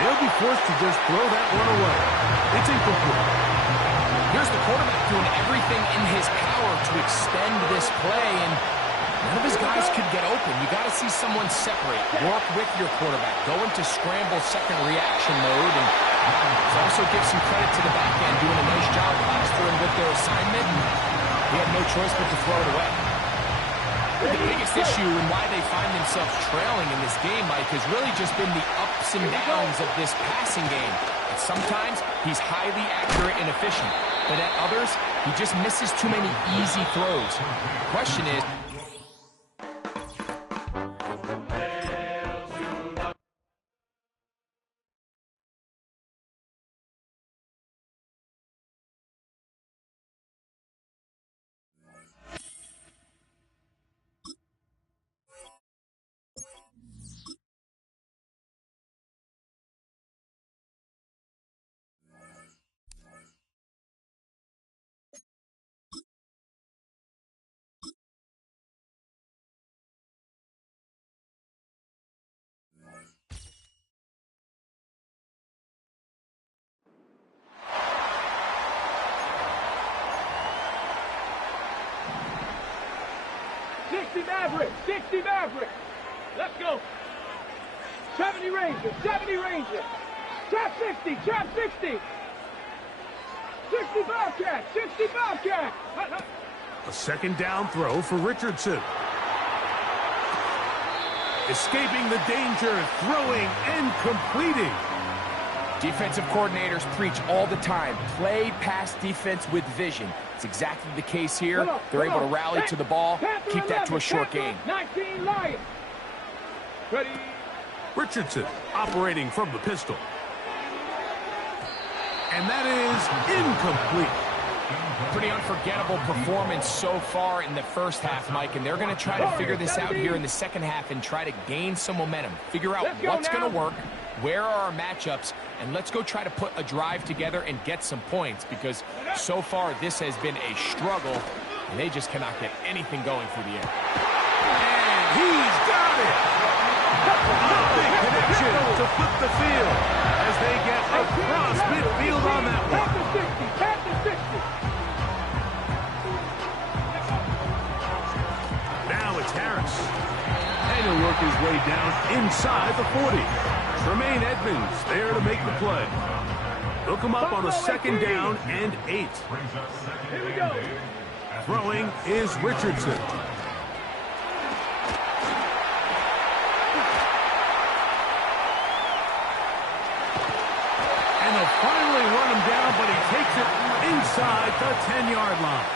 They'll be forced to just throw that one away. It's incomplete. Here's the quarterback doing everything in his power to extend this play, and none of his guys could get open. You got to see someone separate, work with your quarterback, go into scramble second reaction mode, and also give some credit to the back end, doing a nice job plastering with their assignment. He had no choice but to throw it away. The biggest issue and why they find themselves trailing in this game, Mike, has really just been the ups and downs of this passing game. And sometimes he's highly accurate and efficient, but at others, he just misses too many easy throws. The question is, Maverick, 60 Maverick. Let's go. 70 Ranger, 70 Ranger. Trap 60, trap 60. 60 Bobcat, 60 Bobcat. A second down throw for Richardson. Escaping the danger, throwing and completing. defensive coordinators preach all the time, play pass defense with vision. It's exactly the case here. They're able to rally to the ball, keep that to a short gain. 19 Lions. Ready. Richardson operating from the pistol. And that is incomplete. Pretty unforgettable performance so far in the first half, Mike, and they're going to try to figure this out here in the second half and try to gain some momentum. Figure out what's going to work, where are our matchups, and let's go try to put a drive together and get some points, because so far this has been a struggle, and they just cannot get anything going through the air. And he's got it! A big connection to flip the field as they get across midfield on that one. Tap the 60. Now it's Harris. And he'll work his way down inside the 40. Tremaine Edmonds there to make the play. They'll come up on a second down and 8. Here we go. Throwing is Richardson. And they'll finally run him down, but he takes it inside the 10-yard line.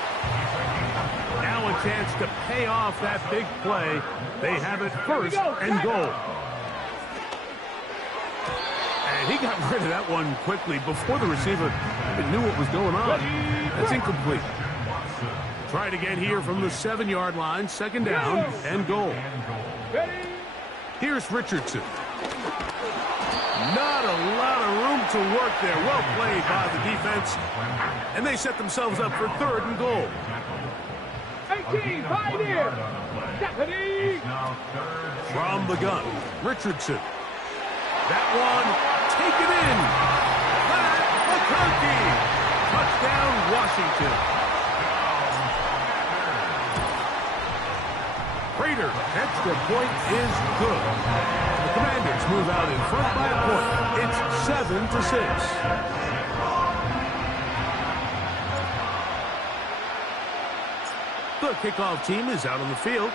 Now a chance to pay off that big play. They have it first and goal. And he got rid of that one quickly before the receiver even knew what was going on. That's incomplete. Try to get here from the 7-yard line, second down and goal. Here's Richardson. Not a lot of room to work there. Well played by the defense. And they set themselves up for third and goal. 18, Pioneer. Deputy. From the gun, Richardson. That one taken in. Flat McConkey. Touchdown, Washington. Prater, extra point is good. The Commanders move out in front by a point. It's 7-6. The kickoff team is out on the field,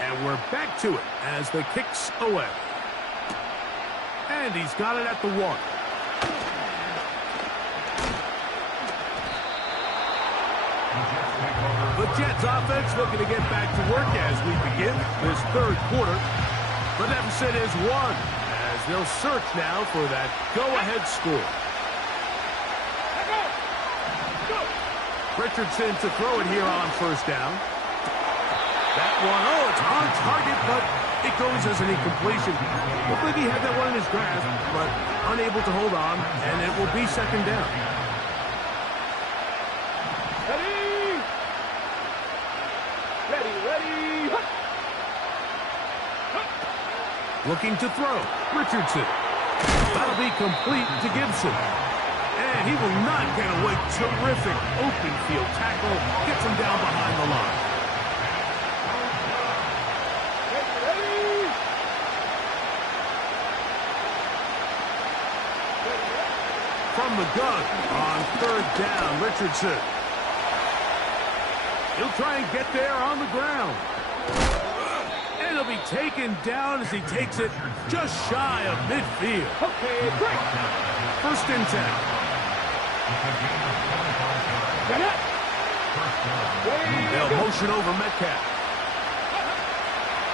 and we're back to it as the kicks away. And he's got it at the 1. The Jets offense looking to get back to work as we begin this third quarter. The deficit is 1 as they'll search now for that go-ahead score. Richardson to throw it here on first down. That one, oh, it's on target, but it goes as an incompletion. Looked like he had that one in his grasp, but unable to hold on, and it will be second down. Looking to throw. Richardson. That'll be complete to Gibson. And he will not get away. Terrific open field tackle. Gets him down behind the line. From the gun on third down, Richardson. He'll try and get there on the ground. And he'll be taken down as he takes it just shy of midfield. Okay, break. First and 10. They'll motion over Metcalf.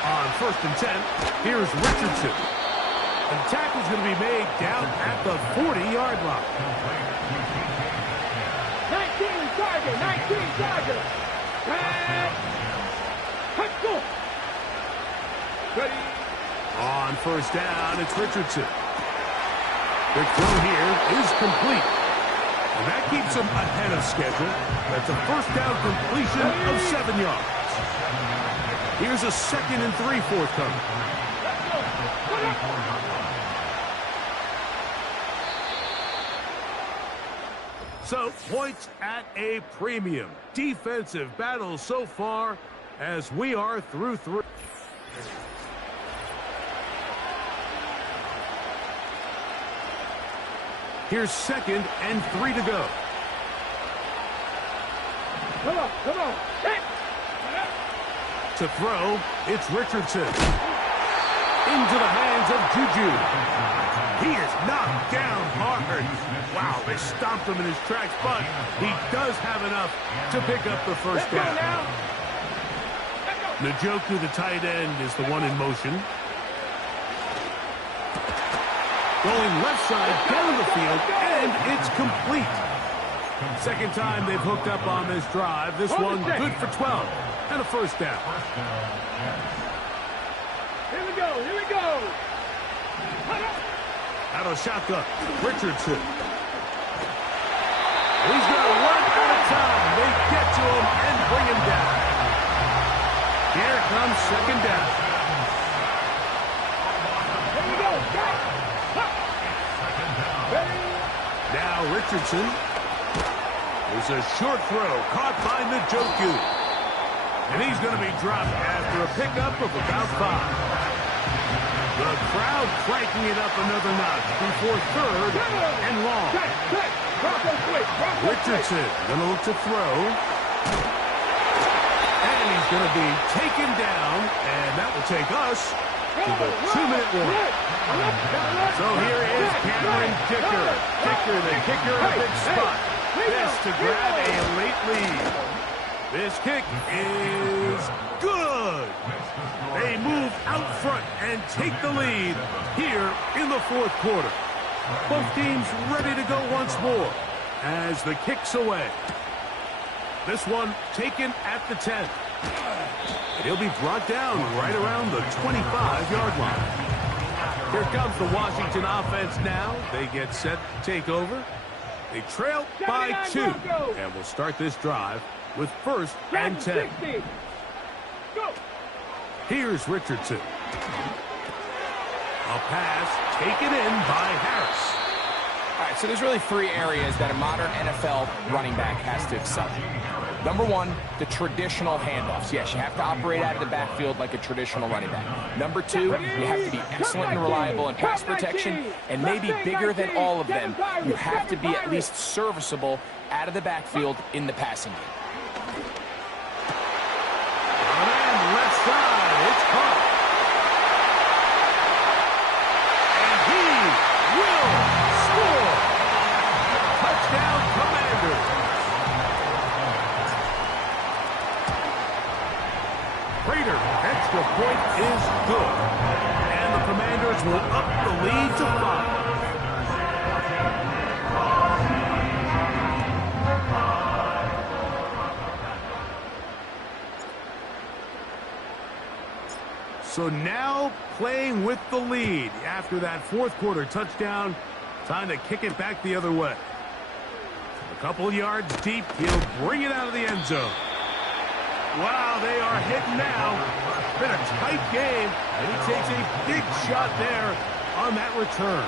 On first and 10, here's Richardson. And the tackle's going to be made down at the 40-yard line. 19 Charger, 19 Charger. And let's go. Ready. On first down, it's Richardson. The throw here is complete. And that keeps him ahead of schedule. That's a first down completion of 7 yards. Here's a 2nd and 3 forthcoming. So, points at a premium. Defensive battle so far as we are through 3. Here's 2nd and 3 to go. Come on, come on. Hit. To throw, it's Richardson. Into the hands of Juju. He is knocked down hard. Wow, they stomped him in his tracks, but he does have enough to pick up the first down. Njoku, the tight end, is the one in motion. Going left side down the field, and it's complete. Second time they've hooked up on this drive. This one good for 12 and a first down. Here we go, here we go. Out of shotgun, Richardson. He's going to run out of time. They get to him and bring him down. Here comes second down. Here we go, Now Richardson. There's a short throw caught by Njoku. And he's going to be dropped after a pickup of about 5. The crowd cranking it up another notch before 3rd and long. Richardson going to look to throw. And he's going to be taken down, and that will take us to the 2-minute warning. So here is Cameron Dicker. Dicker, the kicker in a big spot. This to grab a late lead. This kick is good. They move out front and take the lead here in the 4th quarter. Both teams ready to go once more as the kick's away. This one taken at the 10. And he'll be brought down right around the 25-yard line. Here comes the Washington offense now. They get set to take over. They trail by 2. And we'll start this drive with 1st and 10. Go. Here's Richardson. A pass taken in by Harris. All right, so there's really 3 areas that a modern NFL running back has to excel in. Number 1, the traditional handoffs. Yes, you have to operate out of the backfield like a traditional running back. Number 2, you have to be excellent and reliable in pass protection. And maybe bigger than all of them, you have to be at least serviceable out of the backfield in the passing game. Left side, it's caught. And he will score. Touchdown, Commanders. Prater, extra point is good. And the Commanders will up the lead to 5. So now playing with the lead after that 4th quarter touchdown. Time to kick it back the other way. A couple yards deep. He'll bring it out of the end zone. Wow, they are hitting now. Been a tight game. And he takes a big shot there on that return.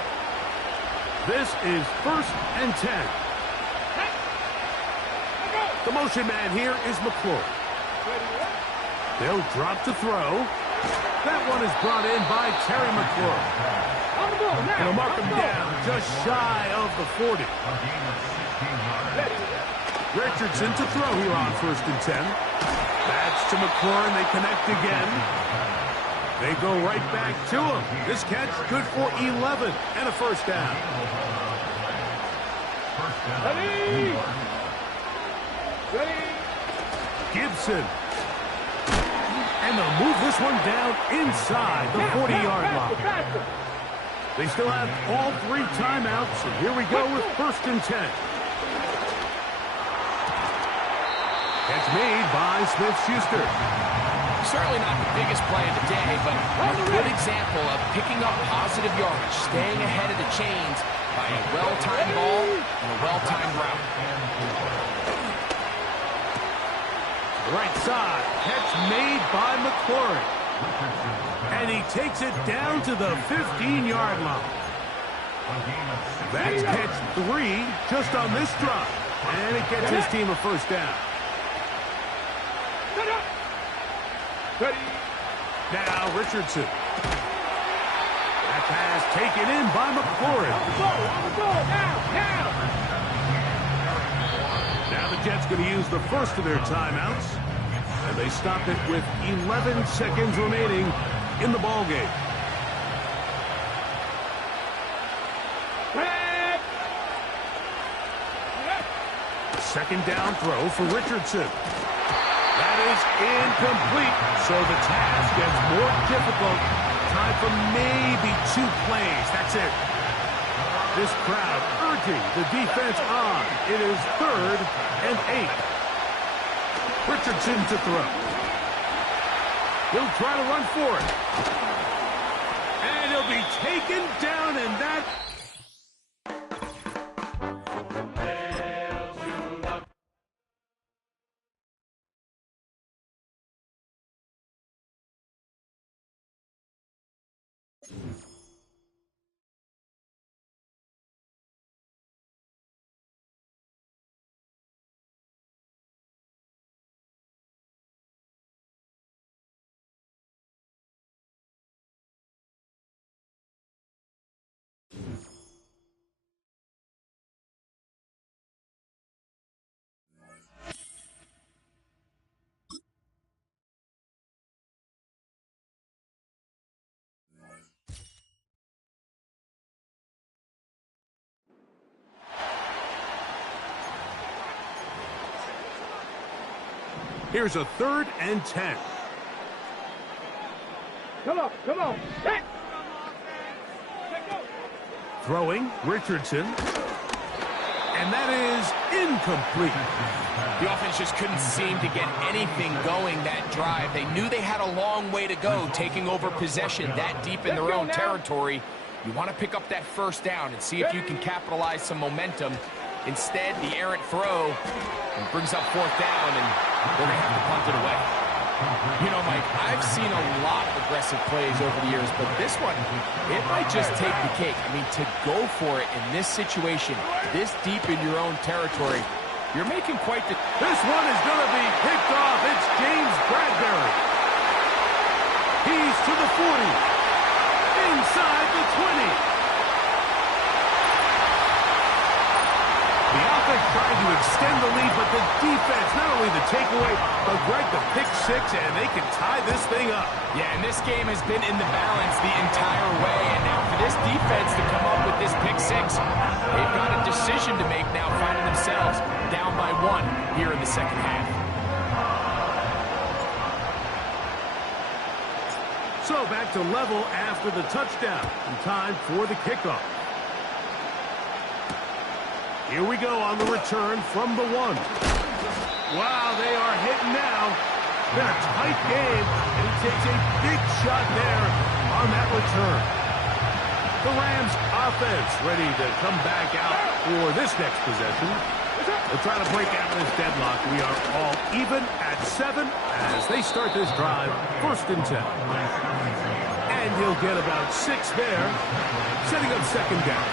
This is 1st and 10. The motion man here is McClure. They'll drop to throw. That one is brought in by Terry McClure. And they'll mark him down just shy of the 40. Richardson to throw here on 1st and 10. That's to McClure, and they connect again. They go right back to him. This catch good for 11 and a 1st down. Ready. Gibson. And they'll move this one down inside the 40-yard line. They still have all 3 timeouts, and here we go with 1st and 10. Catch made by Smith-Schuster. Certainly not the biggest play of the day, but a good example of picking up positive yardage, staying ahead of the chains by a well-timed ball and a well-timed route. Right side, catch made by McClure. And he takes it down to the 15-yard line. That's catch 3 just on this drive. And it gets his team a 1st down. Now Richardson. That pass taken in by McClure. Now the Jets going to use the first of their timeouts. And they stop it with 11 seconds remaining in the ballgame. Second down throw for Richardson. That is incomplete, so the task gets more difficult. Time for maybe 2 plays. That's it. This crowd urging the defense on. It is 3rd and 8. Richardson to throw. He'll try to run for it. And he'll be taken down, and that... Here's a 3rd and 10. Come on. Hey. Throwing, Richardson. And that is incomplete. The offense just couldn't seem to get anything going that drive. They knew they had a long way to go, taking over possession that deep in their own territory. You want to pick up that 1st down and see if you can capitalize some momentum. Instead, the errant throw brings up 4th down, and they're going to have to punt it away. You know, Mike, I've seen a lot of aggressive plays over the years, but this one, it might just take the cake. I mean, to go for it in this situation, this deep in your own territory, you're making quite the... This one is going to be picked off. It's James Bradbury. He's to the 40. Inside the 20. The offense trying to extend the lead, but the defense, not only the takeaway, but Greg, the pick 6, and they can tie this thing up. Yeah, and this game has been in the balance the entire way, and now for this defense to come up with this pick 6, they've got a decision to make now, finding themselves down by 1 here in the second half. So back to level after the touchdown, and time for the kickoff. Here we go on the return from the 1. Wow, they are hitting now. It's been a tight game, and he takes a big shot there on that return. The Rams offense ready to come back out for this next possession. They'll try to break out of this deadlock. We are all even at 7 as they start this drive, 1st and 10. And he'll get about 6 there, setting up 2nd down.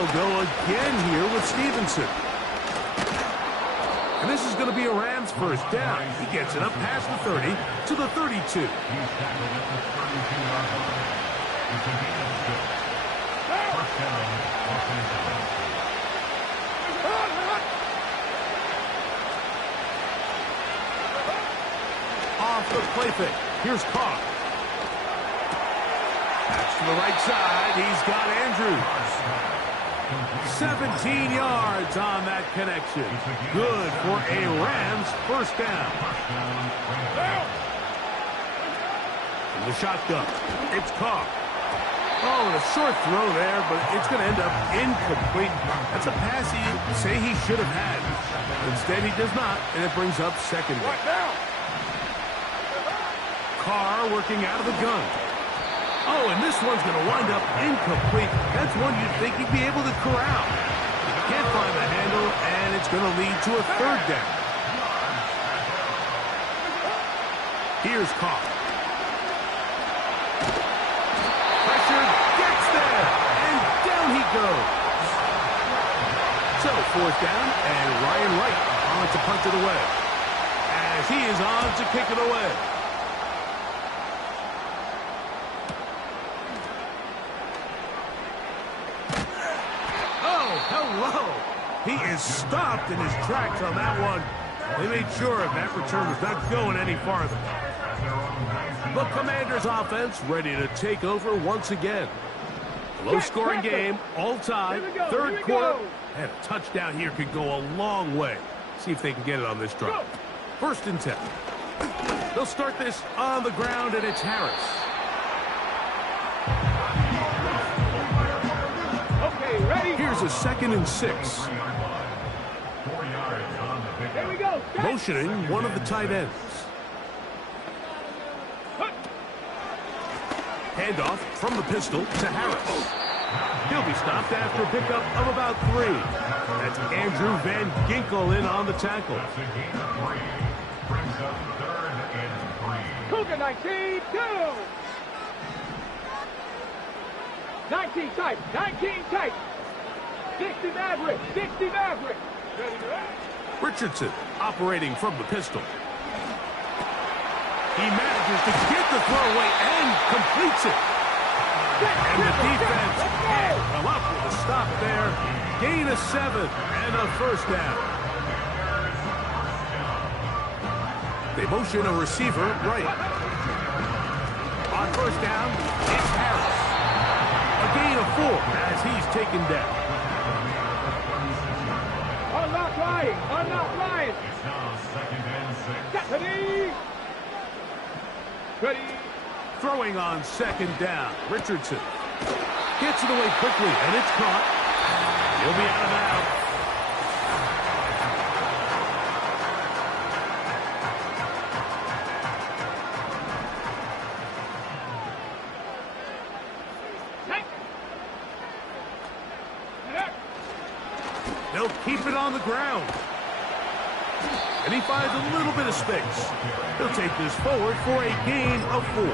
They'll go again here with Stevenson. And this is going to be a Rams first down. He gets it up past the 30 to the 32. He's tackled at the 32-yard line. It's a gain of 6. First down, Los Angeles. Off the play fake. Here's Carr. That's to the right side. He's got Andrews. 17 yards on that connection. Good for a Rams first down. In the shotgun, it's Carr. Oh, and a short throw there, but it's going to end up incomplete. That's a pass he say he should have had. Instead, he does not, and it brings up second down. Carr working out of the gun. Oh, and this one's going to wind up incomplete. That's one you'd think he'd be able to corral. He can't find the handle, and it's going to lead to a third down. Here's Carr. Pressure gets there, and down he goes. So, fourth down, and Ryan Wright on to punch it away. As he is on to kick it away. Hello. He is stopped in his tracks on that one. They made sure that return was not going any farther. The Commanders' offense ready to take over once again. Low-scoring game, all time, third quarter, and a touchdown here could go a long way. See if they can get it on this drive. First and 10. They'll start this on the ground, and it's Harris. Here's a 2nd and 6. Here we go. Motioning one of the tight ends. Handoff from the pistol to Harris. He'll be stopped after a pickup of about 3. That's Andrew Van Ginkel in on the tackle. Cougar 19, 2. 19 tight, 19 tight. 60 Maverick, 60 Maverick. Richardson operating from the pistol. He manages to get the throw away and completes it. And the defense can't come up with a stop there. Gain of 7 and a first down. They motion a receiver right. On first down, it's Harris. A gain of 4 as he's taken down. Unlock Ryan! Unlock Ryan! It's now 2nd and 6. Ready! Ready! Throwing on 2nd down. Richardson gets it away quickly, and it's caught. He'll be out of bounds. They'll keep it on the ground. And he finds a little bit of space. He'll take this forward for a gain of 4.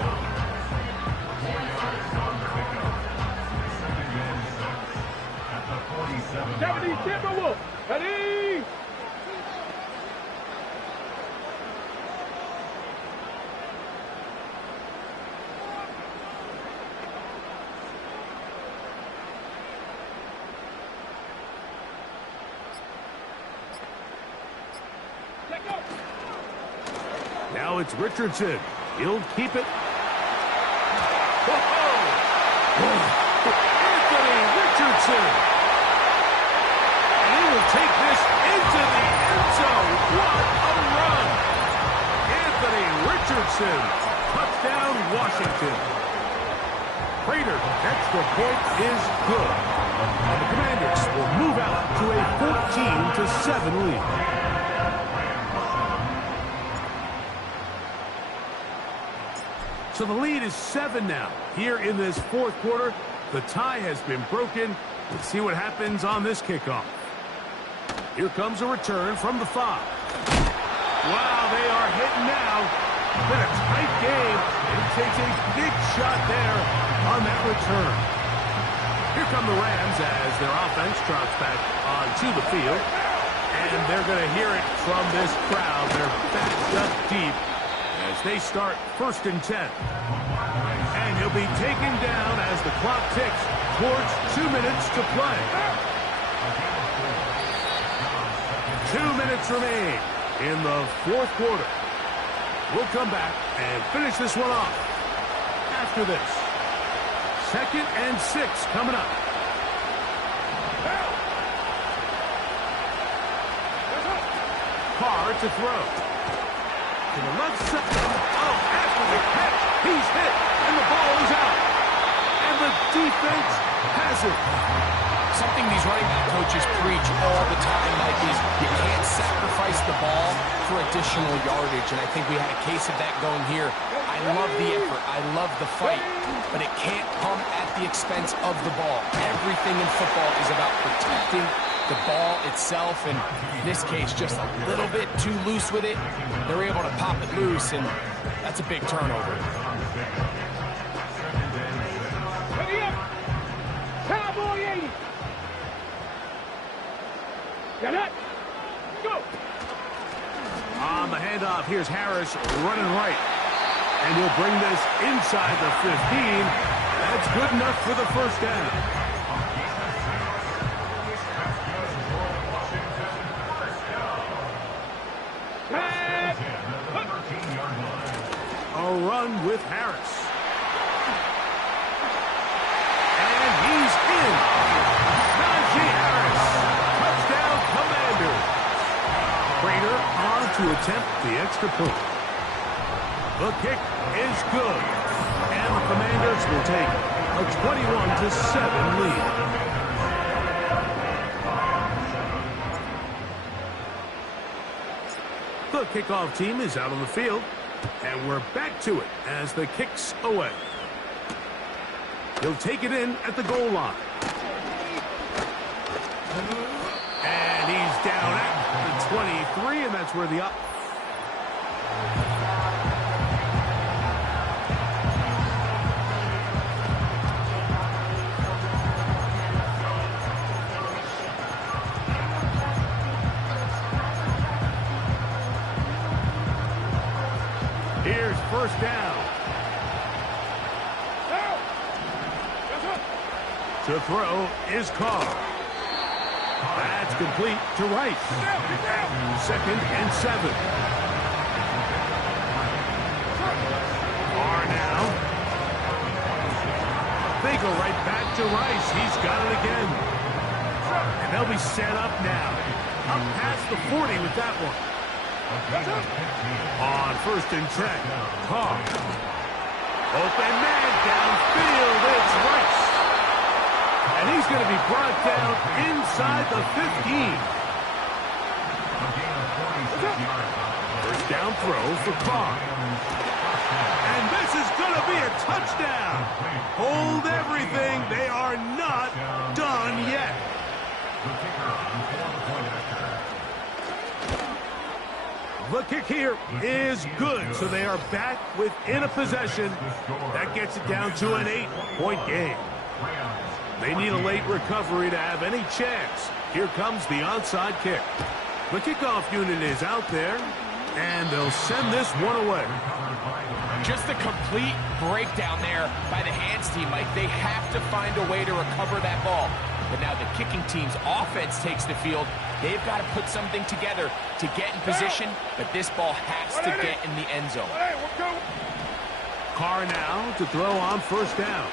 70 Timberwolves. Ready? Now it's Richardson. He'll keep it. Anthony Richardson. And he will take this into the end zone. What a run. Anthony Richardson. Touchdown, Washington. Prater, extra point is good. And the Commanders will move out to a 14-7 lead. So the lead is 7 now. Here in this fourth quarter, the tie has been broken. Let's see what happens on this kickoff. Here comes a return from the 5. Wow, they are hitting now. Been a tight game, and he takes a big shot there on that return. Here come the Rams as their offense trots back onto the field. And they're going to hear it from this crowd. They're backed up deep as they start 1st and 10. And he'll be taken down as the clock ticks towards 2 minutes to play. 2 minutes remain in the 4th quarter. We'll come back and finish this one off after this. 2nd and 6 coming up. Carr to throw. To the left side. Oh, after the catch, he's hit, and the ball is out. And the defense has it. Something these running back coaches preach all the time, Mike, is you can't sacrifice the ball for additional yardage, and I think we had a case of that going here. I love the effort. I love the fight, but it can't come at the expense of the ball. Everything in football is about protecting the ball itself, and in this case, just a little bit too loose with it. They're able to pop it loose, and that's a big turnover. Ready up. Cowboy 80. Got it. Go. On the handoff, here's Harris running right. And he'll bring this inside the 15. That's good enough for the 1st down. A run with Harris. And he's in. Najee Harris. Touchdown, Commanders. Prater on to attempt the extra point. The kick is good. And the Commanders will take a 21-7 lead. The kickoff team is out on the field. And we're back to it as the kick's away. He'll take it in at the goal line. And he's down at the 23, and that's where the Here's 1st down. To throw is Carr. That's complete to Rice. 2nd and 7. Carr now. They go right back to Rice. He's got it again. And they'll be set up now. Up past the 40 with that one. On 1st and 10, Carr. Open man downfield, it's Rice. And he's going to be brought down inside the 15. 1st down throw for Carr. And this is going to be a touchdown. Hold everything. They are not done yet. The kick here is good, so they are back within a possession. That gets it down to an 8-point game. They need a late recovery to have any chance. Here comes the onside kick. The kickoff unit is out there, and they'll send this one away. Just a complete breakdown there by the hands team, Mike. They have to find a way to recover that ball. But now the kicking team's offense takes the field. They've got to put something together to get in position, but this ball has to get in the end zone. Carr now to throw on 1st down.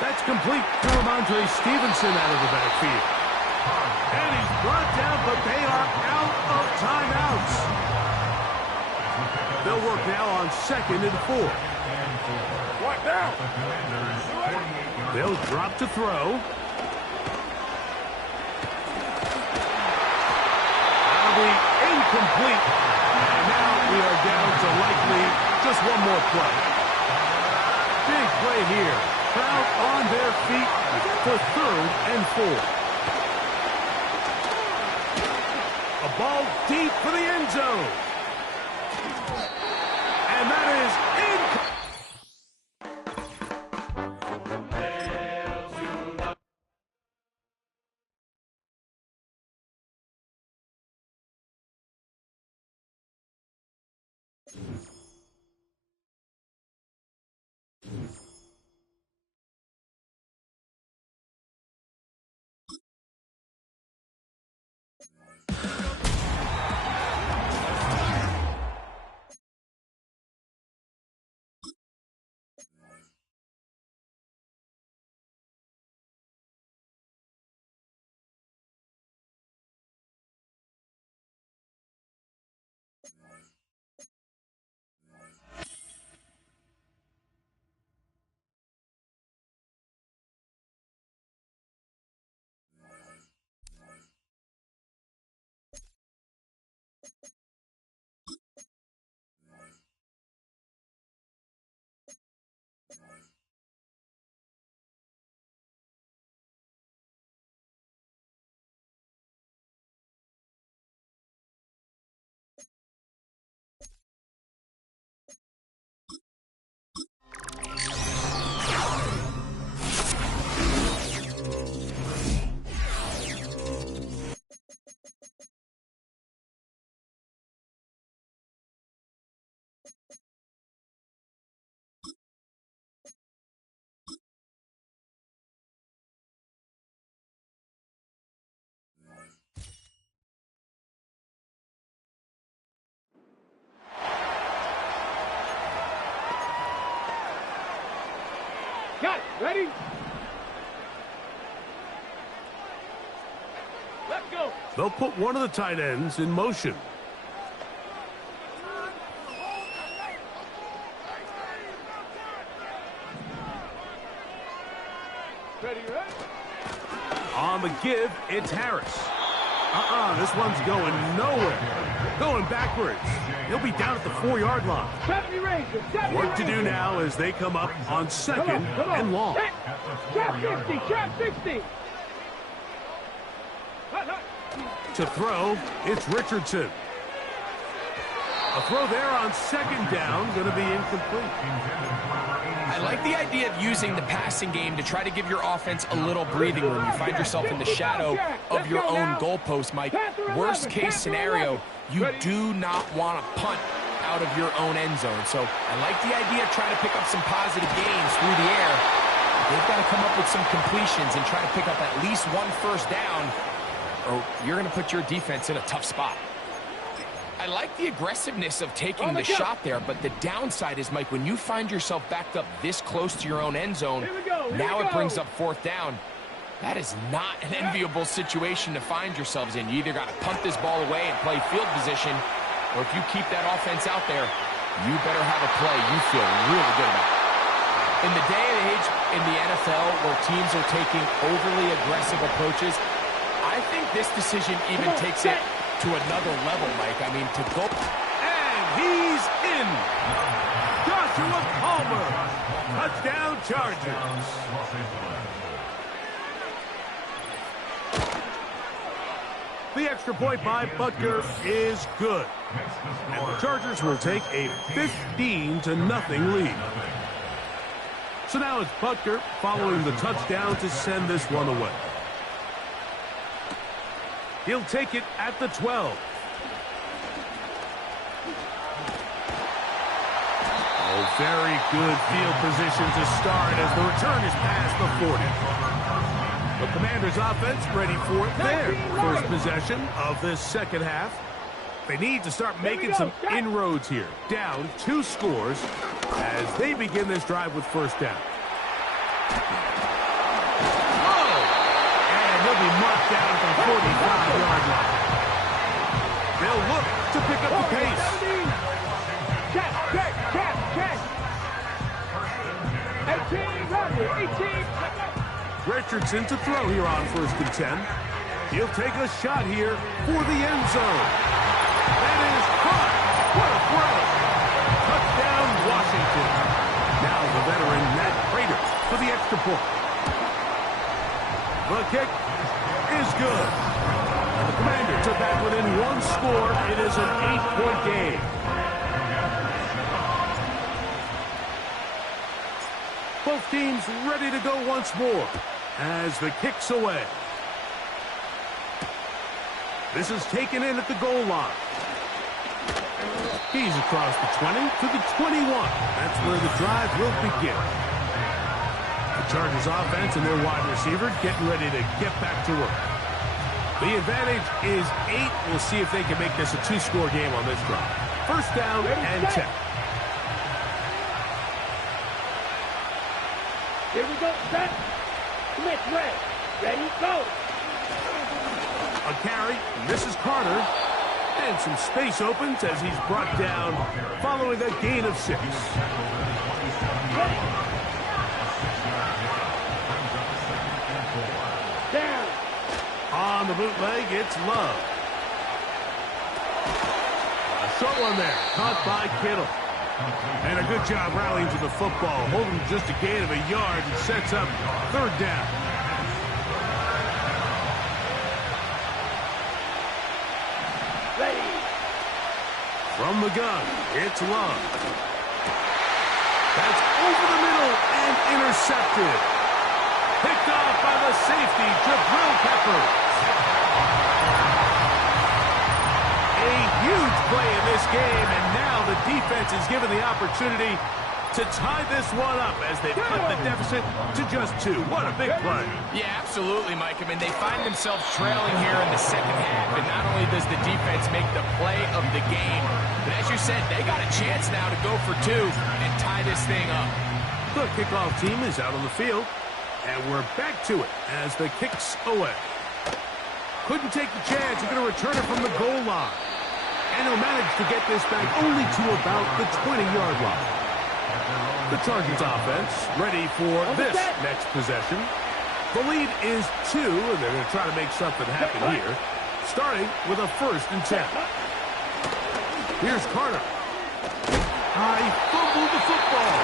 That's complete to Ramondre Stevenson out of the backfield. And he's brought down, but they are out of timeouts. They'll work now on 2nd and 4. What now? They'll drop to throw. Incomplete. And now we are down to likely just one more play. Big play here. Crowd on their feet for 3rd and 4. A ball deep for the end zone. And that is Got it. Ready? Let's go. They'll put one of the tight ends in motion. Ready, right? On the give, it's Harris. This one's going nowhere. Going backwards. He'll be down at the 4-yard line. 70 Rangers. 70 Work to do Rangers. now as they come up on second and long. Trap 50. Trap 60. To throw, it's Richardson. A throw there on second down, going to be incomplete. I like the idea of using the passing game to try to give your offense a little breathing room. You find yourself in the shadow of your own goalpost, Mike. Worst case scenario, you do not want to punt out of your own end zone. So I like the idea of trying to pick up some positive gains through the air. They've got to come up with some completions and try to pick up at least one first down, or you're going to put your defense in a tough spot. I like the aggressiveness of taking the shot there, but the downside is, Mike, when you find yourself backed up this close to your own end zone, now it brings up fourth down. That is not an enviable situation to find yourselves in. You either got to punt this ball away and play field position, or if you keep that offense out there, you better have a play you feel really good about. In the day and age in the NFL where teams are taking overly aggressive approaches, I think this decision even takes it to another level, Mike. I mean, to go... And he's in. Joshua Palmer. Touchdown Chargers. The extra point by Butker is good. And the Chargers will take a 15-0 lead. So now it's Butker following the touchdown to send this one away. He'll take it at the 12. Oh, very good field position to start as the return is past the 40. The Commanders' offense ready for their first possession of this second half. They need to start making some inroads here. Down 2 scores as they begin this drive with first down. He'll be marked down at the 45-yard line. They'll look to pick up the pace. Check. 18. Richardson to throw here on 1st and 10. He'll take a shot here for the end zone. That is caught. What a throw. Touchdown, Washington. Now the veteran Matt Prater for the extra point. The kick is good. And the Commanders are back within 1 score. It is an 8-point game. Both teams ready to go once more as the kick's away. This is taken in at the goal line. He's across the 20 to the 21. That's where the drive will begin. The Chargers offense and their wide receiver getting ready to get back to work. The advantage is 8. We'll see if they can make this a 2-score game on this drive. First down and 10. Here we go, set. Smith, red. Ready, go. A carry, misses Carter. And some space opens as he's brought down following a gain of 6. Down. On the bootleg, it's Love. A short one there, caught by Kittle. And a good job rallying to the football, holding just a gain of a yard and sets up third down. Ready. From the gun, it's Love. That's over the middle and intercepted. Picked off by the safety, Jabril Peppers. A huge play in this game, and now the defense is given the opportunity to tie this one up as they cut the deficit to just 2. What a big play. Yeah, absolutely, Mike. I mean, they find themselves trailing here in the second half, and not only does the defense make the play of the game, but as you said, they got a chance now to go for 2 and tie this thing up. The kickoff team is out on the field, and we're back to it as the kick's away. Couldn't take the chance. He's going to return it from the goal line. And he'll manage to get this back only to about the 20-yard line. The Chargers offense ready for this next possession. The lead is 2, and they're going to try to make something happen here, starting with a 1st and 10. Here's Carter. He fumbled the football.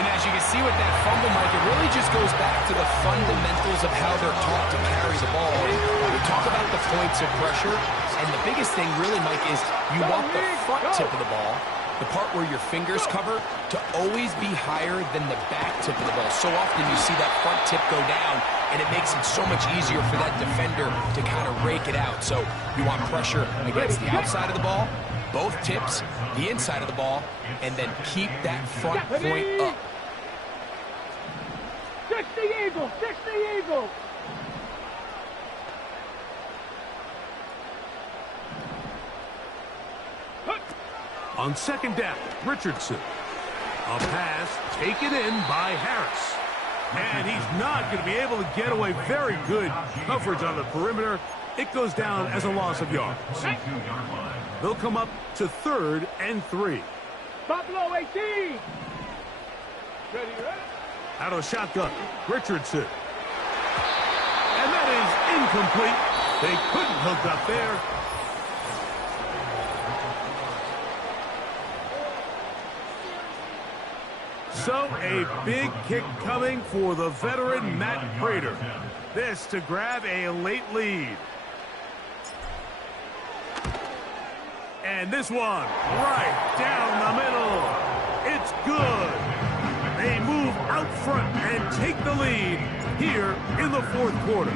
And as you can see with that fumble, Mike, it really just goes back to the fundamentals of how they're taught to carry the ball. We talk about the points of pressure, and the biggest thing really, Mike, is you want the front tip of the ball, the part where your fingers cover, to always be higher than the back tip of the ball. So often you see that front tip go down, and it makes it so much easier for that defender to kind of rake it out. So you want pressure against the outside of the ball, both tips, the inside of the ball, and then keep that front point up. 60 Eagles, 60 Eagles. On second down, Richardson. A pass taken in by Harris. And he's not going to be able to get away. Very good coverage on the perimeter. It goes down as a loss of yards. They'll come up to 3rd and 3. Buffalo 18. Ready, ready. Out of the shotgun, Richardson. And that is incomplete. They couldn't hook up there. So a big kick coming for the veteran Matt Prater. This to grab a late lead. And this one right down the middle. It's good. They move out front and take the lead here in the 4th quarter.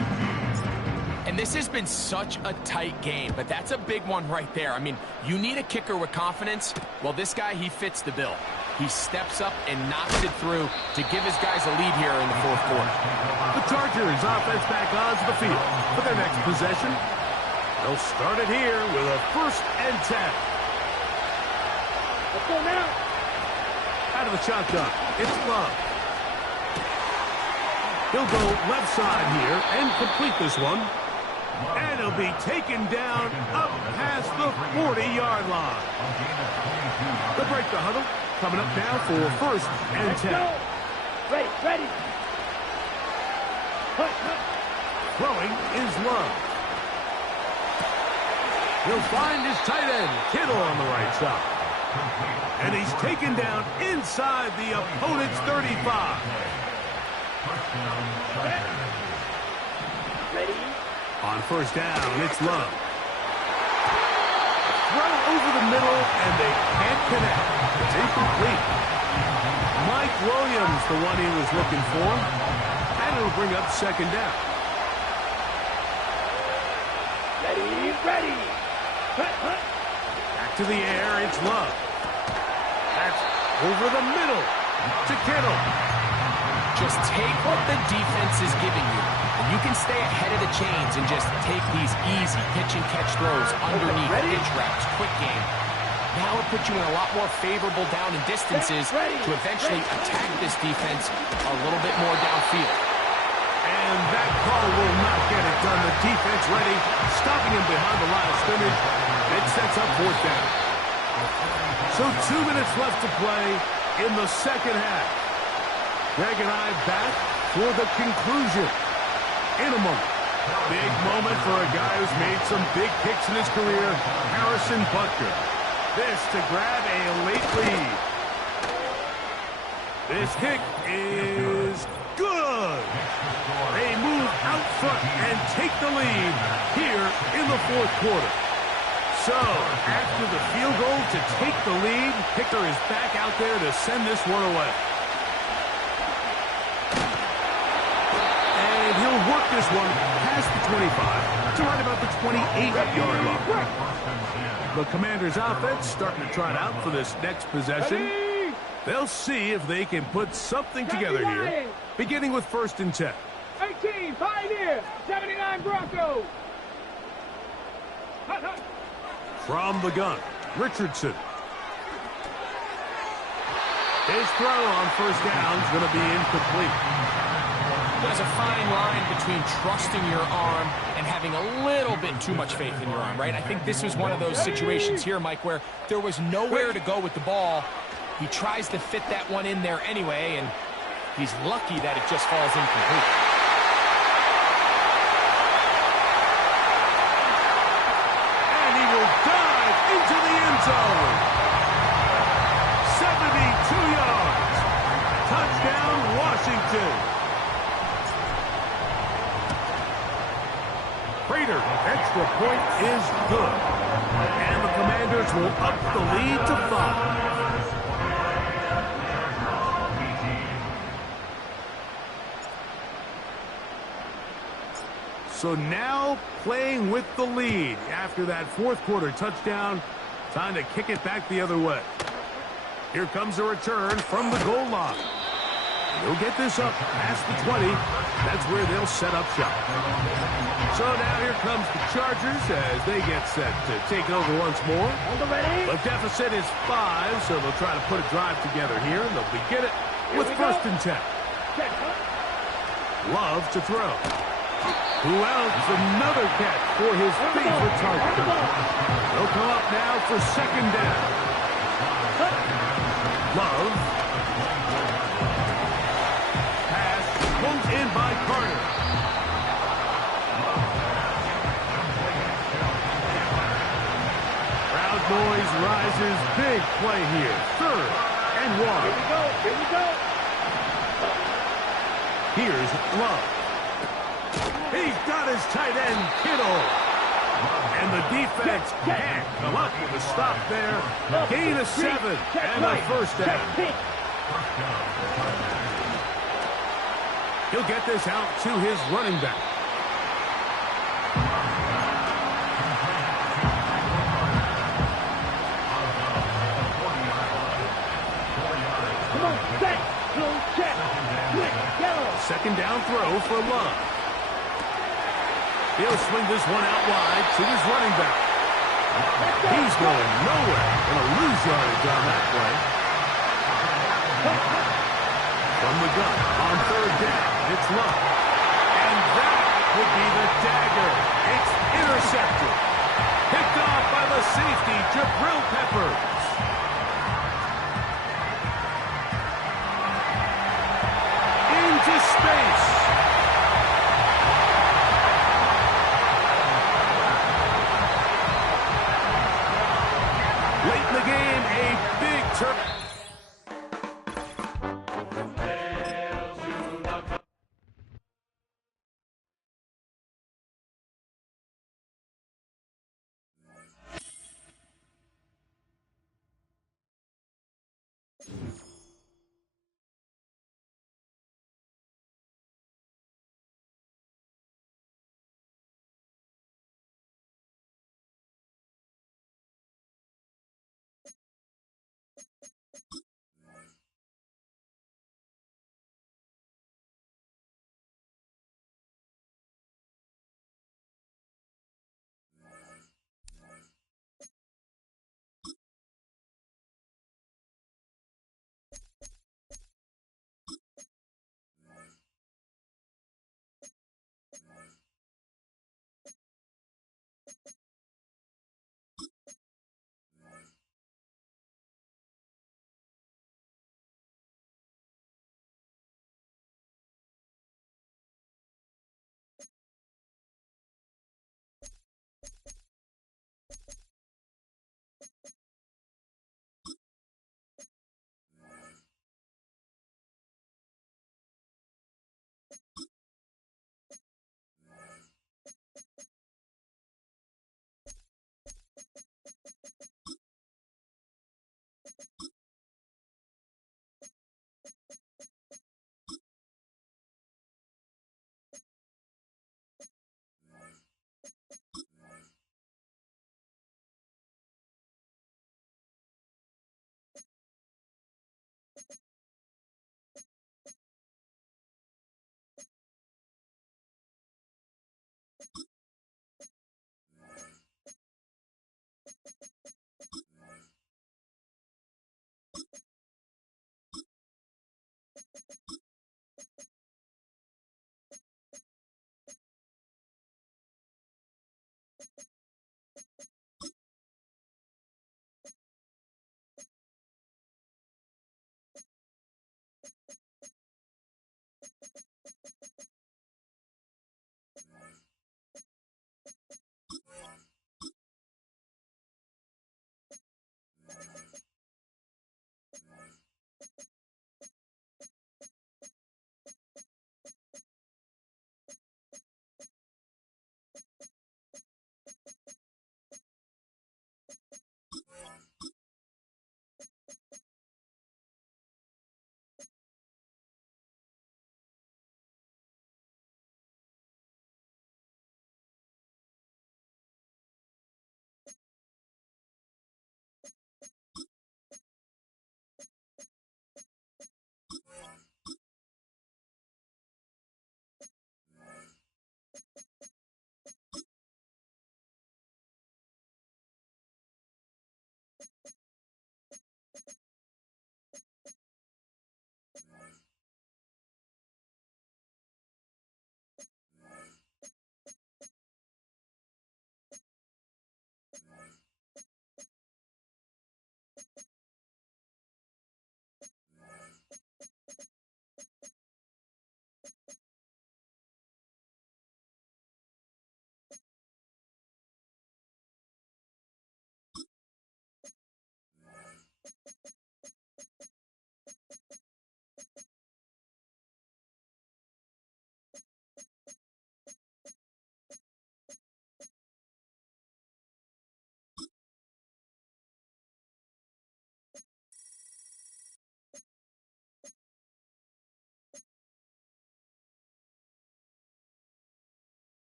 And this has been such a tight game, but that's a big one right there. I mean, you need a kicker with confidence. Well, this guy, he fits the bill. He steps up and knocks it through to give his guys a lead here in the 4th quarter. The Chargers offense back onto the field for their next possession. They'll start it here with a 1st and 10. Let's go now. Out of the shotgun, it's Love. He'll go left side here and complete this one. And he'll be taken down up past the 40-yard line. They'll break the huddle. Coming up now for 1st and 10. Ready, ready. Throwing is Love. He'll find his tight end, Kittle, on the right side. And he's taken down inside the opponent's 35. Ready. On 1st down, it's Love. Throw over the middle, and they can't connect. It's incomplete. Mike Williams, the one he was looking for. And it'll bring up 2nd down. Ready, ready. Back to the air. It's Love. That's over the middle to Kittle. Just take what the defense is giving you, and you can stay ahead of the chains and just take these easy pitch-and-catch throws underneath, pitch routes, quick game. Now it puts you in a lot more favorable down and distances to eventually attack this defense a little bit more downfield. And that call will not get it done. The defense ready, stopping him behind the line of scrimmage. It sets up fourth down. So 2 minutes left to play in the second half. Greg and I back for the conclusion in a moment. Big moment for a guy who's made some big kicks in his career, Harrison Butker. This to grab a late lead. This kick is good. They move out front and take the lead here in the fourth quarter. So, after the field goal to take the lead, Picker is back out there to send this one away. And he'll work this one past the 25 to right about the 28-yard line. The Commanders' offense starting to try it out for this next possession. They'll see if they can put something together here, beginning with 1st and 10. 18, Pioneer, 79 Broncos. From the gun, Richardson. His throw on 1st down is going to be incomplete. There's a fine line between trusting your arm and having a little bit too much faith in your arm, right? I think this was one of those situations here, Mike, where there was nowhere to go with the ball. He tries to fit that one in there anyway, and he's lucky that it just falls incomplete. And he will dive into the end zone. 72 yards. Touchdown, Washington. Prater, extra point is good. And the Commanders will up the lead to 5. So now playing with the lead after that fourth quarter touchdown. Time to kick it back the other way. Here comes a return from the goal line. He'll get this up past the 20. That's where they'll set up shop. So now here comes the Chargers as they get set to take over once more. The deficit is 5, so they'll try to put a drive together here, and they'll begin it with 1st and 10. Love to throw. Who else? Another catch for his favorite target. They'll come up now for 2nd down. Love. Pass pulled in by Carter. Crowd noise rises. Big play here. 3rd and 1. Here we go. Here's Love. He's got his tight end, Kittle. And the defense can't come up with a stop there. Gain of 7 and a 1st down. He'll get this out to his running back. Come on, set, go, check, quick, yellow. 2nd down throw for Love. He'll swing this one out wide to his running back. He's going nowhere. Going to lose yardage on that play. From the gun on 3rd down, it's Love. And that would be the dagger. It's intercepted. Picked off by the safety, Jabril Peppers. Into space. Late in the game, a big turn.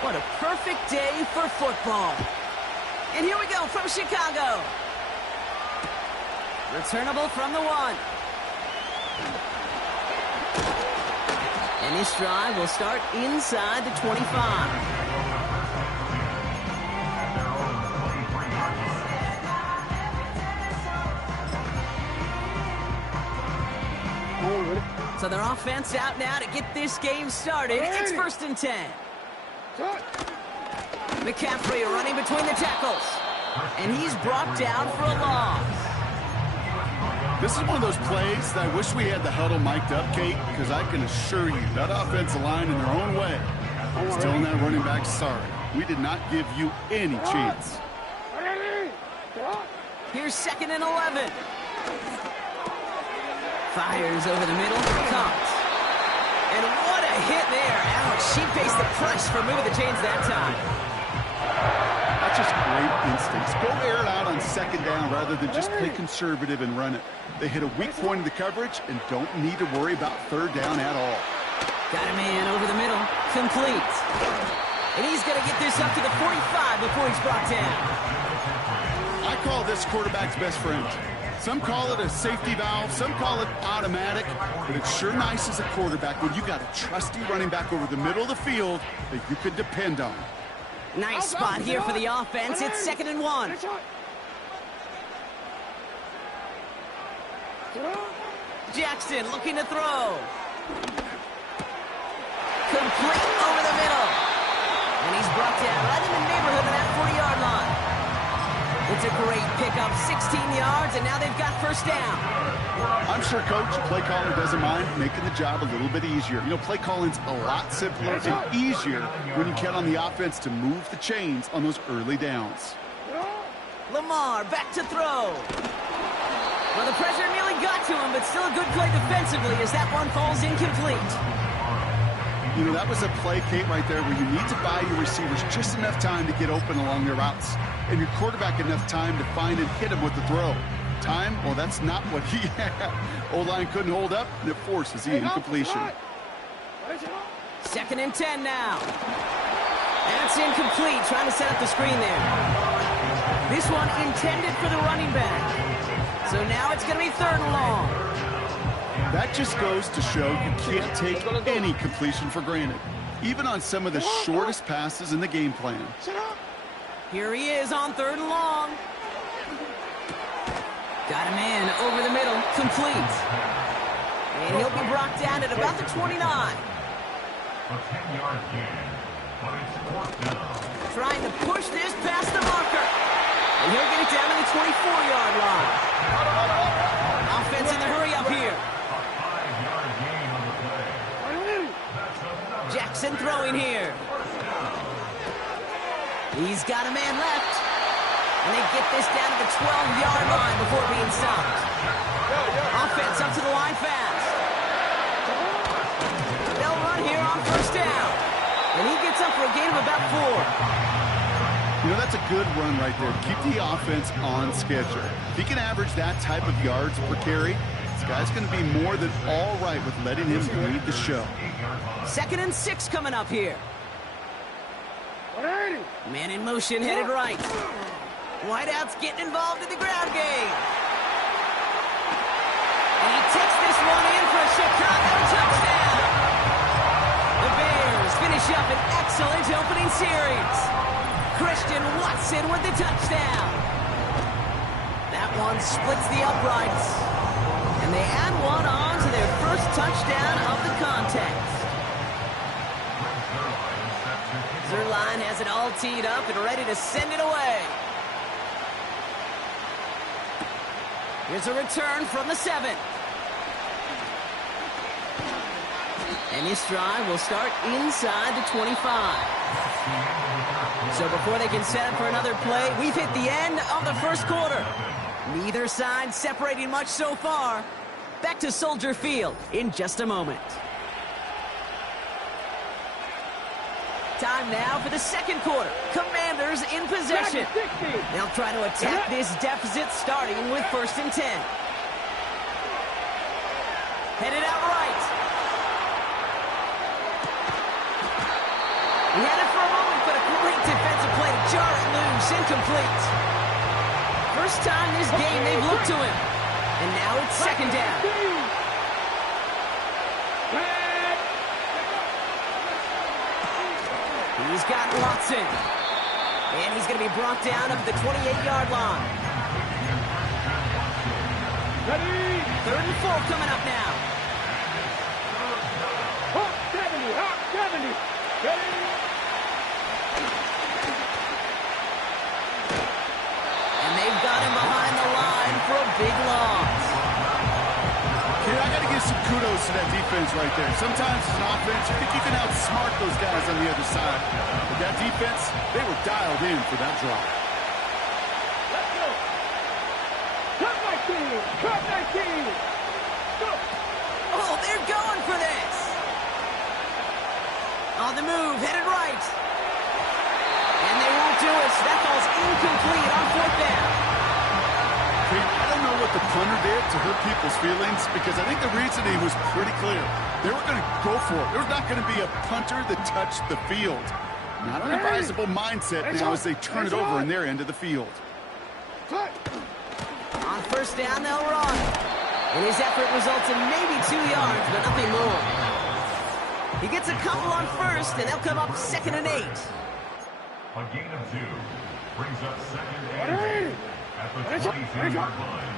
What a perfect day for football. And here we go from Chicago. Returnable from the 1. And this drive will start inside the 25. So their offense out now to get this game started. It's 1st and 10. McCaffrey running between the tackles. And he's brought down for a loss. This is one of those plays that I wish we had the huddle mic'd up, Kate, because I can assure you that offensive line in their own way is telling that running back, sorry, we did not give you any chance. Here's 2nd and 11. Fires over the middle, caught. And what a hit there. Ouch, she faced the press for moving the chains that time. That's just great instincts. Go air it out on second down rather than just play conservative and run it. They hit a weak point in the coverage and don't need to worry about third down at all. Got a man over the middle. Complete. And he's going to get this up to the 45 before he's brought down. I call this quarterback's best friend. Some call it a safety valve, some call it automatic, but it's sure nice as a quarterback when you got a trusty running back over the middle of the field that you can depend on. Nice spot here for the offense. It's 2nd and 1. Jackson looking to throw. Complete over the middle. And he's brought down right in the neighborhood of that 40-yard line. It's a great pickup, 16 yards, and now they've got first down. I'm sure Coach play caller doesn't mind making the job a little bit easier. You know, play calling's a lot simpler and easier when you count on the offense to move the chains on those early downs. Lamar back to throw. Well, the pressure nearly got to him, but still a good play defensively as that one falls incomplete. You know, that was a play, Kate, right there where you need to buy your receivers just enough time to get open along their routes, and your quarterback enough time to find and hit him with the throw. Time? Well, that's not what he had. O-line couldn't hold up, and it forces the incompletion. 2nd and 10 now. That's incomplete, trying to set up the screen there. This one intended for the running back. So now it's going to be 3rd and long. That just goes to show you can't take any completion for granted, even on some of the shortest passes in the game plan. Here he is on 3rd and long. Got a man over the middle, complete. And he'll be brought down at about the 29. A 10-yard gain, but it's 4th down. Trying to push this past the marker. And he'll get it down to the 24-yard line. Offense in the hurry up here. Jackson throwing here. He's got a man left. And they get this down to the 12-yard line before being stopped. Offense up to the line fast. They'll run here on first down. And he gets up for a gain of about 4. You know, that's a good run right there. Keep the offense on schedule. If he can average that type of yards per carry, this guy's going to be more than all right with letting him lead the show. 2nd and 6 coming up here. Man in motion, headed right. Whiteout's getting involved in the ground game. And he takes this one in for a Chicago touchdown. The Bears finish up an excellent opening series. Christian Watson with the touchdown. That one splits the uprights. And they add one on to their first touchdown of the contest. Zerline has it all teed up and ready to send it away. Here's a return from the 7. And this drive will start inside the 25. So before they can set up for another play, we've hit the end of the first quarter. Neither side separating much so far. Back to Soldier Field in just a moment. Time now for the second quarter. Commanders in possession. They'll try to attack this deficit starting with 1st and 10. Headed out right. He had it for a moment, but a great defensive play to jar it loose. Incomplete. First time this game they've looked to him. And now it's 2nd down. He's got Watson. And he's going to be brought down up the 28-yard line. 3rd and 4 coming up now. Hawk 70, Hawk 70. And they've got him behind the line for a big loss. I got to give some kudos to that defense right there. Sometimes as an offense, you think you can outsmart those guys on the other side. But that defense, they were dialed in for that drop. Let's go. Cut 19. Cut 19. Go. Oh, they're going for this. On the move, headed right. And they They won't do it. That ball's incomplete on 4th down. I don't know what the punter did to hurt people's feelings because I think the reasoning was pretty clear. They were going to go for it. There's not going to be a punter that touched the field. Not an advisable mindset now as they turn it over in their end of the field. On 1st down, they'll run. And his effort results in maybe 2 yards, but nothing more. He gets a couple on 1st, and they'll come up 2nd and 8. A gain of 2 brings up 2nd and 8 at the 22-yard line.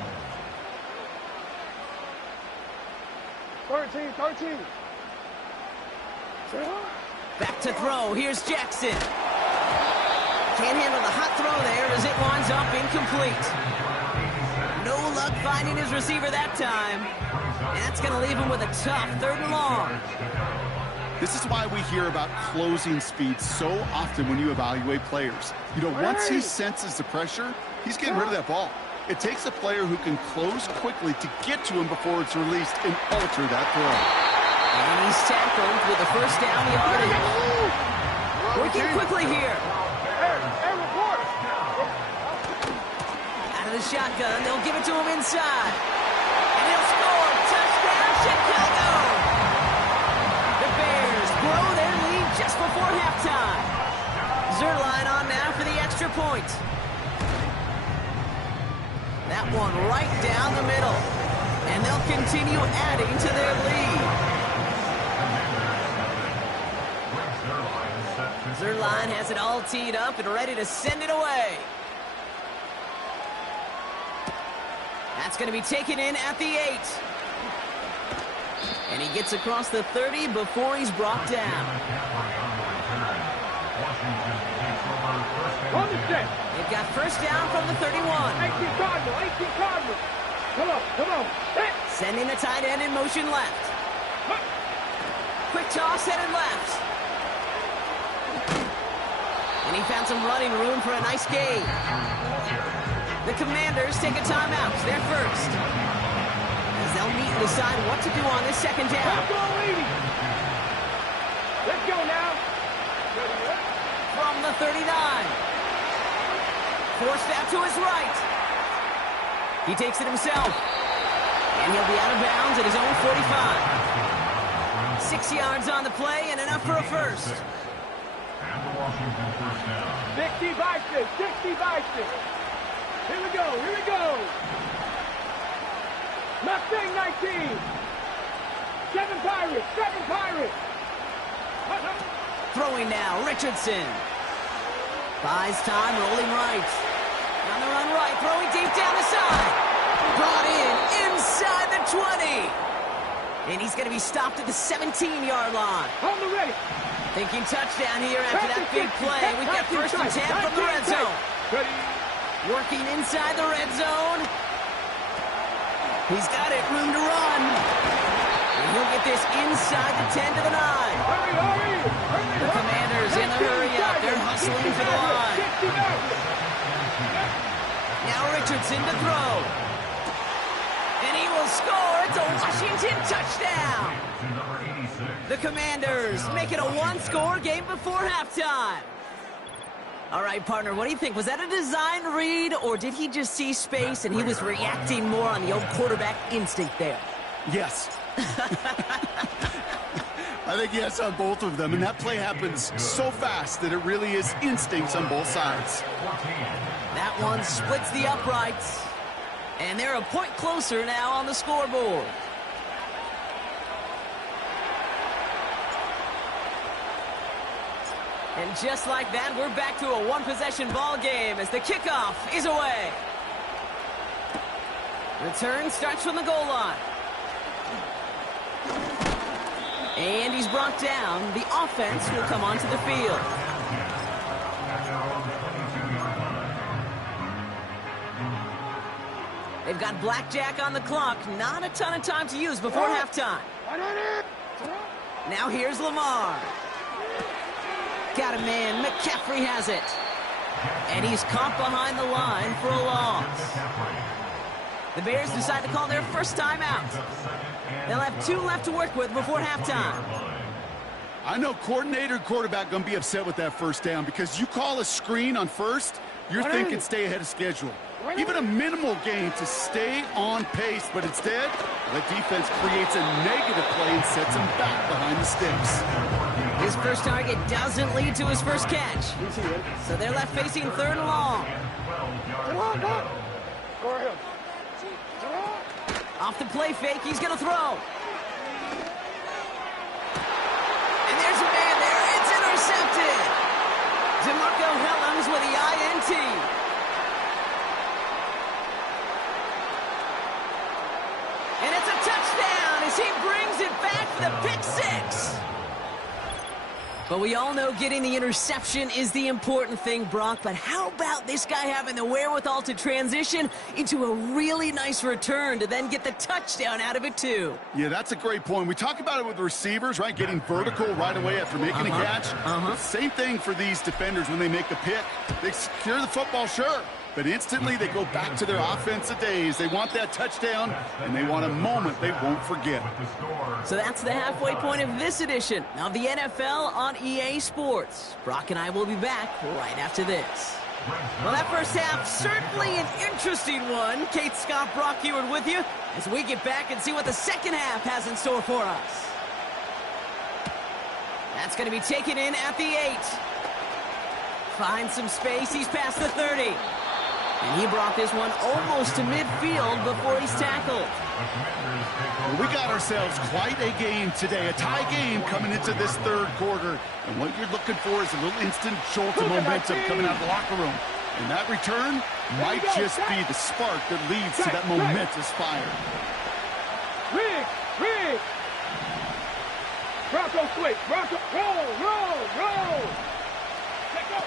13. Back to throw. Here's Jackson. Can't handle the hot throw there as it winds up incomplete. No luck finding his receiver that time. And that's going to leave him with a tough 3rd and long. This is why we hear about closing speed so often when you evaluate players. You know, once he senses the pressure, he's getting rid of that ball. It takes a player who can close quickly to get to him before it's released and alter that throw. And he's tackled with the 1st down yardage. Working quickly here. Out of the shotgun, they'll give it to him inside. And he'll score. Touchdown, Chicago! The Bears grow their lead just before halftime. Zerline on now for the extra point. That one right down the middle. And they'll continue adding to their lead. Zerline has it all teed up and ready to send it away. That's going to be taken in at the 8. And he gets across the 30 before he's brought down. They've got 1st down from the 31. 18 Cardinal. Come on. Sending the tight end in motion left. Quick toss headed left. And he found some running room for a nice gain. The Commanders take a timeout. They're first. As they'll meet and decide what to do on this 2nd down. Let's go now. From the 39. Forced out to his right. He takes it himself. And he'll be out of bounds at his own 45. 6 yards on the play and enough for a first. And the Washington 1st down. 60 by 6. Here we go. Mustang 19. 7 Pirates. Throwing now, Richardson. Buys time, rolling right. On the run right, throwing deep down the side. Brought in inside the 20. And he's going to be stopped at the 17-yard line. On the ready. Thinking touchdown here after that big play. We've got 1st and 10 from the red zone. Working inside the red zone. He's got it, room to run. And he'll get this inside the 10 to the 9. Hurry. The Commanders in the hurry up. They're hustling for the line. Now Richardson to throw. And he will score. It's a Washington touchdown. The Commanders make it a 1-score game before halftime. All right, partner, what do you think? Was that a design read, or did he just see space and he was reacting more on the old quarterback instinct there? Yes. I think yes on both of them, and that play happens so fast that it really is instincts on both sides. That one splits the uprights, and they're a point closer now on the scoreboard. And just like that, we're back to a one-possession ball game as the kickoff is away. Return starts from the goal line. And he's brought down. The offense will come onto the field. They've got blackjack on the clock. Not a ton of time to use before halftime. Now here's Lamar. Got a man. McCaffrey has it. And he's caught behind the line for a loss. The Bears decide to call their first timeout. They'll have 2 left to work with before halftime. I know coordinator and quarterback going to be upset with that first down because you call a screen on first, you're thinking stay ahead of schedule. Even a minimal gain to stay on pace, but instead, the defense creates a negative play and sets him back behind the sticks. His first target doesn't lead to his first catch. So they're left facing 3rd and long. Off the play fake, he's going to throw. And there's a man there. It's intercepted. DeMarco Hellams with the INT. And it's a touchdown as he brings it back for the pick 6. But we all know getting the interception is the important thing, Brock. But how about this guy having the wherewithal to transition into a really nice return to then get the touchdown out of it, too? Yeah, that's a great point. We talk about it with the receivers, right? Getting vertical right away after making a catch. Same thing for these defenders when they make a pick. They secure the football, sure. But instantly they go back to their offensive days. They want that touchdown, and they want a moment they won't forget. So that's the halfway point of this edition of the NFL on EA Sports. Brock and I will be back right after this. Well, that first half, certainly an interesting one. Kate, Scott, Brock Heward with you as we get back and see what the second half has in store for us. That's going to be taken in at the 8. Finds some space. He's past the 30. And he brought this one almost to midfield before he's tackled. Well, we got ourselves quite a game today, a tie game coming into this 3rd quarter. And what you're looking for is a little instant jolt of momentum coming out of the locker room. And that return might just be the spark that leads to that momentous fire. Rig! Bronco switch, Bronco, roll! Let go!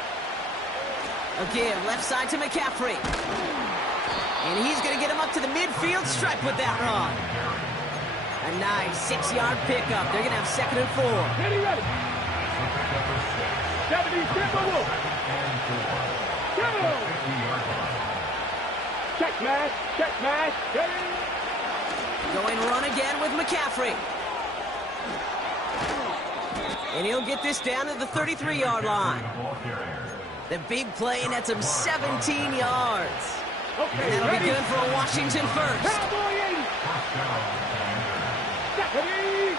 Again, left side to McCaffrey. And he's going to get him up to the midfield stripe with that run. A nice 6-yard pickup. They're going to have 2nd and 4. Ready. 70, go! Check match, ready. Going run again with McCaffrey. And he'll get this down to the 33-yard line. The big play nets him 17 yards. Okay, and that'll be good for a Washington first. Cowboy 80. Ready.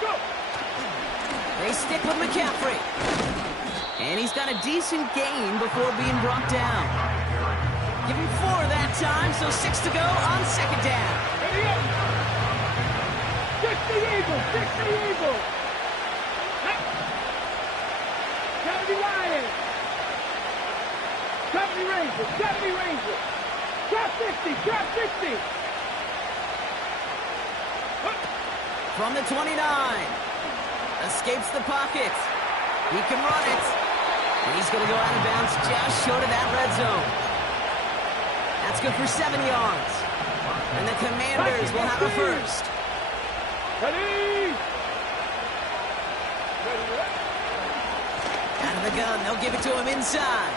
Go. They stick with McCaffrey. And he's got a decent gain before being brought down. Give him 4 that time, so 6 to go on 2nd down. Ready up. 60 Eagles. 70 Lions. 70 Rangers. Trap 60. From the 29. Escapes the pocket. He can run it. And he's going to go out of bounds just short of that red zone. That's good for 7 yards. And the Commanders will have a first. Ready. Out of the gun, they'll give it to him inside.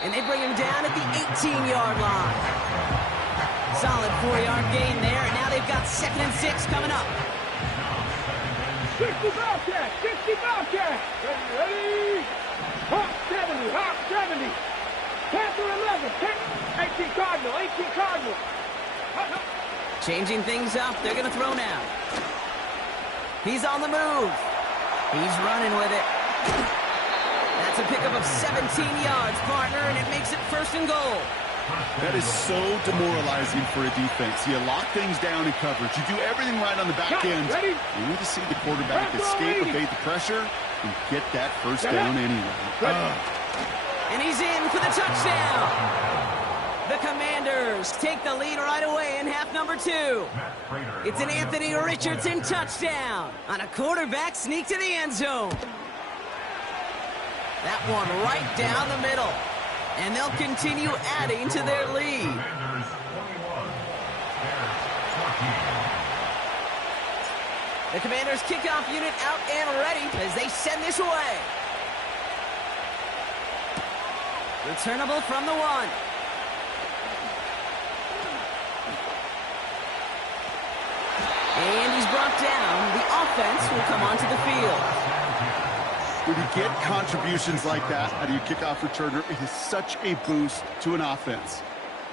And they bring him down at the 18-yard line. Solid 4-yard gain there, and now they've got 2nd and 6 coming up. 60 Bobcat. Ready. Hawk 70. Panther 11. 18 Cardinal. Changing things up, they're going to throw now. He's on the move. He's running with it. That's a pickup of 17 yards, partner, and it makes it 1st and goal. That is so demoralizing for a defense. You lock things down in coverage. You do everything right on the back end. You need to see the quarterback escape, evade the pressure, and get that first down anyway. And he's in for the touchdown. The Commanders take the lead right away in half number 2. It's an Anthony Richardson touchdown on a quarterback sneak to the end zone. That one right down the middle. And they'll continue adding to their lead. The Commanders kickoff unit out and ready as they send this away. Returnable from the 1. And he's brought down. The offense will come onto the field. When you get contributions like that out of your kickoff returner, it is such a boost to an offense.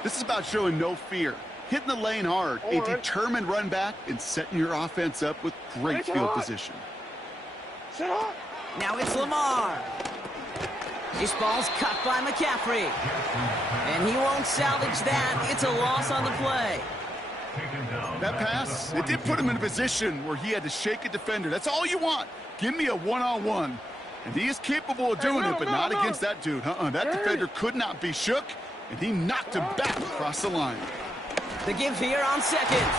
This is about showing no fear, hitting the lane hard, a determined run back, and setting your offense up with great field position. Now it's Lamar. This ball's cut by McCaffrey. And he won't salvage that. It's a loss on the play. That pass, it did put him in a position where he had to shake a defender. That's all you want. Give me a one-on-one. And he is capable of doing it, but not against that dude. That defender could not be shook, and he knocked him back across the line. The give here on second.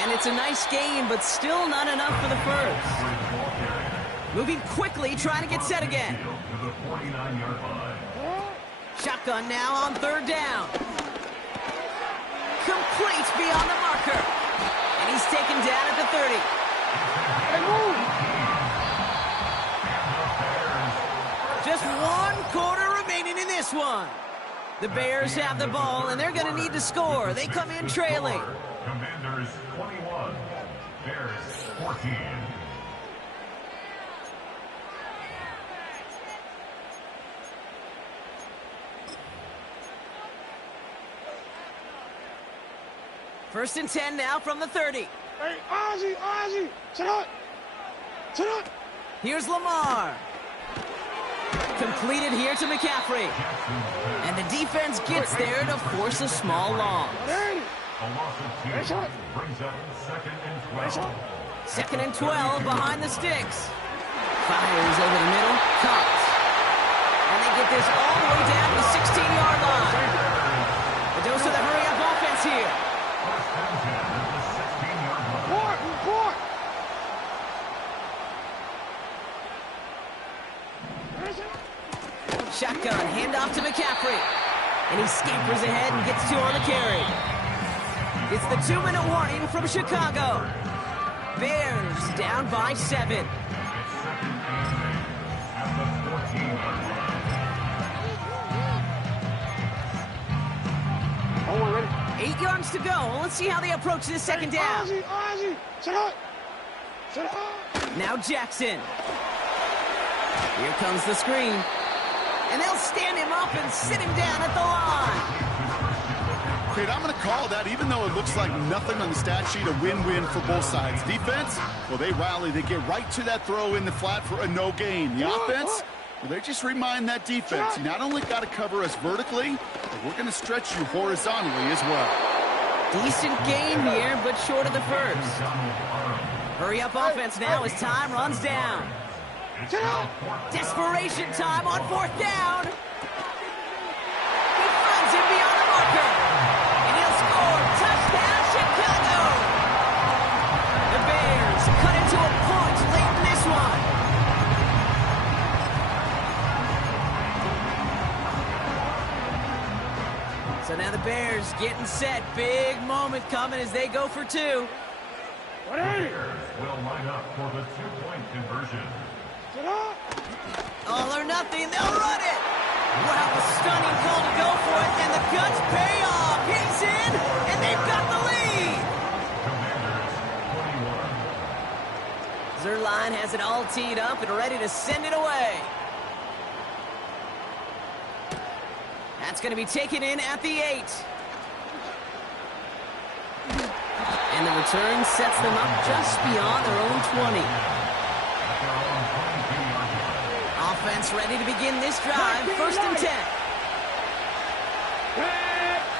And it's a nice gain, but still not enough for the first. Moving quickly, trying to get set again. Shotgun now on third down. Complete beyond the marker. And he's taken down at the 30. Just 1 quarter remaining in this one. The Bears have the ball, and they're going to need to score. They come in trailing. Commanders 21, Bears 14. First and 10 now from the 30. Hey, Ozzie, sit up. Here's Lamar. Completed here to McCaffrey. And the defense gets there to force a small loss. A loss of 2 brings up second and 12. Second and 12 behind the sticks. Fires over the middle, caught. And they get this all the way down to the 16-yard line. A dose of the hurry-up offense here. Court. Shotgun, handoff to McCaffrey. And he scampers ahead and gets 2 on the carry. It's the 2-minute warning from Chicago. Bears down by 7. Oh, ready? 8 yards to go. Let's see how they approach this second down. Ozzie, sit up. Now Jackson. Here comes the screen. And they'll stand him up and sit him down at the line. Great, I'm going to call that, even though it looks like nothing on the stat sheet, a win-win for both sides. Defense, well, they rally. They get right to that throw in the flat for a no gain. The offense, well, they just remind that defense, you not only got to cover us vertically, but we're going to stretch you horizontally as well. Decent game here, but short of the first. Hurry up offense now as time runs down. Desperation time on fourth down. He finds him beyond the marker. And he'll score. Touchdown, Chicago. The Bears cut into a point late in this one. So now the Bears getting set. Big moment coming as they go for 2. Bears will line up for the 2-point conversion. All or nothing, they'll run it! Wow, a stunning call to go for it, and the guts pay off! He's in, and they've got the lead! Commanders 21. Zerline has it all teed up and ready to send it away. That's going to be taken in at the 8. And the return sets them up just beyond their own 20. Offense ready to begin this drive. First and 10.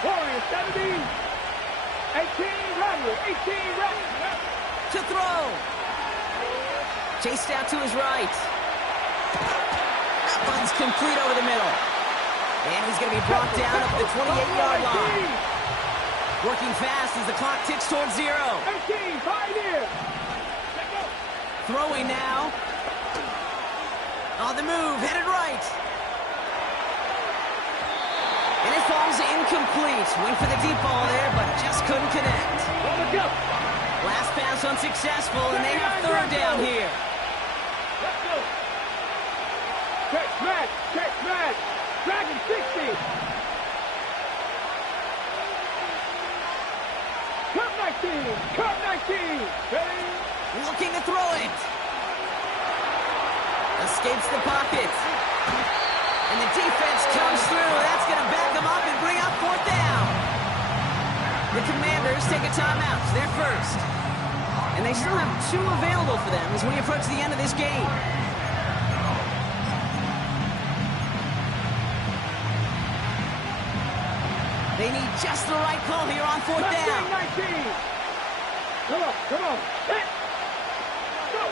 Warriors 17. 18 ready. To throw. Chased out to his right. That one's complete over the middle. And he's going to be brought down up the 28-yard line. Working fast as the clock ticks towards 0. 18, pioneer. Throwing now. On the move, headed right. And it falls incomplete. Went for the deep ball there, but just couldn't connect. Last pass unsuccessful, and they have third down here. Let's go. Check smash. Dragon 60. Come back Cut 19. Ready? Looking to throw it. Escapes the pocket. And the defense comes through. That's going to back them up and bring up fourth down. The Commanders take a timeout. It's their first. And they still have 2 available for them as we approach the end of this game. They need just the right call here on fourth down. 19. Come on. Hit. Go.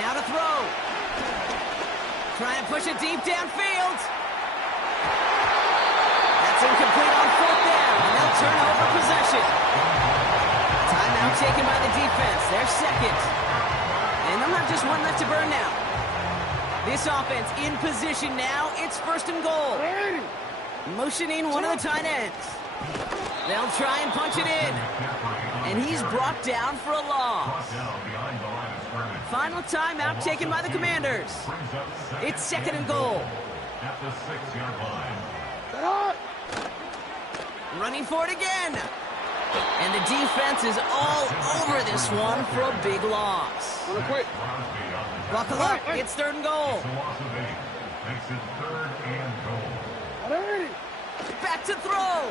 Now to throw. Trying to push it deep downfield. That's incomplete on fourth down, and they'll turn over possession. Timeout taken by the defense. Their second. And they'll have just one left to burn now. This offense in position now. It's first and goal. Motioning one of the tight ends. They'll try and punch it in. And he's brought down for a loss. Final timeout taken by the Commanders. It's second and goal. At the 6-yard line. Running for it again. And the defense is all over this one for a big loss. Buckle up. It's third and goal. It's a loss of 8. Makes it third and goal. Back to throw.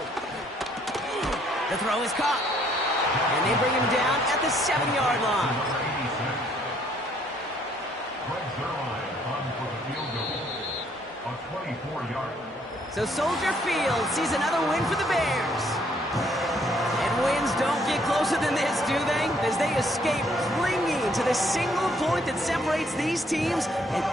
The throw is caught. And they bring him down at the 7-yard line. Greg Zerline on for the field goal. A 24-yard. So Soldier Field sees another win for the Bears. And wins don't get closer than this, do they? As they escape clinging to the single point that separates these teams and